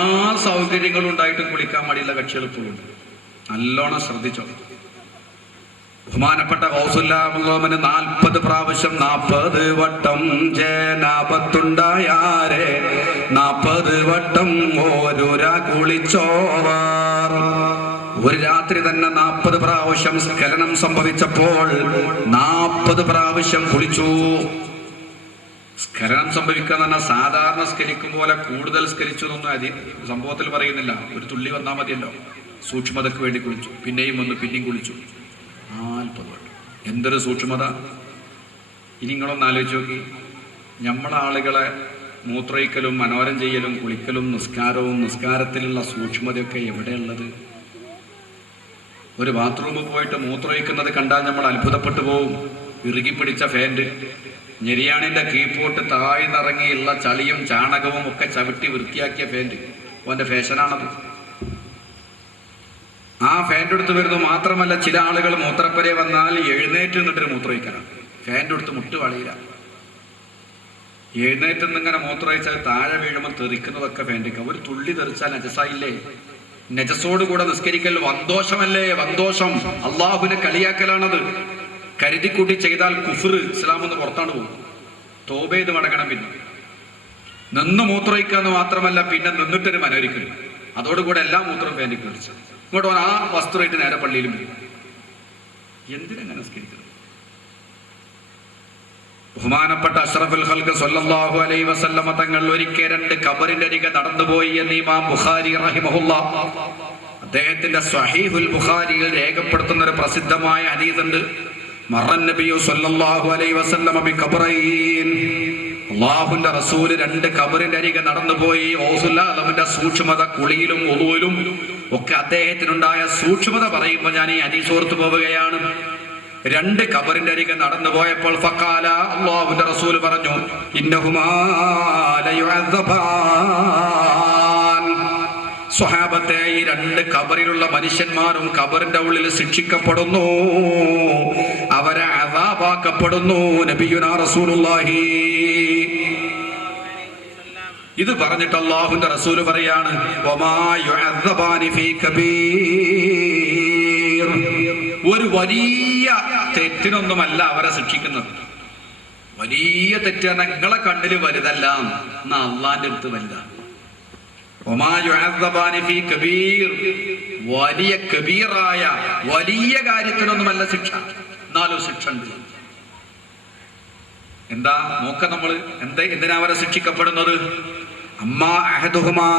സൗകര്യങ്ങളും ഉണ്ടായിട്ടും കുളിക്കാൻ മടിയുള്ള കക്ഷികൾ ഇപ്പോഴും ഉണ്ട്. നല്ലോണം ശ്രദ്ധിച്ചോ. ബഹുമാനപ്പെട്ട ഗൗസുൽ ആലമിന് 40 പ്രാവശ്യം 40 വട്ടം ജനാപത്തുണ്ടായാരെ 40 വട്ടം ഓരോരാ കുളിച്ചോവാർ. ഒരു രാത്രി തന്നെ 40 പ്രാവശ്യം സ്ഖലനം സംഭവിച്ചപ്പോൾ 40 പ്രാവശ്യം കുളിച്ചു. സ്ഖലനം സംഭവിക്കുക എന്ന് പറഞ്ഞാൽ സാധാരണ സ്കരിക്കും പോലെ കൂടുതൽ സ്കരിച്ചു എന്നൊന്നും സംഭവത്തിൽ പറയുന്നില്ല. ഒരു തുള്ളി വന്നാൽ മതിയല്ലോ. സൂക്ഷ്മതയ്ക്ക് വേണ്ടി കുളിച്ചു. പിന്നെയും വന്ന് പിന്നെയും കുളിച്ചു. 40 വട്ടം. എന്തൊരു സൂക്ഷ്മത! ഇനി നിങ്ങളൊന്ന് ആലോചിച്ച് നോക്കി. നമ്മളാളുകളെ മൂത്രയിക്കലും മനോരം ചെയ്യലും കുളിക്കലും നിസ്കാരവും നിസ്കാരത്തിലുള്ള സൂക്ഷ്മതയൊക്കെ എവിടെയുള്ളത്? ഒരു ബാത്റൂമിൽ പോയിട്ട് മൂത്രയിക്കുന്നത് കണ്ടാൽ നമ്മൾ അത്ഭുതപ്പെട്ടു പോവും. ഇറുകിപ്പിടിച്ച ഫാൻറ്, ഞെരിയാണിൻ്റെ കീപ്പോട്ട് താഴ്ന്നിറങ്ങിയുള്ള ചളിയും ചാണകവും ഒക്കെ ചവിട്ടി വൃത്തിയാക്കിയ ഫാൻറ്, അവൻ്റെ ഫാഷനാണത്. ആ ഫാൻ്റെ അടുത്ത് വരുന്നു. മാത്രമല്ല, ചില ആളുകൾ മൂത്രപ്പരെ വന്നാൽ എഴുന്നേറ്റ് നിന്നിട്ടൊരു മൂത്രമൊഴിക്കണം. ഫാൻ്റെ അടുത്ത് മുട്ട് വളയില്ല. എഴുന്നേറ്റ് നിന്നിങ്ങനെ മൂത്രമൊഴിച്ചാൽ താഴെ വീഴുമ്പോൾ തെറിക്കുന്നതൊക്കെ ഫാൻറ്റിക്കാം. ഒരു തുള്ളി തെറിച്ചാൽ നജസായില്ലേ? നജസോടുകൂടെ നിസ്കരിക്കൽ വന്തോഷമല്ലേ? വന്തോഷം, അള്ളാഹുവിനെ കളിയാക്കലാണത്. കരുതിക്കൂട്ടി ചെയ്താൽ കുഫ്ർ, ഇസ്ലാമെന്ന് പുറത്താണ് പോകും. തോബ ചെയ്ത് മടങ്ങണം. പിന്നെ നിന്ന് മൂത്രമൊഴിക്കുക എന്ന് മാത്രമല്ല, പിന്നെ നിന്നിട്ടൊരു മനോരിക്കൽ. അതോടുകൂടെ എല്ലാ മൂത്രവും ഫാൻറ്റിക്ക് വിളിച്ചു ഇങ്ങോട്ട് ആ വസ്തുവായിട്ട് നേരെ പള്ളിയിലും വരും. എന്തിനെങ്ങനെ നിസ്കരിക്കുന്നത്? ബഹുമാനപ്പെട്ട അഷ്റഫുൽ ഖൽഖ് സ്വല്ലല്ലാഹു അലൈഹി വസല്ലമ തങ്ങൾ ഒരിക്കൽ 2 ഖബറിന്റെ അരികെ നടന്നുപോയി എന്ന് ഇമാം ബുഖാരി റഹിമഹുല്ലാഹ് അദ്ദേഹത്തിന്റെ സ്വഹീഹുൽ ബുഖാരിയിൽ രേഖപ്പെടുത്തുന്ന ഒരു പ്രസിദ്ധമായ ഹദീസ് ഉണ്ട്. മറൻ നബിയു സ്വല്ലല്ലാഹു അലൈഹി വസല്ലമ ബി ഖബറൈൻ. അല്ലാഹുവിന്റെ റസൂൽ 2 ഖബറിന്റെ അരികെ നടന്നുപോയി. ഗൗസുൽ ആലമിന്റെ സൂക്ഷ്മത, കുളിയിലും വുളൂയിലും ഒക്കെ അദ്ദേഹത്തിനുണ്ടായ സൂക്ഷ്മത പറയുമ്പോൾ ഞാൻ ഈ ഹദീസ് ഓർത്തു പോവുകയാണ്. 2 ഖബറിന്റെ അരികെ നടന്നു പോയപ്പോൾ ഫഖാല, അല്ലാഹുവിന്റെ റസൂൽ പറഞ്ഞു, ഇന്നഹുമാ ലയുഅദ്ദബാൻ. സ്വഹാബത്തെ, ഈ 2 ഖബറിലുള്ള മനുഷ്യന്മാരും ഖബറിന്റെ ഉള്ളിൽ ശിക്ഷിക്കപ്പെടുന്നു, അവരെ അദാബാക്കപ്പെടുന്നു. നബിയുനാ റസൂലുള്ളാഹി ഇത് പറഞ്ഞിട്ട് അല്ലാഹുവിന്റെ റസൂല് പറയാണ്, വമാ യുഅദ്ദബാനി ഫീ കബീർ. ഒരു വലിയ തെറ്റിനൊന്നുമല്ല അവരെ ശിക്ഷിക്കുന്നത്. വലിയ തെറ്റ് നിങ്ങളെ കണ്ണിൽ വലുതല്ല, എന്നാ അള്ളാന്റെ അടുത്ത് വലുതാണ്. വമാ യുഅദ്ദബാനി ഫീ കബീർ, വലിയ കബീറായ വലിയ കാര്യത്തിനൊന്നുമല്ല ശിക്ഷ, എന്നാലും ശിക്ഷ ഉണ്ട്. എന്താ നോക്ക നമ്മള് എന്തിനാ അവരെ ശിക്ഷിക്കപ്പെടുന്നത്? അമ്മാ അഹദുഹുമാ,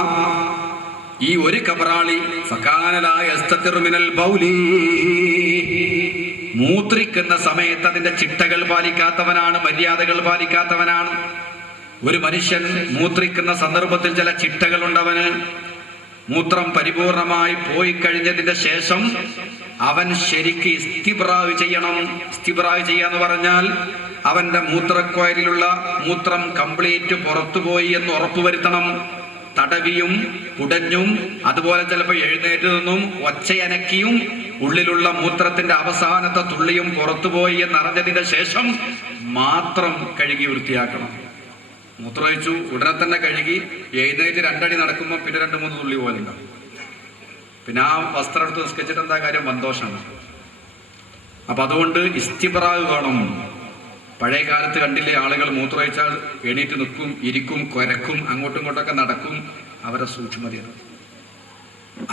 ഈ ഒരു കബറാളി ഫകാന ലാ യസ്തതിറു മിനൽ ബൗലി, മൂത്രിക്കുന്ന സമയത്ത് അതിന്റെ ചിട്ടകൾ പാലിക്കാത്തവനാണ്, മര്യാദകൾ പാലിക്കാത്തവനാണ്. ഒരു മനുഷ്യൻ മൂത്രിക്കുന്ന സന്ദർഭത്തിൽ ചില ചിട്ടകളുണ്ടവന്. മൂത്രം പരിപൂർണമായി പോയി കഴിഞ്ഞതിന്റെ ശേഷം അവൻ ശരിക്ക് ഇസ്തിബ്റാവ് ചെയ്യണം. ഇസ്തിബ്റാവ് ചെയ്യാന്ന് പറഞ്ഞാൽ അവന്റെ മൂത്രക്കോയലിലുള്ള മൂത്രം കംപ്ലീറ്റ് പുറത്തുപോയി എന്ന് ഉറപ്പുവരുത്തണം. തടവിയും കുടഞ്ഞും അതുപോലെ ചിലപ്പോൾ എഴുന്നേറ്റ് നിന്നും ഒച്ചയനക്കിയും ഉള്ളിലുള്ള മൂത്രത്തിന്റെ അവസാനത്തെ തുള്ളിയും പുറത്തുപോയി എന്നറിഞ്ഞതിന്റെ ശേഷം മാത്രം കഴുകി വൃത്തിയാക്കണം. മൂത്രമൊഴിച്ചു ഉടനെ തന്നെ കഴുകി എഴുന്നേറ്റ് 2 അടി നടക്കുമ്പോൾ പിന്നെ 2-3 തുള്ളി പോലെ ഉണ്ടാവും. പിന്നെ ആ വസ്ത്രം എടുത്ത് നിസ്കരിച്ചിട്ട് എന്താ കാര്യം? സന്തോഷമാണ്. അപ്പൊ അതുകൊണ്ട് ഇസ്തിബ്റാവ് വേണം. പഴയ കാലത്ത് കണ്ടില്ലേ, ആളുകൾ മൂത്രമൊഴിച്ചാൽ എണീറ്റ് നിൽക്കും, ഇരിക്കും, കുരക്കും, അങ്ങോട്ടും ഇങ്ങോട്ടൊക്കെ നടക്കും. അവരെ സൂക്ഷ്മതയാണ്.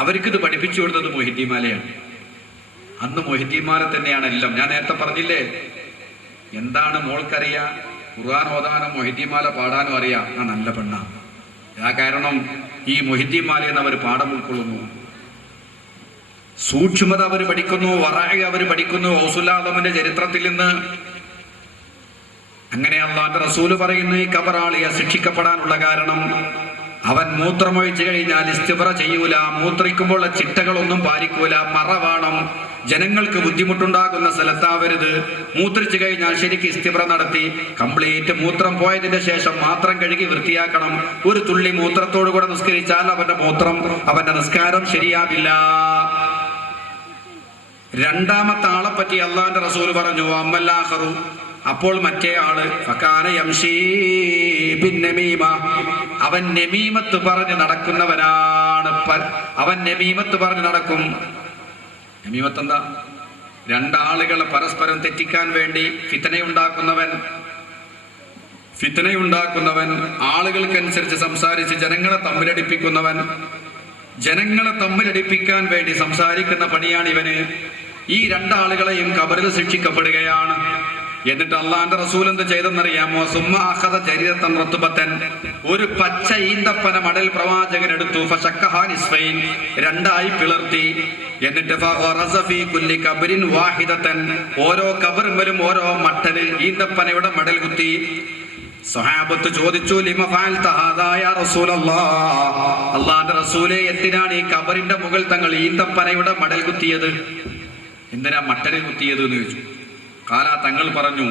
അവർക്കിത് പഠിപ്പിച്ചു കൊടുത്തത് മൊഹിദ്ദീമാലയാണ്. അന്ന് മൊഹിദ്ദീമാല തന്നെയാണ് എല്ലാം. ഞാൻ നേരത്തെ പറഞ്ഞില്ലേ, എന്താണ് മോൾക്കറിയാ? ഖുർആൻ ഓതാനും മൊഹിദ്ദീമാല പാടാനും അറിയാം. ആ നല്ല പെണ്ണാ. ആ കാരണം ഈ മൊഹിദ്ദീമാല എന്ന് അവർ പാഠം ഉൾക്കൊള്ളുന്നു. സൂക്ഷ്മത അവർ പഠിക്കുന്നു, വറാഇ അവർ പഠിക്കുന്നു ഔസുല്ലാദമിന്റെ ചരിത്രത്തിൽ നിന്ന്. അങ്ങനെ അല്ലാഹുവിന്റെ റസൂല് പറയുന്നു, ഈ കബറാളിയെ ശിക്ഷിക്കപ്പെടാനുള്ള കാരണം അവൻ മൂത്രമൊഴിച്ചു കഴിഞ്ഞാൽ ഇസ്തിബ്റ ചെയ്യൂല, മൂത്രിക്കുമ്പോൾ ചിട്ടകളൊന്നും പാലിക്കൂല, മറ വേണം, ജനങ്ങൾക്ക് ബുദ്ധിമുട്ടുണ്ടാകുന്ന സ്ഥലത്താവരുത്. മൂത്രിച്ചു കഴിഞ്ഞാൽ ശരിക്ക് ഇസ്തിബ്റ നടത്തി കംപ്ലീറ്റ് മൂത്രം പോയതിന്റെ ശേഷം മാത്രം കഴുകി വൃത്തിയാക്കണം. ഒരു തുള്ളി മൂത്രത്തോടു കൂടെ നിസ്കരിച്ചാൽ അവന്റെ നിസ്കാരം ശരിയാവില്ല. രണ്ടാമത്തെ ആളെ പറ്റി അല്ലാഹുവിന്റെ റസൂല് പറഞ്ഞു, അമ്മല്ലാഹറു, അപ്പോൾ മറ്റേ ആള് ഫകാന യംശീ ബിന്നമീമ, അവൻ നമീമത്ത് പറഞ്ഞ് നടക്കുന്നവനാണ്. അവൻ നമീമത്ത് പറഞ്ഞ് നടക്കും. നമീമത്ത് എന്താ? 2 ആളുകളെ പരസ്പരം തെറ്റിക്കാൻ വേണ്ടി ഫിത്നയുണ്ടാക്കുന്നവൻ, ആളുകൾക്കനുസരിച്ച് സംസാരിച്ച് ജനങ്ങളെ തമ്മിലടിപ്പിക്കാൻ വേണ്ടി സംസാരിക്കുന്ന പണിയാണ് ഇവന്. ഈ 2 ആളുകളെയും ഖബറിൽ ശിക്ഷിക്കപ്പെടുകയാണ്. എന്നിട്ട് അള്ളാന്റെ റസൂൽ എന്ത് ചെയ്തെന്നറിയാമോ? സുമ്മ അഖദ ജരീദത്തൻ റത്ബത്തൻ, ഒരു പച്ച ഈന്തപ്പന മടൽ പ്രവാചകൻ എടുത്തു. ഫശക്കഹാ നിസ്ഫൈൻ, 2ആയി പിളർത്തി. എന്നിട്ട് ഫഗറസ ഫീ കുല്ലി ഖബറിൻ വാഹിദത്തൻ, ഓരോ ഖബറിലും ഓരോ മട്ടല് ഈന്തപ്പനയുടെ മടൽ കുത്തി. സഹാബത്ത് ചോദിച്ചു, ലിമ ഫഅൽത ഹാദാ യാ റസൂലല്ലാഹ്, അല്ലാഹുവിന്റെ റസൂലേ, എന്തിനാണ് ഈ ഖബറിന്റെ മുകൾ തങ്ങൾ ഈന്തപ്പനയുടെ മടൽ കുത്തിയത്? എന്തിനാ മട്ടല് കുത്തിയത് എന്ന് ചോദിച്ചു. കാല, തങ്ങൾ പറഞ്ഞു,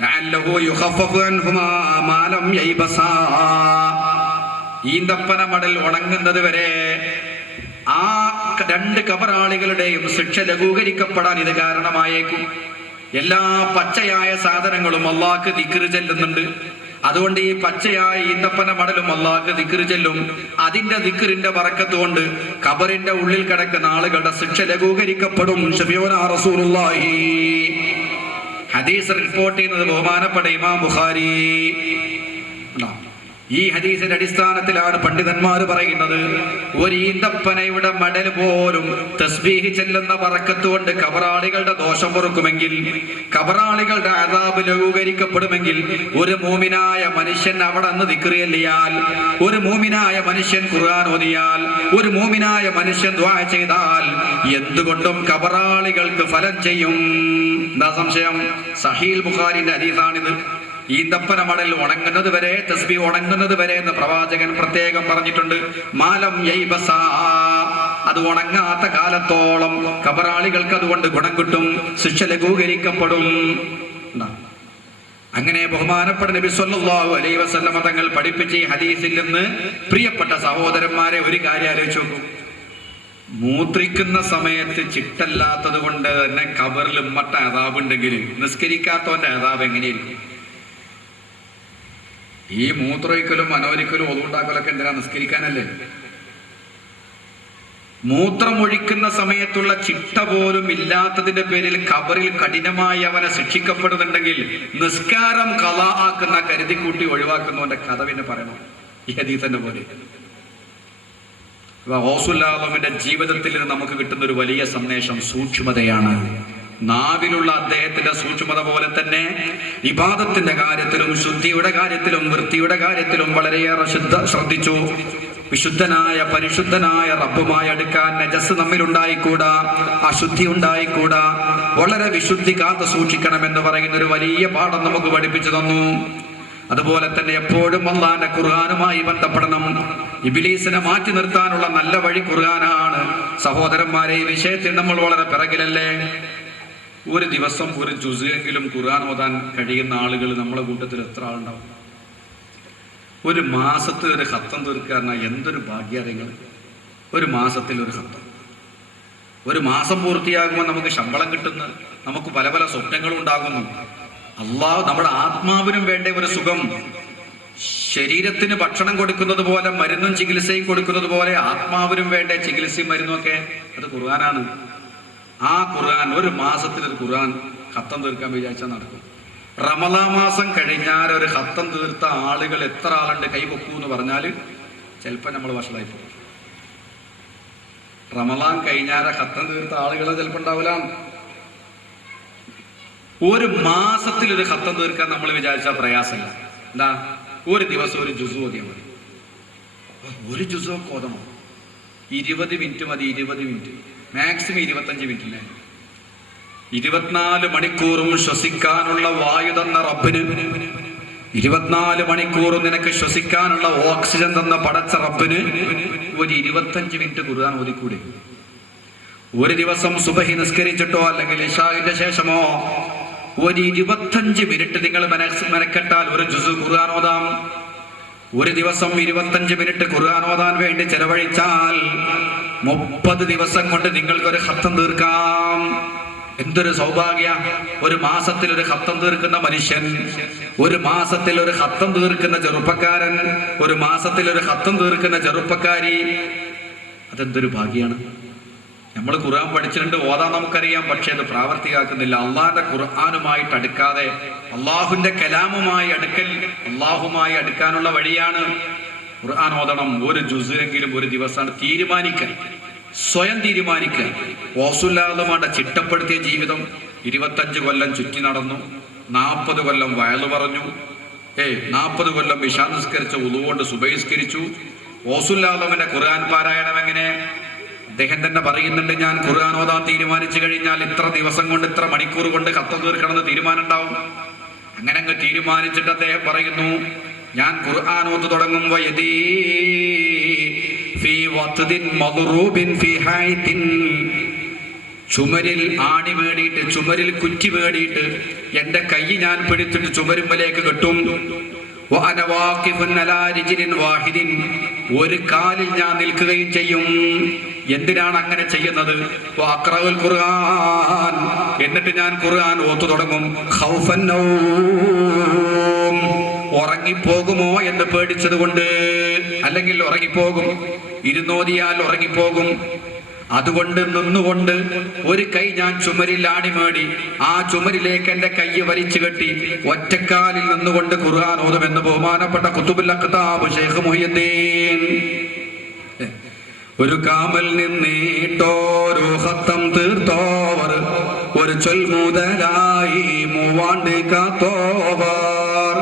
ലഅല്ലഹു യുഖഫഫു അൻഹുമാ മാ ലം യൈബസാ, ഈന്തപ്പന മടൽ ഉണങ്ങുന്നത് വരെ ആ 2 ഖബറാളികളുടെയും ശിക്ഷ ലഘൂകരിക്കപ്പെടാൻ ഇത് കാരണമായേക്കും. എല്ലാ പച്ചയായ സാധനങ്ങളും അല്ലാഹ്ക്ക് ദിക്റ് ചെല്ലുന്നുണ്ട്. അതുകൊണ്ട് ഈ പച്ചയായ ഈന്തപ്പന മടലും അല്ലാഹ്ക്ക് ദിക്റ് ചെല്ലും. അതിന്റെ ദിക്റിന്റെ ബറക്കത്ത് കൊണ്ട് ഖബറിന്റെ ഉള്ളിൽ കിടക്കുന്ന ആളുകളുടെ ശിക്ഷ ലഘൂകരിക്കപ്പെടും. ശഫീഉനാ റസൂലുള്ളാഹി. ഹദീസ് റിപ്പോർട്ട് ചെയ്യുന്നത് ബഹുമാനപ്പെട്ട ഇമാം ബുഖാരി. ഈ ഹദീസിന്റെ അടിസ്ഥാനത്തിലാണ് പണ്ഡിതന്മാർ പറയുന്നത്, ഒരു ഈന്തപ്പനയുടെ മടൽ പോലും തസ്ബീഹ് ചെല്ലുന്ന ബറക്കത്ത് കൊണ്ട് ഖബറാളികളുടെ ദോഷം പൊറുക്കുമെങ്കിൽ, ഖബറാളികളുടെ അദാബ് ലഘൂകരിക്കപ്പെടുമെങ്കിൽ, ഒരു മൂമിനായ മനുഷ്യൻ അവിടെ നിന്ന് ദിക്ർ ചൊല്ലിയാൽ, ഒരു മൂമിനായ മനുഷ്യൻ ഖുർആൻ ഓതിയാൽ, ഒരു മൂമിനായ മനുഷ്യൻ ദുആ ചെയ്താൽ എന്തുകൊണ്ടും ഖബറാളികൾക്ക് ഫലം ചെയ്യും. എന്താ സംശയം? സഹീഹ് ബുഖാരിന്റെ ഹദീസാണിത്. ഈന്തപ്പന മടൽ ഉണങ്ങുന്നത് വരെ, തസ്ബീഹ് ഉണങ്ങുന്നത് വരെ എന്ന് പ്രവാചകൻ പ്രത്യേകം പറഞ്ഞിട്ടുണ്ട്. മാലം യൈബസാ, അത് ഉണങ്ങാത്ത കാലത്തോളം ഖബറാളികൾക്ക് അതുകൊണ്ട് ഗുണം കിട്ടും, ശിക്ഷ ലഘൂകരിക്കപ്പെടും. അങ്ങനെ ബഹുമാനപ്പെട്ട നബി സല്ലല്ലാഹു അലൈഹി വസല്ലമ തങ്ങൾ പഠിപ്പിച്ച ഈ ഹദീസിൽ നിന്ന് പ്രിയപ്പെട്ട സഹോദരന്മാരെ ഒരു കാര്യം ആലോചിച്ചു നോക്കൂ. മൂത്രിക്കുന്ന സമയത്ത് ചിട്ടല്ലാത്തത് കൊണ്ട് തന്നെ ഖബറിൽ ഉമ്മട്ട അദാബുണ്ടെങ്കിൽ നിസ്കരിക്കാത്തവന്റെ അദാബ് എങ്ങനെയിരിക്കും? ഈ മൂത്രമൊഴിക്കലും മനോരിക്കലും ഒതുണ്ടാക്കലൊക്കെ എന്തിനാ? നിസ്കരിക്കാനല്ലേ. മൂത്രമൊഴിക്കുന്ന സമയത്തുള്ള ചിട്ട പോലും ഇല്ലാത്തതിന്റെ പേരിൽ ഖബറിൽ കഠിനമായി അവനെ ശിക്ഷിക്കപ്പെടുന്നുണ്ടെങ്കിൽ നിസ്കാരം ഖളാ ആക്കുന്ന കരുതിക്കൂട്ടി ഒഴിവാക്കുന്നവന്റെ കഥ പിന്നെ പറയണം. ഈ ഹദീസിന്റെ പോലെ ഗൗസുല്ലാഹുവിന്റെ ജീവിതത്തിൽ നിന്ന് നമുക്ക് കിട്ടുന്ന ഒരു വലിയ സന്ദേശം സൂക്ഷ്മതയാണ്. നാവിലുള്ള അദ്ദേഹത്തിന്റെ സൂക്ഷ്മത പോലെ തന്നെ ഇബാദത്തിന്റെ കാര്യത്തിലും ശുദ്ധിയുടെ കാര്യത്തിലും വൃത്തിയുടെ കാര്യത്തിലും വളരെയേറെ ശ്രദ്ധിച്ചു. വിശുദ്ധനായ പരിശുദ്ധനായ റബ്ബുമായി അടുക്കാൻ നജസ് നമ്മിൽ ഉണ്ടായിക്കൂടാ, അശുദ്ധി ഉണ്ടായിക്കൂടാ. വളരെ വിശുദ്ധി കാത്തു സൂക്ഷിക്കണമെന്ന് പറയുന്ന ഒരു വലിയ പാഠം നമുക്ക് പഠിപ്പിച്ചു തന്നു. അതുപോലെ തന്നെ എപ്പോഴും അല്ലാഹുവിന്റെ ഖുർആനുമായി ബന്ധപ്പെടണം. ഇബ്ലീസിനെ മാറ്റി നിർത്താനുള്ള നല്ല വഴി ഖുർആനാണ്. സഹോദരന്മാരെ, ഈ വിഷയത്തിൽ നമ്മൾ വളരെ പിറകിലല്ലേ. ഒരു ദിവസം ഒരു ജുസെങ്കിലും ഖുർആൻ ഓതാൻ കഴിയുന്ന ആളുകൾ നമ്മളെ കൂട്ടത്തിൽ എത്ര ആളുണ്ടാവും? ഒരു മാസത്തിൽ ഒരു ഖത്തം തീർക്കാറിന എന്തൊരു ഭാഗ്യാരങ്ങൾ. ഒരു മാസത്തിൽ ഒരു ഖത്തം. ഒരു മാസം പൂർത്തിയാകുമ്പോൾ നമുക്ക് ശമ്പളം കിട്ടുന്നു, നമുക്ക് പല പല സ്വപ്നങ്ങളും ഉണ്ടാകുന്നു. അള്ളാഹു നമ്മുടെ ആത്മാവിനും വേണ്ട ഒരു സുഖം. ശരീരത്തിന് ഭക്ഷണം കൊടുക്കുന്നത് പോലെ മരുന്നും ചികിത്സയും കൊടുക്കുന്നത് പോലെ ആത്മാവിനും വേണ്ട ചികിത്സയും മരുന്നുമൊക്കെ അത് ഖുർആനാണ്. ആ ഖുർആൻ ഒരു മാസത്തിൽ ഒരു ഖുർആൻ ഖത്തം തീർക്കാൻ വിചാരിച്ചാൽ നടക്കും. റമളാൻ മാസം കഴിഞ്ഞാൽ ഒരു ഖത്തം തീർത്ത ആളുകൾ എത്ര ആളുണ്ട് കൈപൊക്കൂ എന്ന് പറഞ്ഞാൽ ചിലപ്പോൾ നമ്മൾ വഷളായി പോകും. റമളാൻ കഴിഞ്ഞാൽ ഖത്തം തീർത്ത ആളുകൾ ചിലപ്പോൾ ഉണ്ടാവില്ല. ഒരു മാസത്തിൽ ഒരു ഖത്തം തീർക്കാൻ നമ്മൾ വിചാരിച്ചാൽ പ്രയാസമില്ല. എന്താ? ഒരു ദിവസം ഒരു ജുസു ഓതിയാൽ മതി. ഒരു ജുസു ഓതണം. 20 മിനിറ്റ് മതി. 20 മിനിറ്റ് മാക്സിമം 25 മിനിറ്റില്ലേ. 24 മണിക്കൂറും ശ്വസിക്കാനുള്ള വായു തന്ന റബ്ബിന്, 24 മണിക്കൂറും നിനക്ക് ശ്വസിക്കാനുള്ള ഓക്സിജൻ തന്ന പടച്ച റബ്ബിന് ഒരു 25 മിനിറ്റ് ഖുർആൻ ഓതിക്കൂടി? ഒരു ദിവസം സുബഹി നിസ്കരിച്ചിട്ടോ അല്ലെങ്കിൽ ഇശാഇന്റെ ശേഷമോ ഒരു 25 മിനിറ്റ് നിങ്ങൾ മെനക്കെട്ടാൽ ഒരു ജുസു ഖുർആൻ ഓതാം. ഒരു ദിവസം 25 മിനിറ്റ് ഖുർആൻ ഓതാൻ വേണ്ടി ചെലവഴിച്ചാൽ 30 ദിവസം കൊണ്ട് നിങ്ങൾക്കൊരു ഖത്തം തീർക്കാം. എന്തൊരു സൗഭാഗ്യ! ഒരു മാസത്തിൽ ഒരു ഖത്തം തീർക്കുന്ന മനുഷ്യൻ, ഒരു മാസത്തിൽ ഒരു ഖത്തം തീർക്കുന്ന ചെറുപ്പക്കാരൻ, ഒരു മാസത്തിൽ ഒരു ഖത്തം തീർക്കുന്ന ചെറുപ്പക്കാരി, അതെന്തൊരു ഭാഗ്യാണ്. നമ്മൾ ഖുർആൻ പഠിച്ചിട്ടുണ്ട്, ഓതാൻ നമുക്കറിയാം, പക്ഷെ അത് പ്രാവർത്തികമാക്കുന്നില്ല. അള്ളാഹിന്റെ ഖുർആനുമായിട്ട് അടുക്കാതെ അള്ളാഹുവിന്റെ കലാമുമായി അള്ളാഹുമായി അടുക്കാനുള്ള വഴിയാണ് ഖുർആൻ ഓതണം. ഒരു ജുസെങ്കിലും ഒരു ദിവസമാണ് തീരുമാനിക്കുക, സ്വയം തീരുമാനിക്കുക. ഗൗസുല്ലാഹുവിന്റെ ചിട്ടപ്പെടുത്തിയ ജീവിതം 25 കൊല്ലം ചുറ്റി നടന്നു, 40 കൊല്ലം വയലു പറഞ്ഞു, 40 കൊല്ലം ഇശാ നിസ്കരിച്ച് വുളൂകൊണ്ട് സുബഹിസ്കരിച്ചു. ഗൗസുല്ലാഹുവിന്റെ ഖുർആൻ പാരായണം എങ്ങനെ? അദ്ദേഹം തന്നെ പറയുന്നുണ്ട്, ഞാൻ ഖുർആൻ ഓതാൻ തീരുമാനിച്ചു കഴിഞ്ഞാൽ ഇത്ര ദിവസം കൊണ്ട് ഇത്ര മണിക്കൂർ കൊണ്ട് ഖത്തം തീർക്കണമെന്ന് തീരുമാനം ഉണ്ടാവും. അങ്ങനെ അങ്ങ് തീരുമാനിച്ചിട്ട് അദ്ദേഹം പറയുന്നു, ഞാൻ ഖുർആൻ ഓതു തുടങ്ങുമ്പോൾ ചുമരിൽ ആണി മേടിയിട്ട്, ചുമരിൽ കുറ്റി മേടിയിട്ട് എന്റെ കൈ ഞാൻ പിടിച്ചിട്ട് ചുമരുമ്പലേക്ക് കെട്ടും. ഒരു കാലിൽ ഞാൻ നിൽക്കുകയും ചെയ്യും. എന്തിനാണ് അങ്ങനെ ചെയ്യുന്നത്? ഖുർആൻ, എന്നിട്ട് ഞാൻ ഖുർആൻ ഓത്തു തുടങ്ങും. ഉറങ്ങിപ്പോകുമോ എന്ന് പേടിച്ചത് കൊണ്ട്, അല്ലെങ്കിൽ ഉറങ്ങിപ്പോകും, ഇരുന്നോതിയാൽ ഉറങ്ങിപ്പോകും. അതുകൊണ്ട് നിന്നുകൊണ്ട് ഒരു കൈ ഞാൻ ചുമരിൽ ആണിമേടി, ആ ചുമരിലേക്ക് എന്റെ കൈ വലിച്ചു കെട്ടി ഒറ്റക്കാലിൽ നിന്നുകൊണ്ട് ഖുർആൻ ഓതുമെന്ന് ബഹുമാനപ്പെട്ട ഖുതുബുൽ അഖ്താബ് ശൈഖ് മുഹിയുദ്ദീൻ. ഒരു കാമൽ നിന്നിട്ടോരോ ഖത്തം തീർത്തോവർ, ഒരു ചൊൽമുതലായി മൂവാണ്ട് കാത്തോവർ.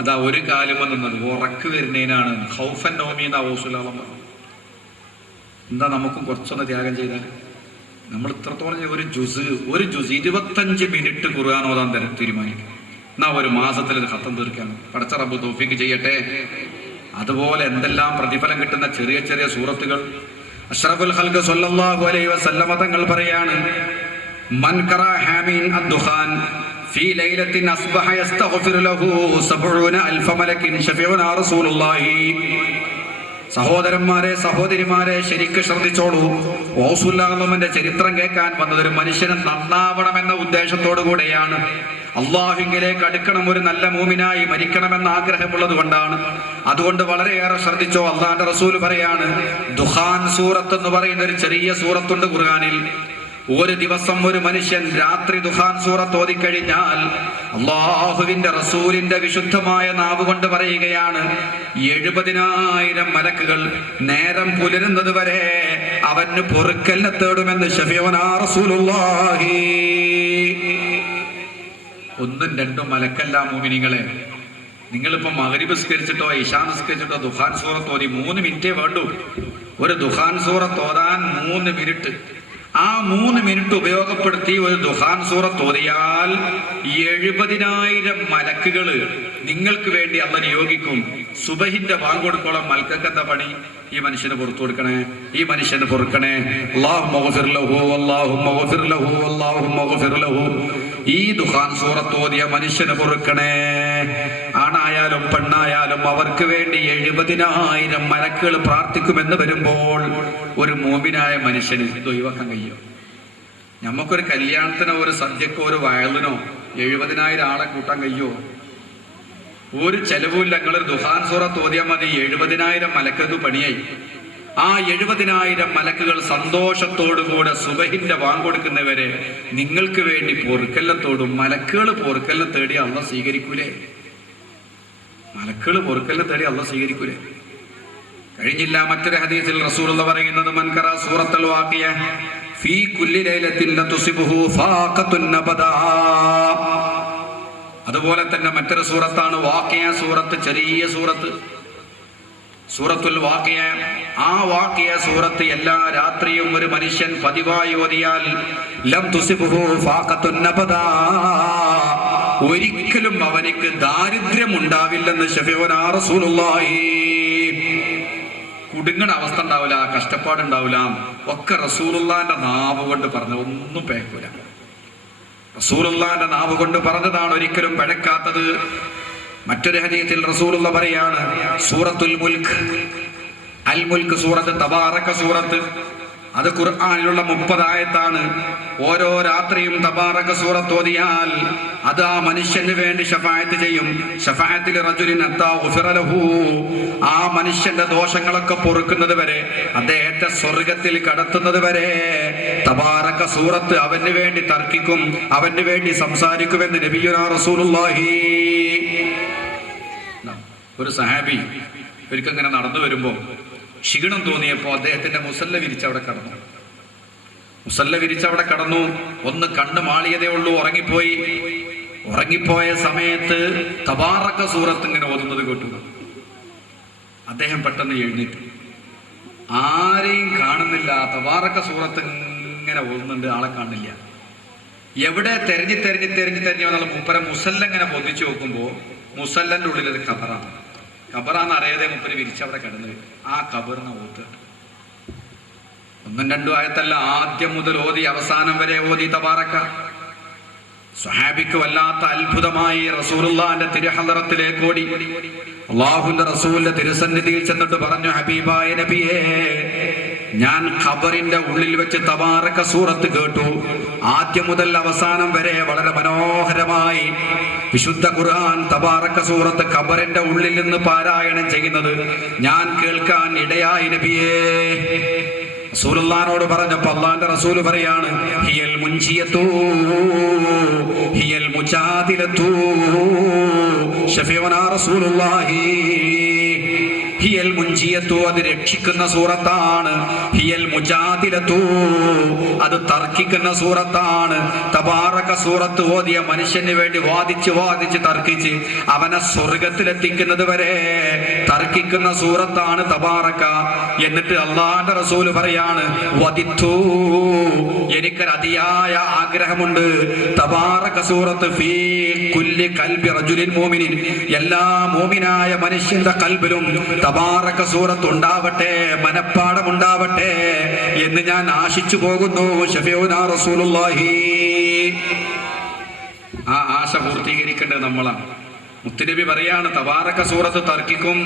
അതാ ഒരു കാലം വന്നത് ഉറക്ക് വരുന്നതിനാണ്. ഖൗഫൻ നൗമി എന്ന ഔസുലാളം പറഞ്ഞു. എന്താ നമുക്കും കുറച്ചൊന്ന് ത്യാഗം ചെയ്താൽ? നമ്മൾ ഇത്രത്തോളം ഒരു ജുസ് 25 മിനിറ്റ് ഖുർആൻ ഓതാൻ തീരുമാനിക്കും. എന്നാ ഒരു മാസത്തിൽ ഇത് ഖത്തം തീർക്കാൻ പടച്ച റബ്ബ് തൗഫീഖ് ചെയ്യട്ടെ. അതുപോലെ എന്തെല്ലാം പ്രതിഫലം കിട്ടുന്ന ചെറിയ ചെറിയ സൂറത്തുകൾ. അഷ്റഫുൽ ഖൽഖ് സ്വല്ലല്ലാഹു അലൈഹി വസല്ലമ തങ്ങൾ പറയാണ്, മൻ ഖറഅ ഹാമീൻ അദ്ദുഖാൻ ഫീ ലൈലത്തിൻ അസ്ബഹ യസ്തഗ്ഫിറു ലഹു 70000 മലക്കിൻ ശഫീഉനാ റസൂലുള്ളാഹി. സഹോദരന്മാരെ, സഹോദരിമാരെ, ശരിക്ക് ശ്രദ്ധിച്ചോളൂ. ഗൗസുല്ലാഹുവിന്റെ ചരിത്രം കേൾക്കാൻ വന്നതൊരു മനുഷ്യന് നന്നാവണമെന്ന ഉദ്ദേശത്തോടു കൂടെയാണ്. അള്ളാഹുവിലേക്ക് അടുക്കണം, ഒരു നല്ല മൂമിനായി മരിക്കണമെന്ന് ആഗ്രഹമുള്ളത് കൊണ്ടാണ്. അതുകൊണ്ട് വളരെയേറെ ശ്രദ്ധിച്ചോ. അള്ളാന്റെ റസൂൽ പറയാണ്, ദുഖാൻ സൂറത്ത് എന്ന് പറയുന്ന ഒരു ചെറിയ സൂറത്തുണ്ട് ഖുർആനിൽ. ഒരു ദിവസം ഒരു മനുഷ്യൻ രാത്രി ദുഖാൻ സൂറത്ത് ഓതിക്കഴിഞ്ഞാൽ അള്ളാഹുവിന്റെ റസൂലിന്റെ വിശുദ്ധമായ നാവ് കൊണ്ട് പറയുകയാണ്, 70,000 മലക്കുകൾ നേരം പുലരുന്നത് വരെ അവന് പൊറുക്കലിനെ തേടുമെന്ന് ശഫീഉനാ റസൂലുള്ളാഹി. 1ഉം 2ഉം മലക്കല്ല മോമിനിങ്ങളെ. നിങ്ങളിപ്പോ മഗ്രിബ് നിസ്കരിച്ചിട്ടോ ഇശാ നിസ്കരിച്ചിട്ടോ ദുഖാൻ സൂറത്ത് ഓതി 3 മിനിറ്റേ വേണ്ടൂ. ഒരു ദുഖാൻ സൂറത്ത് ഓതാൻ 3 മിനിറ്റ്. ആ 3 മിനിറ്റ് ഉപയോഗപ്പെടുത്തി ഒരു ദുഖാൻ സൂറത്ത് ഓതിയാൽ 70,000 മലക്കുകള് നിങ്ങൾക്ക് വേണ്ടി അള്ളാഹ് നിയോഗിക്കും. സുബഹിന്റെ ബാങ്ക് കൊടുക്കോളം മലക്കൊക്കെ എന്താ പണി? ഈ മനുഷ്യന് പുറത്തു കൊടുക്കണേ, ഈ മനുഷ്യന് പൊറുക്കണേ, അല്ലാഹുമ്മ ഗഫിർ ലഹു, അല്ലാഹുമ്മ ഗഫിർ ലഹു, അല്ലാഹുമ്മ ഗഫിർ ലഹു. ഈ ദുഖാൻ സൂറത്ത് ഓതിയ മനുഷ്യന് പൊറുക്കണേ. ആണായാലും പെണ്ണായാലും അവർക്ക് വേണ്ടി 70,000 മലക്കുകൾ പ്രാർത്ഥിക്കുമെന്ന് വരുമ്പോൾ ഒരു മോമിനായ മനുഷ്യന് ഇത് ഒഴിവാക്കാൻ കഴിയും? നമുക്കൊരു കല്യാണത്തിനോ ഒരു സദ്യക്കോ ഒരു വയലിനോ 70,000 ആളെ കൂട്ടാൻ കഴിയുമോ? ഒരു ചെലവുമില്ല. നിങ്ങളൊരു ദുഖാൻ സൂറത്ത് ഓതിയാൽ മതി, 70,000 മലക്കൾക്ക് പണിയായി. ആ 70,000 മലക്കുകൾ സന്തോഷത്തോടുകൂടെ സുബഹിന്റെ ബാങ്ക് കൊടുക്കുന്നവരെ നിങ്ങൾക്ക് വേണ്ടി പൊറുക്കല്ലത്തോടും. മലക്കുകൾ പൊറുക്കലിനെ തേടി അള്ളാഹ് സ്വീകരിക്കൂലേ? മലക്കുകൾ പൊറുക്കലിനെ തേടി അള്ളാഹ് സ്വീകരിക്കൂലേ? കഴിഞ്ഞില്ല. മറ്റൊരു ഹദീസിൽ റസൂലുള്ളാഹി പറയുന്നത്, മൻ ഖറ സൂറത്തുൽ വാഖിയ ഫീ കുല്ലി ലൈലത്തിൻ ലതുസിബുഹു ഫാഖത്തുൻ നബദാ. അതുപോലെ തന്നെ മറ്റൊരു സൂറത്താണ് വാഖിയ സൂറത്ത്, ചെറിയ സൂറത്ത്, സൂറത്തുൽ വാഖിയ. ആ വാഖിയ സൂറത്ത് എല്ലാ രാത്രിയും ഒരു മനുഷ്യൻ പതിവായി ഓതിയാൽ ലം തുസിബുഹു ഫാഖത്തുൻ നബദാ, ഒരിക്കലും അവനിക്ക് ദാരിദ്ര്യം ഉണ്ടാവില്ലെന്ന് ശഫീഉനാ റസൂലുള്ളാഹി. കുടുങ്ങണ അവസ്ഥ ഉണ്ടാവില്ല, കഷ്ടപ്പാടുണ്ടാവില്ല. ഒക്കെ റസൂലുള്ളാഹിന്റെ നാവ് കൊണ്ട് പറഞ്ഞ ഒന്നും പേക്കൂല. റസൂലുള്ളാഹിന്റെ നാവ് കൊണ്ട് പറഞ്ഞതാണ്, ഒരിക്കലും പഴക്കാത്തത്. മറ്റൊരു ഹദീസിൽ റസൂലുള്ളാഹി പറയാണ്, സൂറത്തുൽ മുൽക്ക്, അൽ മുൽക്ക് സൂറത്ത്, തബാറക സൂറത്ത്, അത് ഖുർആനിലുള്ള 30 ആയത്താണ്. ഓരോ രാത്രിയും തബാറക സൂറത്ത് ഓതിയാൽ അത് ആ മനുഷ്യന് വേണ്ടി ശഫാഅത്ത് ചെയ്യും. ശഫാഅത്തിൽ റജുലിൻ അത്താ ഗുഫിറ ലഹു, ആ മനുഷ്യന്റെ ദോഷങ്ങളൊക്കെ പൊറുക്കുന്നത് വരെ, അദ്ദേഹത്തെ സ്വർഗത്തിൽ കടത്തുന്നത് വരെ തബാറക സൂറത്ത് അവന് വേണ്ടി തർക്കിക്കും, അവന് വേണ്ടി സംസാരിക്കുമെന്ന് നബിയുനാ റസൂലുള്ളാഹി. ഒരു സഹാബി ഒരിക്കങ്ങനെ നടന്നു വരുമ്പോൾ ക്ഷീണം തോന്നിയപ്പോൾ അദ്ദേഹത്തിന്റെ മുസല്ല വിരിച്ചവിടെ കടന്നു. മുസല്ല വിരിച്ചവിടെ കടന്നു. ഒന്ന് കണ്ണ് മാളിയതേ ഉള്ളൂ, ഉറങ്ങിപ്പോയി. ഉറങ്ങിപ്പോയ സമയത്ത് തബാറക സൂറത്ത് ഇങ്ങനെ ഓതുന്നത് കേട്ടു. അദ്ദേഹം പെട്ടെന്ന് എഴുന്നേറ്റു. ആരെയും കാണുന്നില്ല. തബാറക സൂറത്ത് ഇങ്ങനെ ഓതുന്നുണ്ട്, ആളെ കാണില്ല. എവിടെ തെരഞ്ഞു വന്നാൽ മൂപ്പര മുസല്ല ഇങ്ങനെ പൊതിച്ചു നോക്കുമ്പോൾ മുസല്ലന്റെ ഉള്ളിലൊരു ഖബറാണ്. ഖബറാന്ന് അറിയാതെ മൂപ്പര് വിരിച്ചവിടെ കിടന്നു. ആ ഖബറിനെ ഓത്ത് 1ഉം 2ഉം ആയത്തല്ല, ആദ്യം മുതൽ ഓതി അവസാനം വരെ ഓതി തബാറക. സ്വഹാബിക്ക് വല്ലാത്ത അത്ഭുതമായി. റസൂലുള്ളാഹിന്റെ തിരുഹളറത്തിലേക്ക് ഓടി. അല്ലാഹുവിന്റെ റസൂലിന്റെ തിരുസന്നിധിയിൽ ചെന്നിട്ട് പറഞ്ഞു, ഹബീബായ നബിയേ, ഞാൻ ഖബറിന്റെ ഉള്ളിൽ വെച്ച് തബാറക സൂറത്ത് കേട്ടു. ആദ്യം മുതൽ അവസാനം വരെ വളരെ മനോഹരമായി വിശുദ്ധ ഖുർആൻ തബാറക സൂറത്ത് ഖബറിന്റെ ഉള്ളിൽ നിന്ന് പാരായണം ചെയ്യുന്നത് ഞാൻ കേൾക്കാൻ ഇടയായി നബിയേ. റസൂലുള്ളാഹിനോട് പറഞ്ഞപ്പോൾ അല്ലാഹുവിന്റെ റസൂൽ പറയാണ്, ഹിയൽ മുൻജിയതു ഹിയൽ മുജാദിലതു. ശഫീഉനാ റസൂലുള്ളാഹി. ഹിയൽ മുൻജിയതു, അത് രക്ഷിക്കുന്ന സൂറത്താണ്. ഹിയൽ മുജാദിലതു, അത് തർക്കിക്കുന്ന സൂറത്താണ്. തബാറക സൂറത്ത് ഓതിയ മനുഷ്യന് വേണ്ടി വാദിച്ച് തർക്കിച്ച് അവനെ സ്വർഗത്തിലെത്തിക്കുന്നത് വരെ തർക്കിക്കുന്ന സൂറത്താണ് തബാറക. എന്നിട്ട് അല്ലാഹുവിന്റെ റസൂൽ പറയാണ്, വദിത്തു, എനിക്കൊരു അതിയായ ആഗ്രഹമുണ്ട്. തബാറക സൂറത്ത് ഫീ കുല്ലി ഖൽബി റജുലിൻ മുഅ്മിനിൻ, എല്ലാ മുഅ്മിനായ മനുഷ്യന്റെ ഖൽബിലും തബാറക സൂറത്ത് ഉണ്ടാവട്ടെ, മനപ്പാഠം ഉണ്ടാവട്ടെ എന്ന് ഞാൻ ആശിച്ചു പോകുന്നു. ശഫീഉനാ റസൂലുള്ളാഹി. ആ ആശ പൂർത്തീകരിക്കേണ്ടത് നമ്മളാണ്. മുത്തുനബി പറയാണ്, തബാറക സൂറത്ത് തർക്കിക്കും,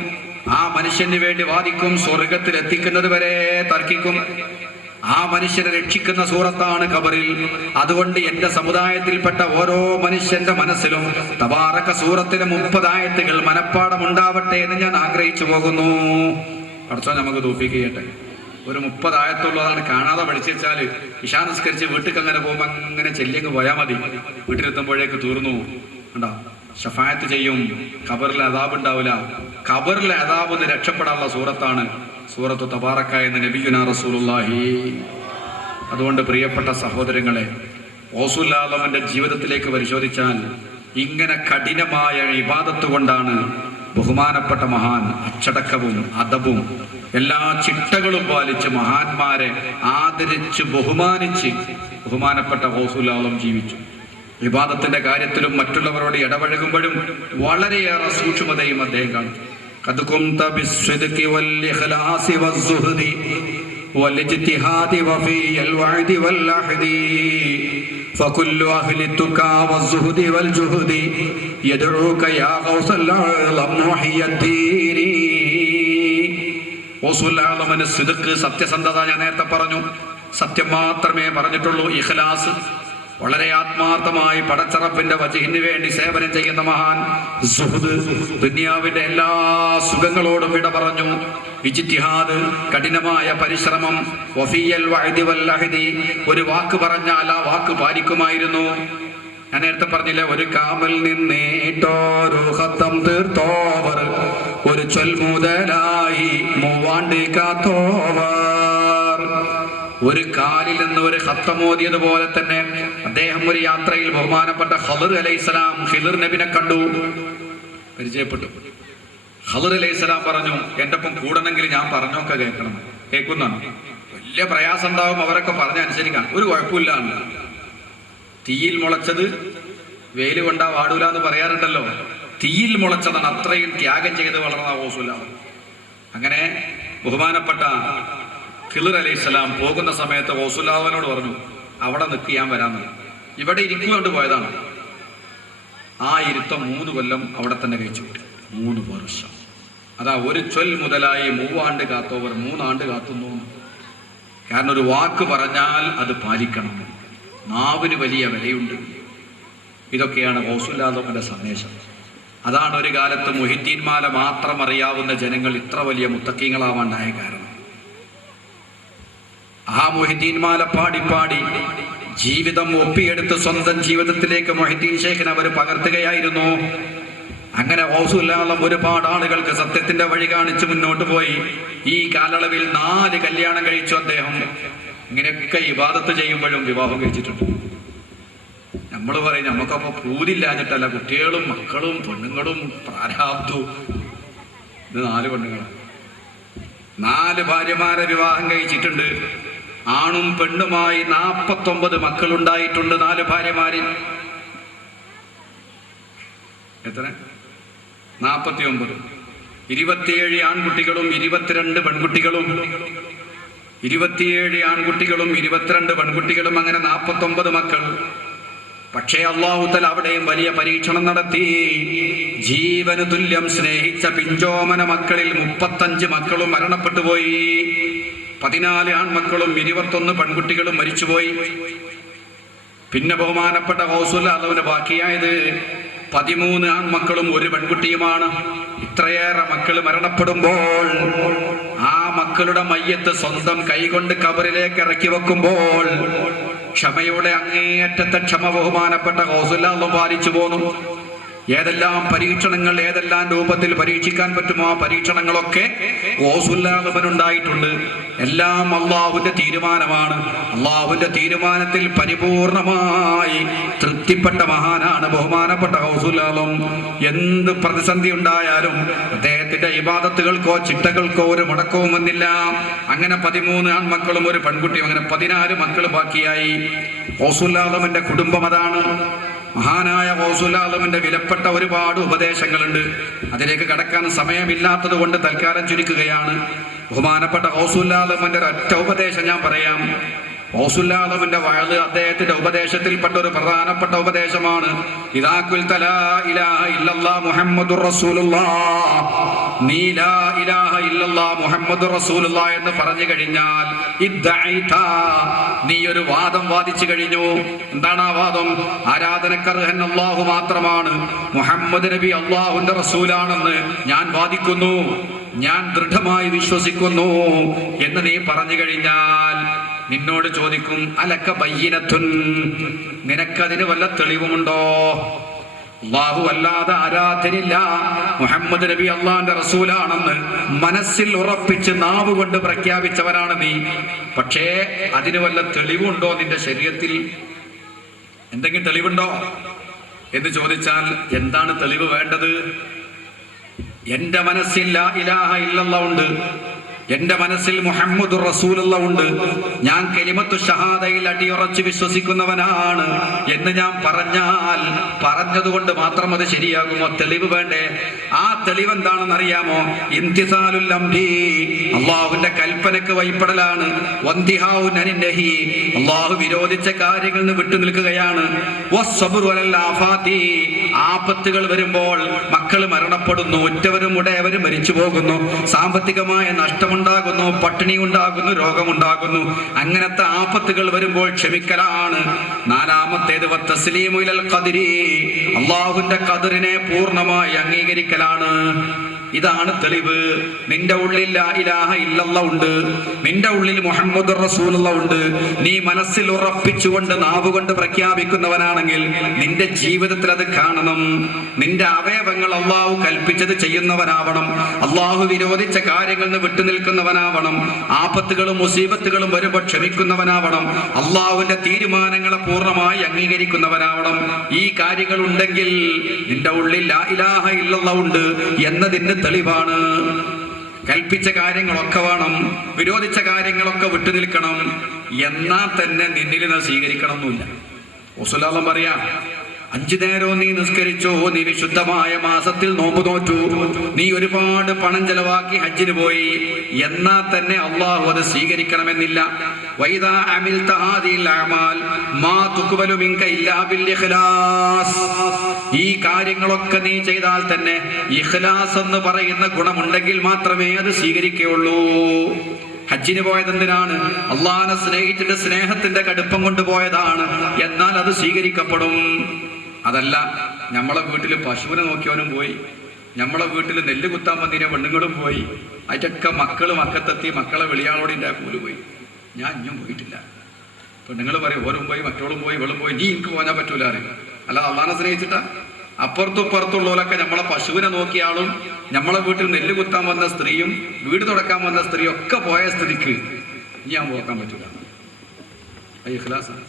ആ മനുഷ്യന് വേണ്ടി വാദിക്കും, സ്വർഗത്തിൽ എത്തിക്കുന്നത് വരെ തർക്കിക്കും. ആ മനുഷ്യനെ രക്ഷിക്കുന്ന സൂറത്താണ് ഖബറിൽ. അതുകൊണ്ട് എന്റെ സമുദായത്തിൽപ്പെട്ട ഓരോ മനുഷ്യന്റെ മനസ്സിലും തബാറക സൂറത്തിലെ 30 ആയത്തുകൾ മനഃപ്പാഠം ഉണ്ടാവട്ടെ എന്ന് ഞാൻ ആഗ്രഹിച്ചു പോകുന്നു. പഠിച്ചോ നമുക്ക് തൗഫീഖ് ചെയ്യട്ടെ. ഒരു 30 ആയത്തുള്ളതാണ്, കാണാതെ പഠിച്ചു വെച്ചാൽ ഇശാ നിസ്കരിച്ച് വീട്ടിൽ അങ്ങനെ പോകുമ്പോൾ അങ്ങനെ ചെല്ലിയങ്ങ് പോയാൽ മതി. വീട്ടിലെത്തുമ്പോഴേക്ക് തീർന്നു. കണ്ടോ, ശഫായത്ത് ചെയ്യും, ഖബറിൽ അദാബ് ഉണ്ടാവില്ല. ഖബറിലെ അദാബ് നിന്ന് രക്ഷപ്പെടാനുള്ള സൂറത്താണ് സൂറത്തു തബാറക എന്ന് നബിയുനാ റസൂലുള്ളാഹി. അതുകൊണ്ട് പ്രിയപ്പെട്ട സഹോദരങ്ങളെ, ഗൗസുൽ ജീവിതത്തിലേക്ക് പരിശോധിച്ചാൽ ഇങ്ങനെ കഠിനമായ ഇബാദത്ത് കൊണ്ടാണ് ബഹുമാനപ്പെട്ട മഹാൻ അച്ചടക്കവും അദബും എല്ലാ ചിട്ടകളും പാലിച്ച് മഹാന്മാരെ ആദരിച്ച് ബഹുമാനിച്ച് ബഹുമാനപ്പെട്ട ഗൗസുൽ ജീവിച്ചു. ഇബാദത്തിന്റെ കാര്യത്തിലും മറ്റുള്ളവരോട് ഇടപഴകുമ്പോഴും വളരെയേറെ സൂക്ഷ്മതയും അദ്ദേഹം കാണിച്ചു. قد كنت بالصدق والإخلاص والزهد والاجتهاد وفي الوعد والعهد فكل أهل التقى والزهد والجهد يدعوك يا غوث الأعظم محي الدين. ഗൗസുൽ ആലമിന്റെ സിദ്ഖ്, സത്യസന്ധത ഞാൻ നേരത്തെ പറഞ്ഞു. സത്യം മാത്രമേ പറഞ്ഞിട്ടുള്ളൂ. ഇഖ്ലാസ്, വളരെ ആത്മാർത്ഥമായി പടച്ചറപ്പിന്റെ വജഹിന് വേണ്ടി സേവനം ചെയ്യുന്ന മഹാൻ. സുഹൃദ്, ദുനിയാവിന്റെ എല്ലാ സുഖങ്ങളോടും വിട പറഞ്ഞു. ഇജ്തിഹാദ്, കഠിനമായ പരിശ്രമം. വഫിയൽ വഅദി വൽ അഹദി, ഒരു വാക്ക് പറഞ്ഞാൽ ആ വാക്ക് പാലിക്കുമായിരുന്നു. ഞാൻ നേരത്തെ പറഞ്ഞില്ലേ, ഒരു കാമൽ നിന്നേറ്റോരു ഖത്തം തീർത്തോവർ, ഒരു ചൊൽ മുതലായി 3 ആണ്ട് കാത്തോവർ. ഒരു കാലിൽ നിന്ന് ഒരു ഖത്തമോദിയതുപോലെ തന്നെ അദ്ദേഹം ഒരു യാത്രയിൽ ബഹുമാനപ്പെട്ട ഖദർ അലൈഹിസ്സലാം ഖിദർ നബിനെ കണ്ടു, പരിചയപ്പെട്ടു. ഖദർ അലൈഹിസ്സലാം പറഞ്ഞു, എൻ്റെ ഒപ്പം കൂടണമെങ്കിൽ ഞാൻ പറഞ്ഞൊക്കെ കേൾക്കണം. കേൾക്കുന്നതാണ്. വലിയ പ്രയാസം ഉണ്ടാവും, അവരൊക്കെ പറഞ്ഞ അനുസരിക്കാൻ ഒരു കുഴപ്പമില്ല. തീയിൽ മുളച്ചത് വെയിൽ കൊണ്ടാ വാടൂല എന്ന് പറയാറുണ്ടല്ലോ. തീയിൽ മുളച്ചതാണ്, അത്രയും ത്യാഗം ചെയ്ത് വളർന്ന ഗൗസുൽ. അങ്ങനെ ബഹുമാനപ്പെട്ട ഖിദർ അലൈഹിസ്സലാം പോകുന്ന സമയത്ത് ഗൗസുല്ലാഹിനോട് പറഞ്ഞു, അവിടെ നിൽക്ക്, ഞാൻ വരാമെന്ന്. ഇവിടെ ഇരിക്കുകൊണ്ട് പോയതാണ്. ആ ഇരുത്തം 3 കൊല്ലം അവിടെ തന്നെ കഴിച്ചു. 3 വർഷം. അതാ ഒരു ചൊൽ മുതലായി 3 ആണ്ട് കാത്തോവർ, 3 ആണ്ട് കാത്തുന്നു. കാരണം ഒരു വാക്ക് പറഞ്ഞാൽ അത് പാലിക്കണം. നാവിന് വലിയ വിലയുണ്ട്. ഇതൊക്കെയാണ് ഗൗസുല്ലാഹിന്റെ സന്ദേശം. അതാണ് ഒരു കാലത്ത് മുഹിദ്ദീൻമാല മാത്രം അറിയാവുന്ന ജനങ്ങൾ ഇത്ര വലിയ മുത്തക്കീങ്ങളാവാണ്ടായ കാരണം. ആ മുഹിദ്ദീൻമാല പാടി പാടി ജീവിതം ഒപ്പിയെടുത്ത് സ്വന്തം ജീവിതത്തിലേക്ക് മുഹിദ്ദീൻ ശൈഖിനെ അവർ പകർത്തുകയായിരുന്നു. അങ്ങനെ ഗൗസുൽ ആലം ഒരുപാട് ആളുകൾക്ക് സത്യത്തിന്റെ വഴി കാണിച്ച് മുന്നോട്ട് പോയി. ഈ കാലയളവിൽ 4 കല്യാണം കഴിച്ചു അദ്ദേഹം. ഇങ്ങനെയൊക്കെ ഇബാദത്ത് ചെയ്യുമ്പോഴും വിവാഹം കഴിച്ചിട്ടുണ്ട്. നമ്മൾ പറയും നമുക്കപ്പോൾ പൂതില്ലാഞ്ഞിട്ടല്ല, കുട്ടികളും മക്കളും പെണ്ണുങ്ങളും പ്രാരാബ്ധു. ഇത് 4 പെണ്ണുങ്ങളാണ്. 4 ഭാര്യമാരെ വിവാഹം കഴിച്ചിട്ടുണ്ട്. ആണും പെണ്ണുമായി 49 മക്കളുണ്ടായിട്ടുണ്ട്. 4 ഭാര്യമാരിൽ എത്ര? 49. 27 ആൺകുട്ടികളും 22 പെൺകുട്ടികളും. 27 ആൺകുട്ടികളും 22 പെൺകുട്ടികളും, അങ്ങനെ 49 മക്കൾ. പക്ഷേ അല്ലാഹു തആല അവിടെയും വലിയ പരീക്ഷണം നടത്തി. ജീവന് തുല്യം സ്നേഹിച്ച പിഞ്ചോമന മക്കളിൽ 35 മക്കളും മരണപ്പെട്ടു പോയി. 14 ആൺമക്കളും 21 പെൺകുട്ടികളും മരിച്ചുപോയി. പിന്നെ ബഹുമാനപ്പെട്ട ഗൗസുൽ ആലമിന് ബാക്കിയായത് 13 ആൺമക്കളും 1 പെൺകുട്ടിയുമാണ്. ഇത്രയേറെ മക്കൾ മരണപ്പെടുമ്പോൾ ആ മക്കളുടെ മയ്യത്ത് സ്വന്തം കൈകൊണ്ട് ഖബറിലേക്ക് ഇറക്കി വെക്കുമ്പോൾ ക്ഷമയുടെ അങ്ങേയറ്റത്തെ ക്ഷമ ബഹുമാനപ്പെട്ട ഗൗസുൽ ആലം പാലിച്ചു പോന്നു. ഏതെല്ലാം പരീക്ഷണങ്ങൾ ഏതെല്ലാം രൂപത്തിൽ പരീക്ഷിക്കാൻ പറ്റുമോ ആ പരീക്ഷണങ്ങളൊക്കെ ഗൗസുൽ ആലമിനുണ്ടായിട്ടുണ്ട്. എല്ലാം അള്ളാഹുവിന്റെ തീരുമാനമാണ്. അള്ളാഹുവിന്റെ തീരുമാനത്തിൽ പരിപൂർണമായി തൃപ്തിപ്പെട്ട മഹാനാണ് ബഹുമാനപ്പെട്ട ഗൗസുൽ ആലം. എന്ത് പ്രതിസന്ധി ഉണ്ടായാലും അദ്ദേഹത്തിന്റെ ഇബാദത്തുകൾക്കോ ചിട്ടകൾക്കോ ഒരു മുടക്കവും വന്നില്ല. അങ്ങനെ 13 ആൺമക്കളും 1 പെൺകുട്ടിയും, അങ്ങനെ 14 മക്കൾ ബാക്കിയായി. ഗൗസുൽ ആലമിന്റെ കുടുംബം അതാണ്. മഹാനായ ഗൗസുൽ ആലമിന്റെ വിലപ്പെട്ട ഒരുപാട് ഉപദേശങ്ങളുണ്ട്. അതിലേക്ക് കടക്കാൻ സമയമില്ലാത്തത് കൊണ്ട് തൽക്കാലം ചുരുക്കുകയാണ്. ബഹുമാനപ്പെട്ട ഗൗസുൽ ആലമിന്റെ ഒരൊറ്റ ഉപദേശം ഞാൻ പറയാം. ഗൗസുൽ ആലമിന്റെ വഅദ് അദ്ദേഹത്തിന്റെ ഉപദേശത്തിൽപ്പെട്ട ഒരു പ്രധാനപ്പെട്ട ഉപദേശമാണ്. ഇദാ ഖുൽത ലാ ഇലാഹ ഇല്ലല്ലാഹ് മുഹമ്മദുർ റസൂലുള്ളാഹ് നീ ലാ ഇലാഹ ഇല്ലല്ലാഹ് മുഹമ്മദുർ റസൂലുള്ളാഹ് എന്ന് പറഞ്ഞു കഴിഞ്ഞാൽ ഇദ്ദഅയ്ത, നീ ഒരു വാദം വാദിച്ചു കഴിഞ്ഞു. എന്താണ് ആ വാദം? ആരാധനക്കർഹൻ അല്ലാഹു മാത്രമാണ്, മുഹമ്മദ് നബി അല്ലാഹുവിന്റെ റസൂലാണെന്ന് ഞാൻ വാദിക്കുന്നു, ഞാൻ ദൃഢമായി വിശ്വസിക്കുന്നു എന്ന് നീ പറഞ്ഞു കഴിഞ്ഞാൽ നിന്നോട് ചോദിക്കും അലക്ക ബയ്യിനത്തുൻ, നിനക്കതിന് വല്ല തെളിവുമുണ്ടോ? അല്ലാഹു അല്ലാതെ ആരാധനില്ല, മുഹമ്മദ് നബി അല്ലാഹുവിന്റെ റസൂലാണെന്ന് മനസ്സിൽ ഉറപ്പിച്ച് നാവ് കൊണ്ട് പ്രഖ്യാപിച്ചവനാണ് നീ. പക്ഷേ അതിന് വല്ല തെളിവുണ്ടോ? നിന്റെ ശരീരത്തിൽ എന്തെങ്കിലും തെളിവുണ്ടോ എന്ന് ചോദിച്ചാൽ എന്താണ് തെളിവ് വേണ്ടത്? എന്റെ മനസ്സിൽ ലാ ഇലാഹ ഇല്ലല്ലാഹ് ഉണ്ട്, എന്റെ മനസ്സിൽ മുഹമ്മദുർ റസൂലുള്ളാഹ് ഉണ്ട്, ഞാൻ കലിമത്തു ഷഹാദയിൽ അടിയുറച്ച് വിശ്വസിക്കുന്നവനാണ് എന്ന് ഞാൻ പറഞ്ഞാൽ പറഞ്ഞതുകൊണ്ട് മാത്രം അത് ശരിയാകുമോ? തെളിവ് വേണ്ടേ? ആ തെളിവ് എന്താണെന്ന് അറിയാമോ? ഇംതിസാലുൽ അംരി, അല്ലാഹുവിന്റെ കൽപ്പനക്ക് വഴിപ്പെടലാണ്. വന്തിഹാഉൻ അനിൻ നഹി, അല്ലാഹു വിരോധിച്ച കാര്യങ്ങളിൽ നിന്ന് വിട്ടു നിൽക്കുകയാണ്. വസ്സബ്റു അലൽ ആഫാതി, ആപത്തുകൾ വരുമ്പോൾ മക്കൾ മരണപ്പെടുന്നു, ഉറ്റവരും ഉടയവരും മരിച്ചു പോകുന്നു, സാമ്പത്തികമായ നഷ്ടം ഉണ്ടാകുന്നു, പട്ടിണി ഉണ്ടാകുന്നു, രോഗമുണ്ടാകുന്നു, അങ്ങനത്തെ ആപത്തുകൾ വരുമ്പോൾ ക്ഷമിക്കലാണ്. നാലാമത്തേത് വത്തസ്ലീമു ഇലൽ ഖദരി, അല്ലാഹുവിന്റെ ഖദറിനെ പൂർണ്ണമായി അംഗീകരിക്കലാണ്. ഇതാണ് തെളിവ്. നിന്റെ ഉള്ളിൽ ലാ ഇലാഹ ഇല്ലല്ലാഹ് ഉണ്ട്, നിന്റെ ഉള്ളിൽ മുഹമ്മദുർ റസൂലുള്ളാഹ് ഉണ്ട്, നീ മനസ്സിൽ ഉറപ്പിച്ചുകൊണ്ട് നാവുകൊണ്ട് പ്രഖ്യാപിക്കുന്നവനാണെങ്കിൽ നിന്റെ ജീവിതത്തിൽ അത് കാണണം. നിന്റെ അവയവങ്ങൾ അല്ലാഹു കൽപ്പിച്ചത് ചെയ്യുന്നവനാവണം, അല്ലാഹു വിരോധിച്ച കാര്യങ്ങളിൽ നിന്ന് വിട്ടുനിൽക്കുന്നവനാവണം, ആപത്തുകളും മുസീബത്തുകളും വരുമ്പോൾ ക്ഷമിക്കുന്നവനാവണം, അല്ലാഹുവിന്റെ തീരുമാനങ്ങളെ പൂർണ്ണമായി അംഗീകരിക്കുന്നവനാവണം. ഈ കാര്യങ്ങൾ ഉണ്ടെങ്കിൽ നിന്റെ ഉള്ളിൽ ലാ ഇലാഹ ഇല്ലല്ലാഹ് ഉണ്ട് എന്നതിന് തെളിവാണ്. കൽപ്പിച്ച കാര്യങ്ങളൊക്കെ വേണം, വിരോധിച്ച കാര്യങ്ങളൊക്കെ വിട്ടുനിൽക്കണം. എന്നാൽ തന്നെ നിന്നിൽ നിന്ന് സ്വീകരിക്കണം എന്നില്ല. റസൂലുള്ളാഹി പറയാ, 5 നേരവും നീ നിസ്കരിച്ചു, നീ വിശുദ്ധമായ മാസത്തിൽ നോമ്പ് നോറ്റു, നീ ഒരുപാട് പണം ചെലവാക്കി ഹജ്ജിന് പോയി, എന്നാൽ തന്നെ അള്ളാഹു അത് സ്വീകരിക്കണമെന്നില്ല. വൈദാ അമിൽത ഹാദിൽ അഅമാൽ മാ തുഖ്ബലു മിൻക ഇല്ലാ ബിൽ ഇഖ്ലാസ്, ഈ കാര്യങ്ങളൊക്കെ നീ ചെയ്താൽ തന്നെ ഇഖ്ലാസ് എന്ന് പറയുന്ന ഗുണമുണ്ടെങ്കിൽ മാത്രമേ അത് സ്വീകരിക്കുകയുള്ളൂ. ഹജ്ജിന് പോയത് എന്തിനാണ്? അള്ളാഹിനെ സ്നേഹിച്ചിട്ട് സ്നേഹത്തിന്റെ കടുപ്പം കൊണ്ടുപോയതാണ്, എന്നാൽ അത് സ്വീകരിക്കപ്പെടും. അതല്ല, നമ്മളെ വീട്ടിൽ പശുവിനെ നോക്കിയവനും പോയി, നമ്മളെ വീട്ടിൽ നെല്ല് കുത്താൻ വന്നിനെ പെണ്ണുങ്ങളും പോയി, അതിറ്റൊക്കെ മക്കള് മക്കത്തെത്തി മക്കളെ വെളിയാളോടിൻ്റെ കൂല് പോയി, ഞാൻ ഇഞ്ഞും പോയിട്ടില്ല. പെണ്ണുങ്ങൾ പറയും ഓരും പോയി, മറ്റോളും പോയി, ഇവളും പോയി, നീ എനിക്ക് പോകാൻ പറ്റൂല അറിയാം. അല്ല, അള്ളാഹിനെ സ്നേഹിച്ചിട്ടാ? അപ്പുറത്തും ഇപ്പുറത്തുള്ളവരൊക്കെ നമ്മളെ പശുവിനെ നോക്കിയ ആളും നമ്മളെ വീട്ടിൽ നെല്ല് കുത്താൻ വന്ന സ്ത്രീയും വീട് തുടക്കാൻ വന്ന സ്ത്രീയും ഒക്കെ പോയ സ്ഥിതിക്ക് ഞാൻ പോക്കാൻ പറ്റൂല. ഇഖ്ലാസാണ്.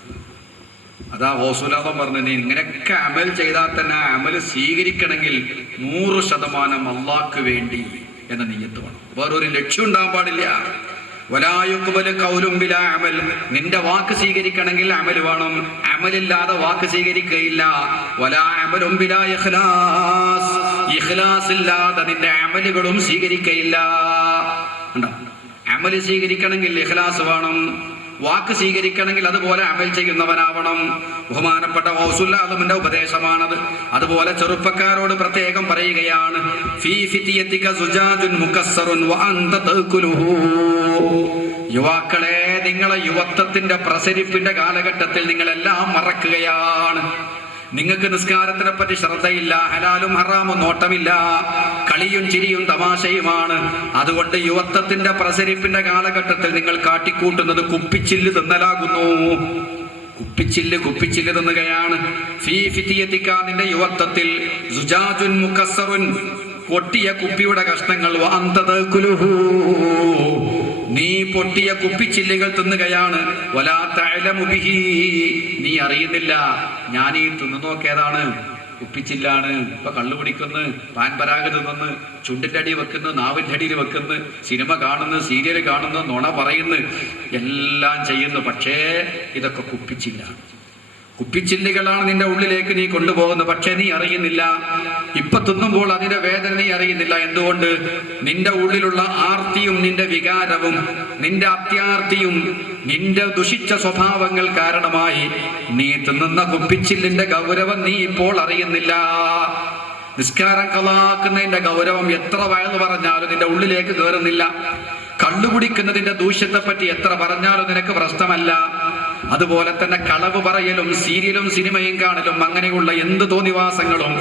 അതാ റസൂലുള്ളാഹി പറഞ്ഞു, നീ ഇങ്ങനെയൊക്കെ അമൽ ചെയ്താൽ തന്നെ ആ അമൽ സ്വീകരിക്കണമെങ്കിൽ 100% അള്ളാഹ്ക്ക് വേണ്ടി എന്ന നിയ്യത്ത് വേണം. വേറൊരു ലക്ഷ്യം ഉണ്ടാകാൻ പാടില്ല. വലാ യുഖ്ബലു ഖൗലുൻ ബിലാ അമൽ, നിന്റെ വാക്ക് സ്വീകരിക്കണമെങ്കിൽ അമൽ വേണം, അമലില്ലാതെ വാക്ക് സ്വീകരിക്കുകയില്ല. വലാ അമലുൻ ബിലാ ഇഖ്ലാസ്, ഇഖ്ലാസ് ഇല്ലാതെ നിന്റെ അമലുകളും സ്വീകരിക്കുകയില്ല. കണ്ടോ? അമൽ സ്വീകരിക്കണമെങ്കിൽ ഇഖ്ലാസ് വേണം, വാക്ക് സ്വീകരിക്കണമെങ്കിൽ അതുപോലെ അമൽ ചെയ്യുന്നവനാവണം. ബഹുമാനപ്പെട്ട ഗൗസുൽ ഉപദേശമാണത്. അതുപോലെ ചെറുപ്പക്കാരോട് പ്രത്യേകം പറയുകയാണ്, ഫീ ഫിതിയതിക സുജാജുൻ മുകസ്സറുൻ വഅൻത തഅകുലുഹു, യുവാക്കളെ, നിങ്ങളെ യുവത്വത്തിന്റെ പ്രസരിപ്പിന്റെ കാലഘട്ടത്തിൽ നിങ്ങളെല്ലാം മറക്കുകയാണ്. നിങ്ങൾക്ക് നിസ്കാരത്തിനെ പറ്റി ശ്രദ്ധയില്ല, ഹലാലും ഹറാമും നോട്ടമില്ല, കളിയും ചിരിയും തമാശയുമാണ്. അതുകൊണ്ട് യുവത്വത്തിന്റെ പ്രസരിപ്പിന്റെ കാലഘട്ടത്തിൽ നിങ്ങൾ കാട്ടിക്കൂട്ടുന്നത് കുപ്പിച്ചില്ല് തിന്നലാകുന്നു. കുപ്പിച്ചില്ല് തിന്നുകയാണ്. ഫീ ഫിതിയതിക, നിന്റെ യുവത്വത്തിൽ, സുജാജുൻ മുകസ്സറുൻ, പൊട്ടിയ കുപ്പിയുടെ കഷ്ണങ്ങൾ, വഅൻത തഅകുലുഹു, നീ പൊട്ടിയ കുപ്പിച്ചില്ലുകൾ തിന്നുകയാണ്. വലാ തഅലമു ബിഹി, നീ അറിയുന്നില്ല. ഞാൻ ഈ തിന്നു നോക്കിയതാണ്, കുപ്പിച്ചില്ലാണ്. ഇപ്പൊ കള്ളു കുടിക്കുന്നു, പാൻപരാഗ് തിന്നുന്നു, ചുണ്ടിന്റെ അടി വെക്കുന്നു, നാവിന്റെ അടിയിൽ വെക്കുന്നു, സിനിമ കാണുന്നു, സീരിയൽ കാണുന്നു, നുണ പറയുന്നു, എല്ലാം ചെയ്യുന്നു. പക്ഷേ ഇതൊക്കെ കുപ്പിച്ചില്ലാണ്. കുപ്പിച്ചില്ലുകളാണ് നിന്റെ ഉള്ളിലേക്ക് നീ കൊണ്ടുപോകുന്നത്. പക്ഷെ നീ അറിയുന്നില്ല. ഇപ്പൊ തിന്നുമ്പോൾ അതിന്റെ വേദന നീ അറിയുന്നില്ല. എന്തുകൊണ്ട്? നിന്റെ ഉള്ളിലുള്ള ആർത്തിയും നിന്റെ വികാരവും നിന്റെ അത്യാർത്തിയും നിന്റെ ദുഷിച്ച സ്വഭാവങ്ങൾ കാരണമായി നീ തിന്നുന്ന കുപ്പിച്ചില്ലിന്റെ ഗൗരവം നീ ഇപ്പോൾ അറിയുന്നില്ല. നിസ്കാരം കളാക്കുന്നതിന്റെ ഗൗരവം എത്ര വയന്ന് പറഞ്ഞാലും നിന്റെ ഉള്ളിലേക്ക് കയറുന്നില്ല. കള്ളുകുടിക്കുന്നതിന്റെ ദൂഷ്യത്തെ പറ്റി എത്ര പറഞ്ഞാലും നിനക്ക് പ്രശ്നമല്ല. അതുപോലെ തന്നെ കളവ് പറയലും സീരിയലും സിനിമയും കാണലും അങ്ങനെയുള്ള എന്ത് തോന്നിവാസങ്ങളും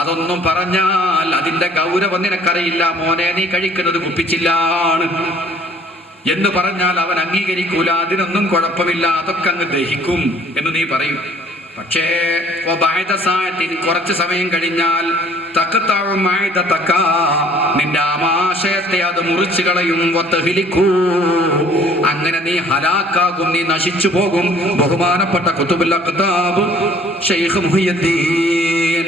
അതൊന്നും പറഞ്ഞാൽ അതിന്റെ ഗൗരവം നിനക്കറിയില്ല. മോനെ, നീ കഴിക്കുന്നത് കുപ്പിച്ചില്ലാണ് എന്ന് പറഞ്ഞാൽ അവൻ അംഗീകരിക്കൂല. അതിനൊന്നും കുഴപ്പമില്ല, അതൊക്കെ അങ്ങ് ദഹിക്കും എന്ന് നീ പറയും. പക്ഷേ കുറച്ച് സമയം കഴിഞ്ഞാൽ നിന്റെ ആമാശയത്തെ അത് മുറിച്ചു കളയും. അങ്ങനെ നീ ഹലാക്കാകും, നീ നശിച്ചു പോകും. ബഹുമാനപ്പെട്ട ഖുതുബുൽ അഖ്താബ് ശൈഖ് മുഹിയുദ്ദീൻ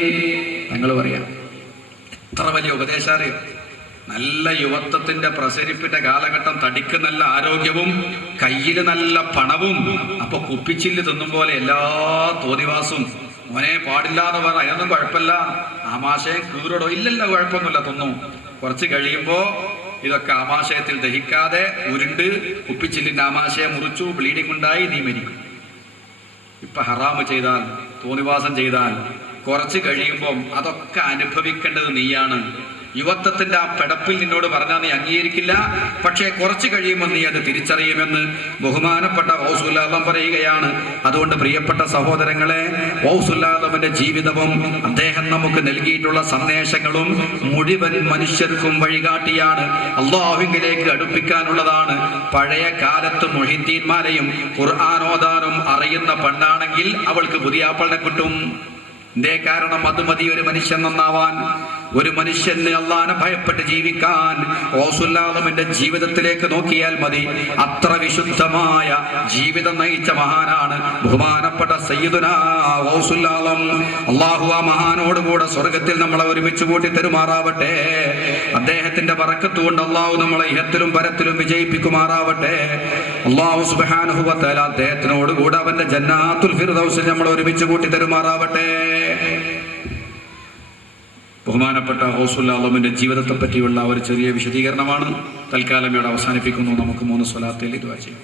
തങ്ങൾ പറയാം. എത്ര വലിയ ഉപദേശാറ്! നല്ല യുവത്വത്തിന്റെ പ്രസരിപ്പിന്റെ കാലഘട്ടം, തടിക്ക് നല്ല ആരോഗ്യവും കയ്യിൽ നല്ല പണവും. അപ്പൊ കുപ്പിച്ചില്ല് തിന്നും പോലെ എല്ലാ തോന്നിവാസും. മോനെ, പാടില്ല എന്ന് പറഞ്ഞ അതിനൊന്നും കുഴപ്പമില്ല, ആമാശയം കീറടോ, ഇല്ലല്ല കുഴപ്പമൊന്നുമില്ല, തിന്നു. കുറച്ച് കഴിയുമ്പോ ഇതൊക്കെ ആമാശയത്തിൽ ദഹിക്കാതെ ഉരുണ്ട് കുപ്പിച്ചില്ലിന്റെ ആമാശയം മുറിച്ചു, ബ്ലീഡിംഗ് ഉണ്ടായി, നീ മരിക്കും. ഇപ്പൊ ഹറാമ് ചെയ്താൽ, തോന്നിവാസം ചെയ്താൽ കുറച്ച് കഴിയുമ്പം അതൊക്കെ അനുഭവിക്കേണ്ടത് നീയാണ്. യുവത്വത്തിന്റെ ആ പെടപ്പിൽ നിന്നോട് പറഞ്ഞാൽ നീ അംഗീകരിക്കില്ല. പക്ഷേ കുറച്ച് കഴിയുമ്പോൾ നീ അത് തിരിച്ചറിയുമെന്ന് ബഹുമാനപ്പെട്ട ഗൗസുൽ ആലം പറയുകയാണ്. അതുകൊണ്ട് പ്രിയപ്പെട്ട സഹോദരങ്ങളെ, ഗൗസുൽ ആലമിന്റെ ജീവിതവും അദ്ദേഹം നമുക്ക് നൽകിയിട്ടുള്ള സന്ദേശങ്ങളും മുഴുവൻ മനുഷ്യർക്കും വഴികാട്ടിയാണ്, അള്ളാഹുവിലേക്ക് അടുപ്പിക്കാനുള്ളതാണ്. പഴയ കാലത്ത് മുഹീദ്ദീന്മാരെയും ഖുർആൻ ഓതാനും അറിയുന്ന പെണ്ണാണെങ്കിൽ അവൾക്ക് പുതിയാപ്പളിനെ കിട്ടും. എന്തേ കാരണം? അത് മതി ഒരു മനുഷ്യൻ നന്നാവാൻ, ഒരു മനുഷ്യന് അള്ളാഹനെ ഭയപ്പെട്ട് ജീവിക്കാൻ. ഗൗസുൽ ആലമിന്റെ ജീവിതത്തിലേക്ക് നോക്കിയാൽ മതി. അത്ര വിശുദ്ധമായ ജീവിതം നയിച്ച മഹാനാണ് ബഹുമാനപ്പെട്ട സയ്യിദുനാ ഗൗസുൽ ആലം. അള്ളാഹു ആ മഹാനോടുകൂടെ സ്വർഗത്തിൽ നമ്മളെ ഒരുമിച്ച് കൂട്ടി തരുമാറാവട്ടെ. അദ്ദേഹത്തിന്റെ ബറക്കത്ത് കൊണ്ട് അള്ളാഹു നമ്മളെ ഇഹത്തിലും പരത്തിലും വിജയിപ്പിക്കുമാറാവട്ടെ. അള്ളാഹു സുബ്ഹാനഹു വ തആല അദ്ദേഹത്തിനോട് കൂടെ അവന്റെ ജന്നാത്തുൽ ഫിർദൗസിൽ നമ്മളെ ഒരുമിച്ച് കൂട്ടി തരുമാറാവട്ടെ. ബഹുമാനപ്പെട്ട ഗൗസുൽ ആലമിന്റെ ജീവിതത്തെ പറ്റിയുള്ള ഒരു ചെറിയ വിശദീകരണമാണ്. തൽക്കാലം ഇവിടെ അവസാനിപ്പിക്കുന്നു. നമുക്ക് 3 സ്വലാത്തിൽ ദുആ ചെയ്യാം.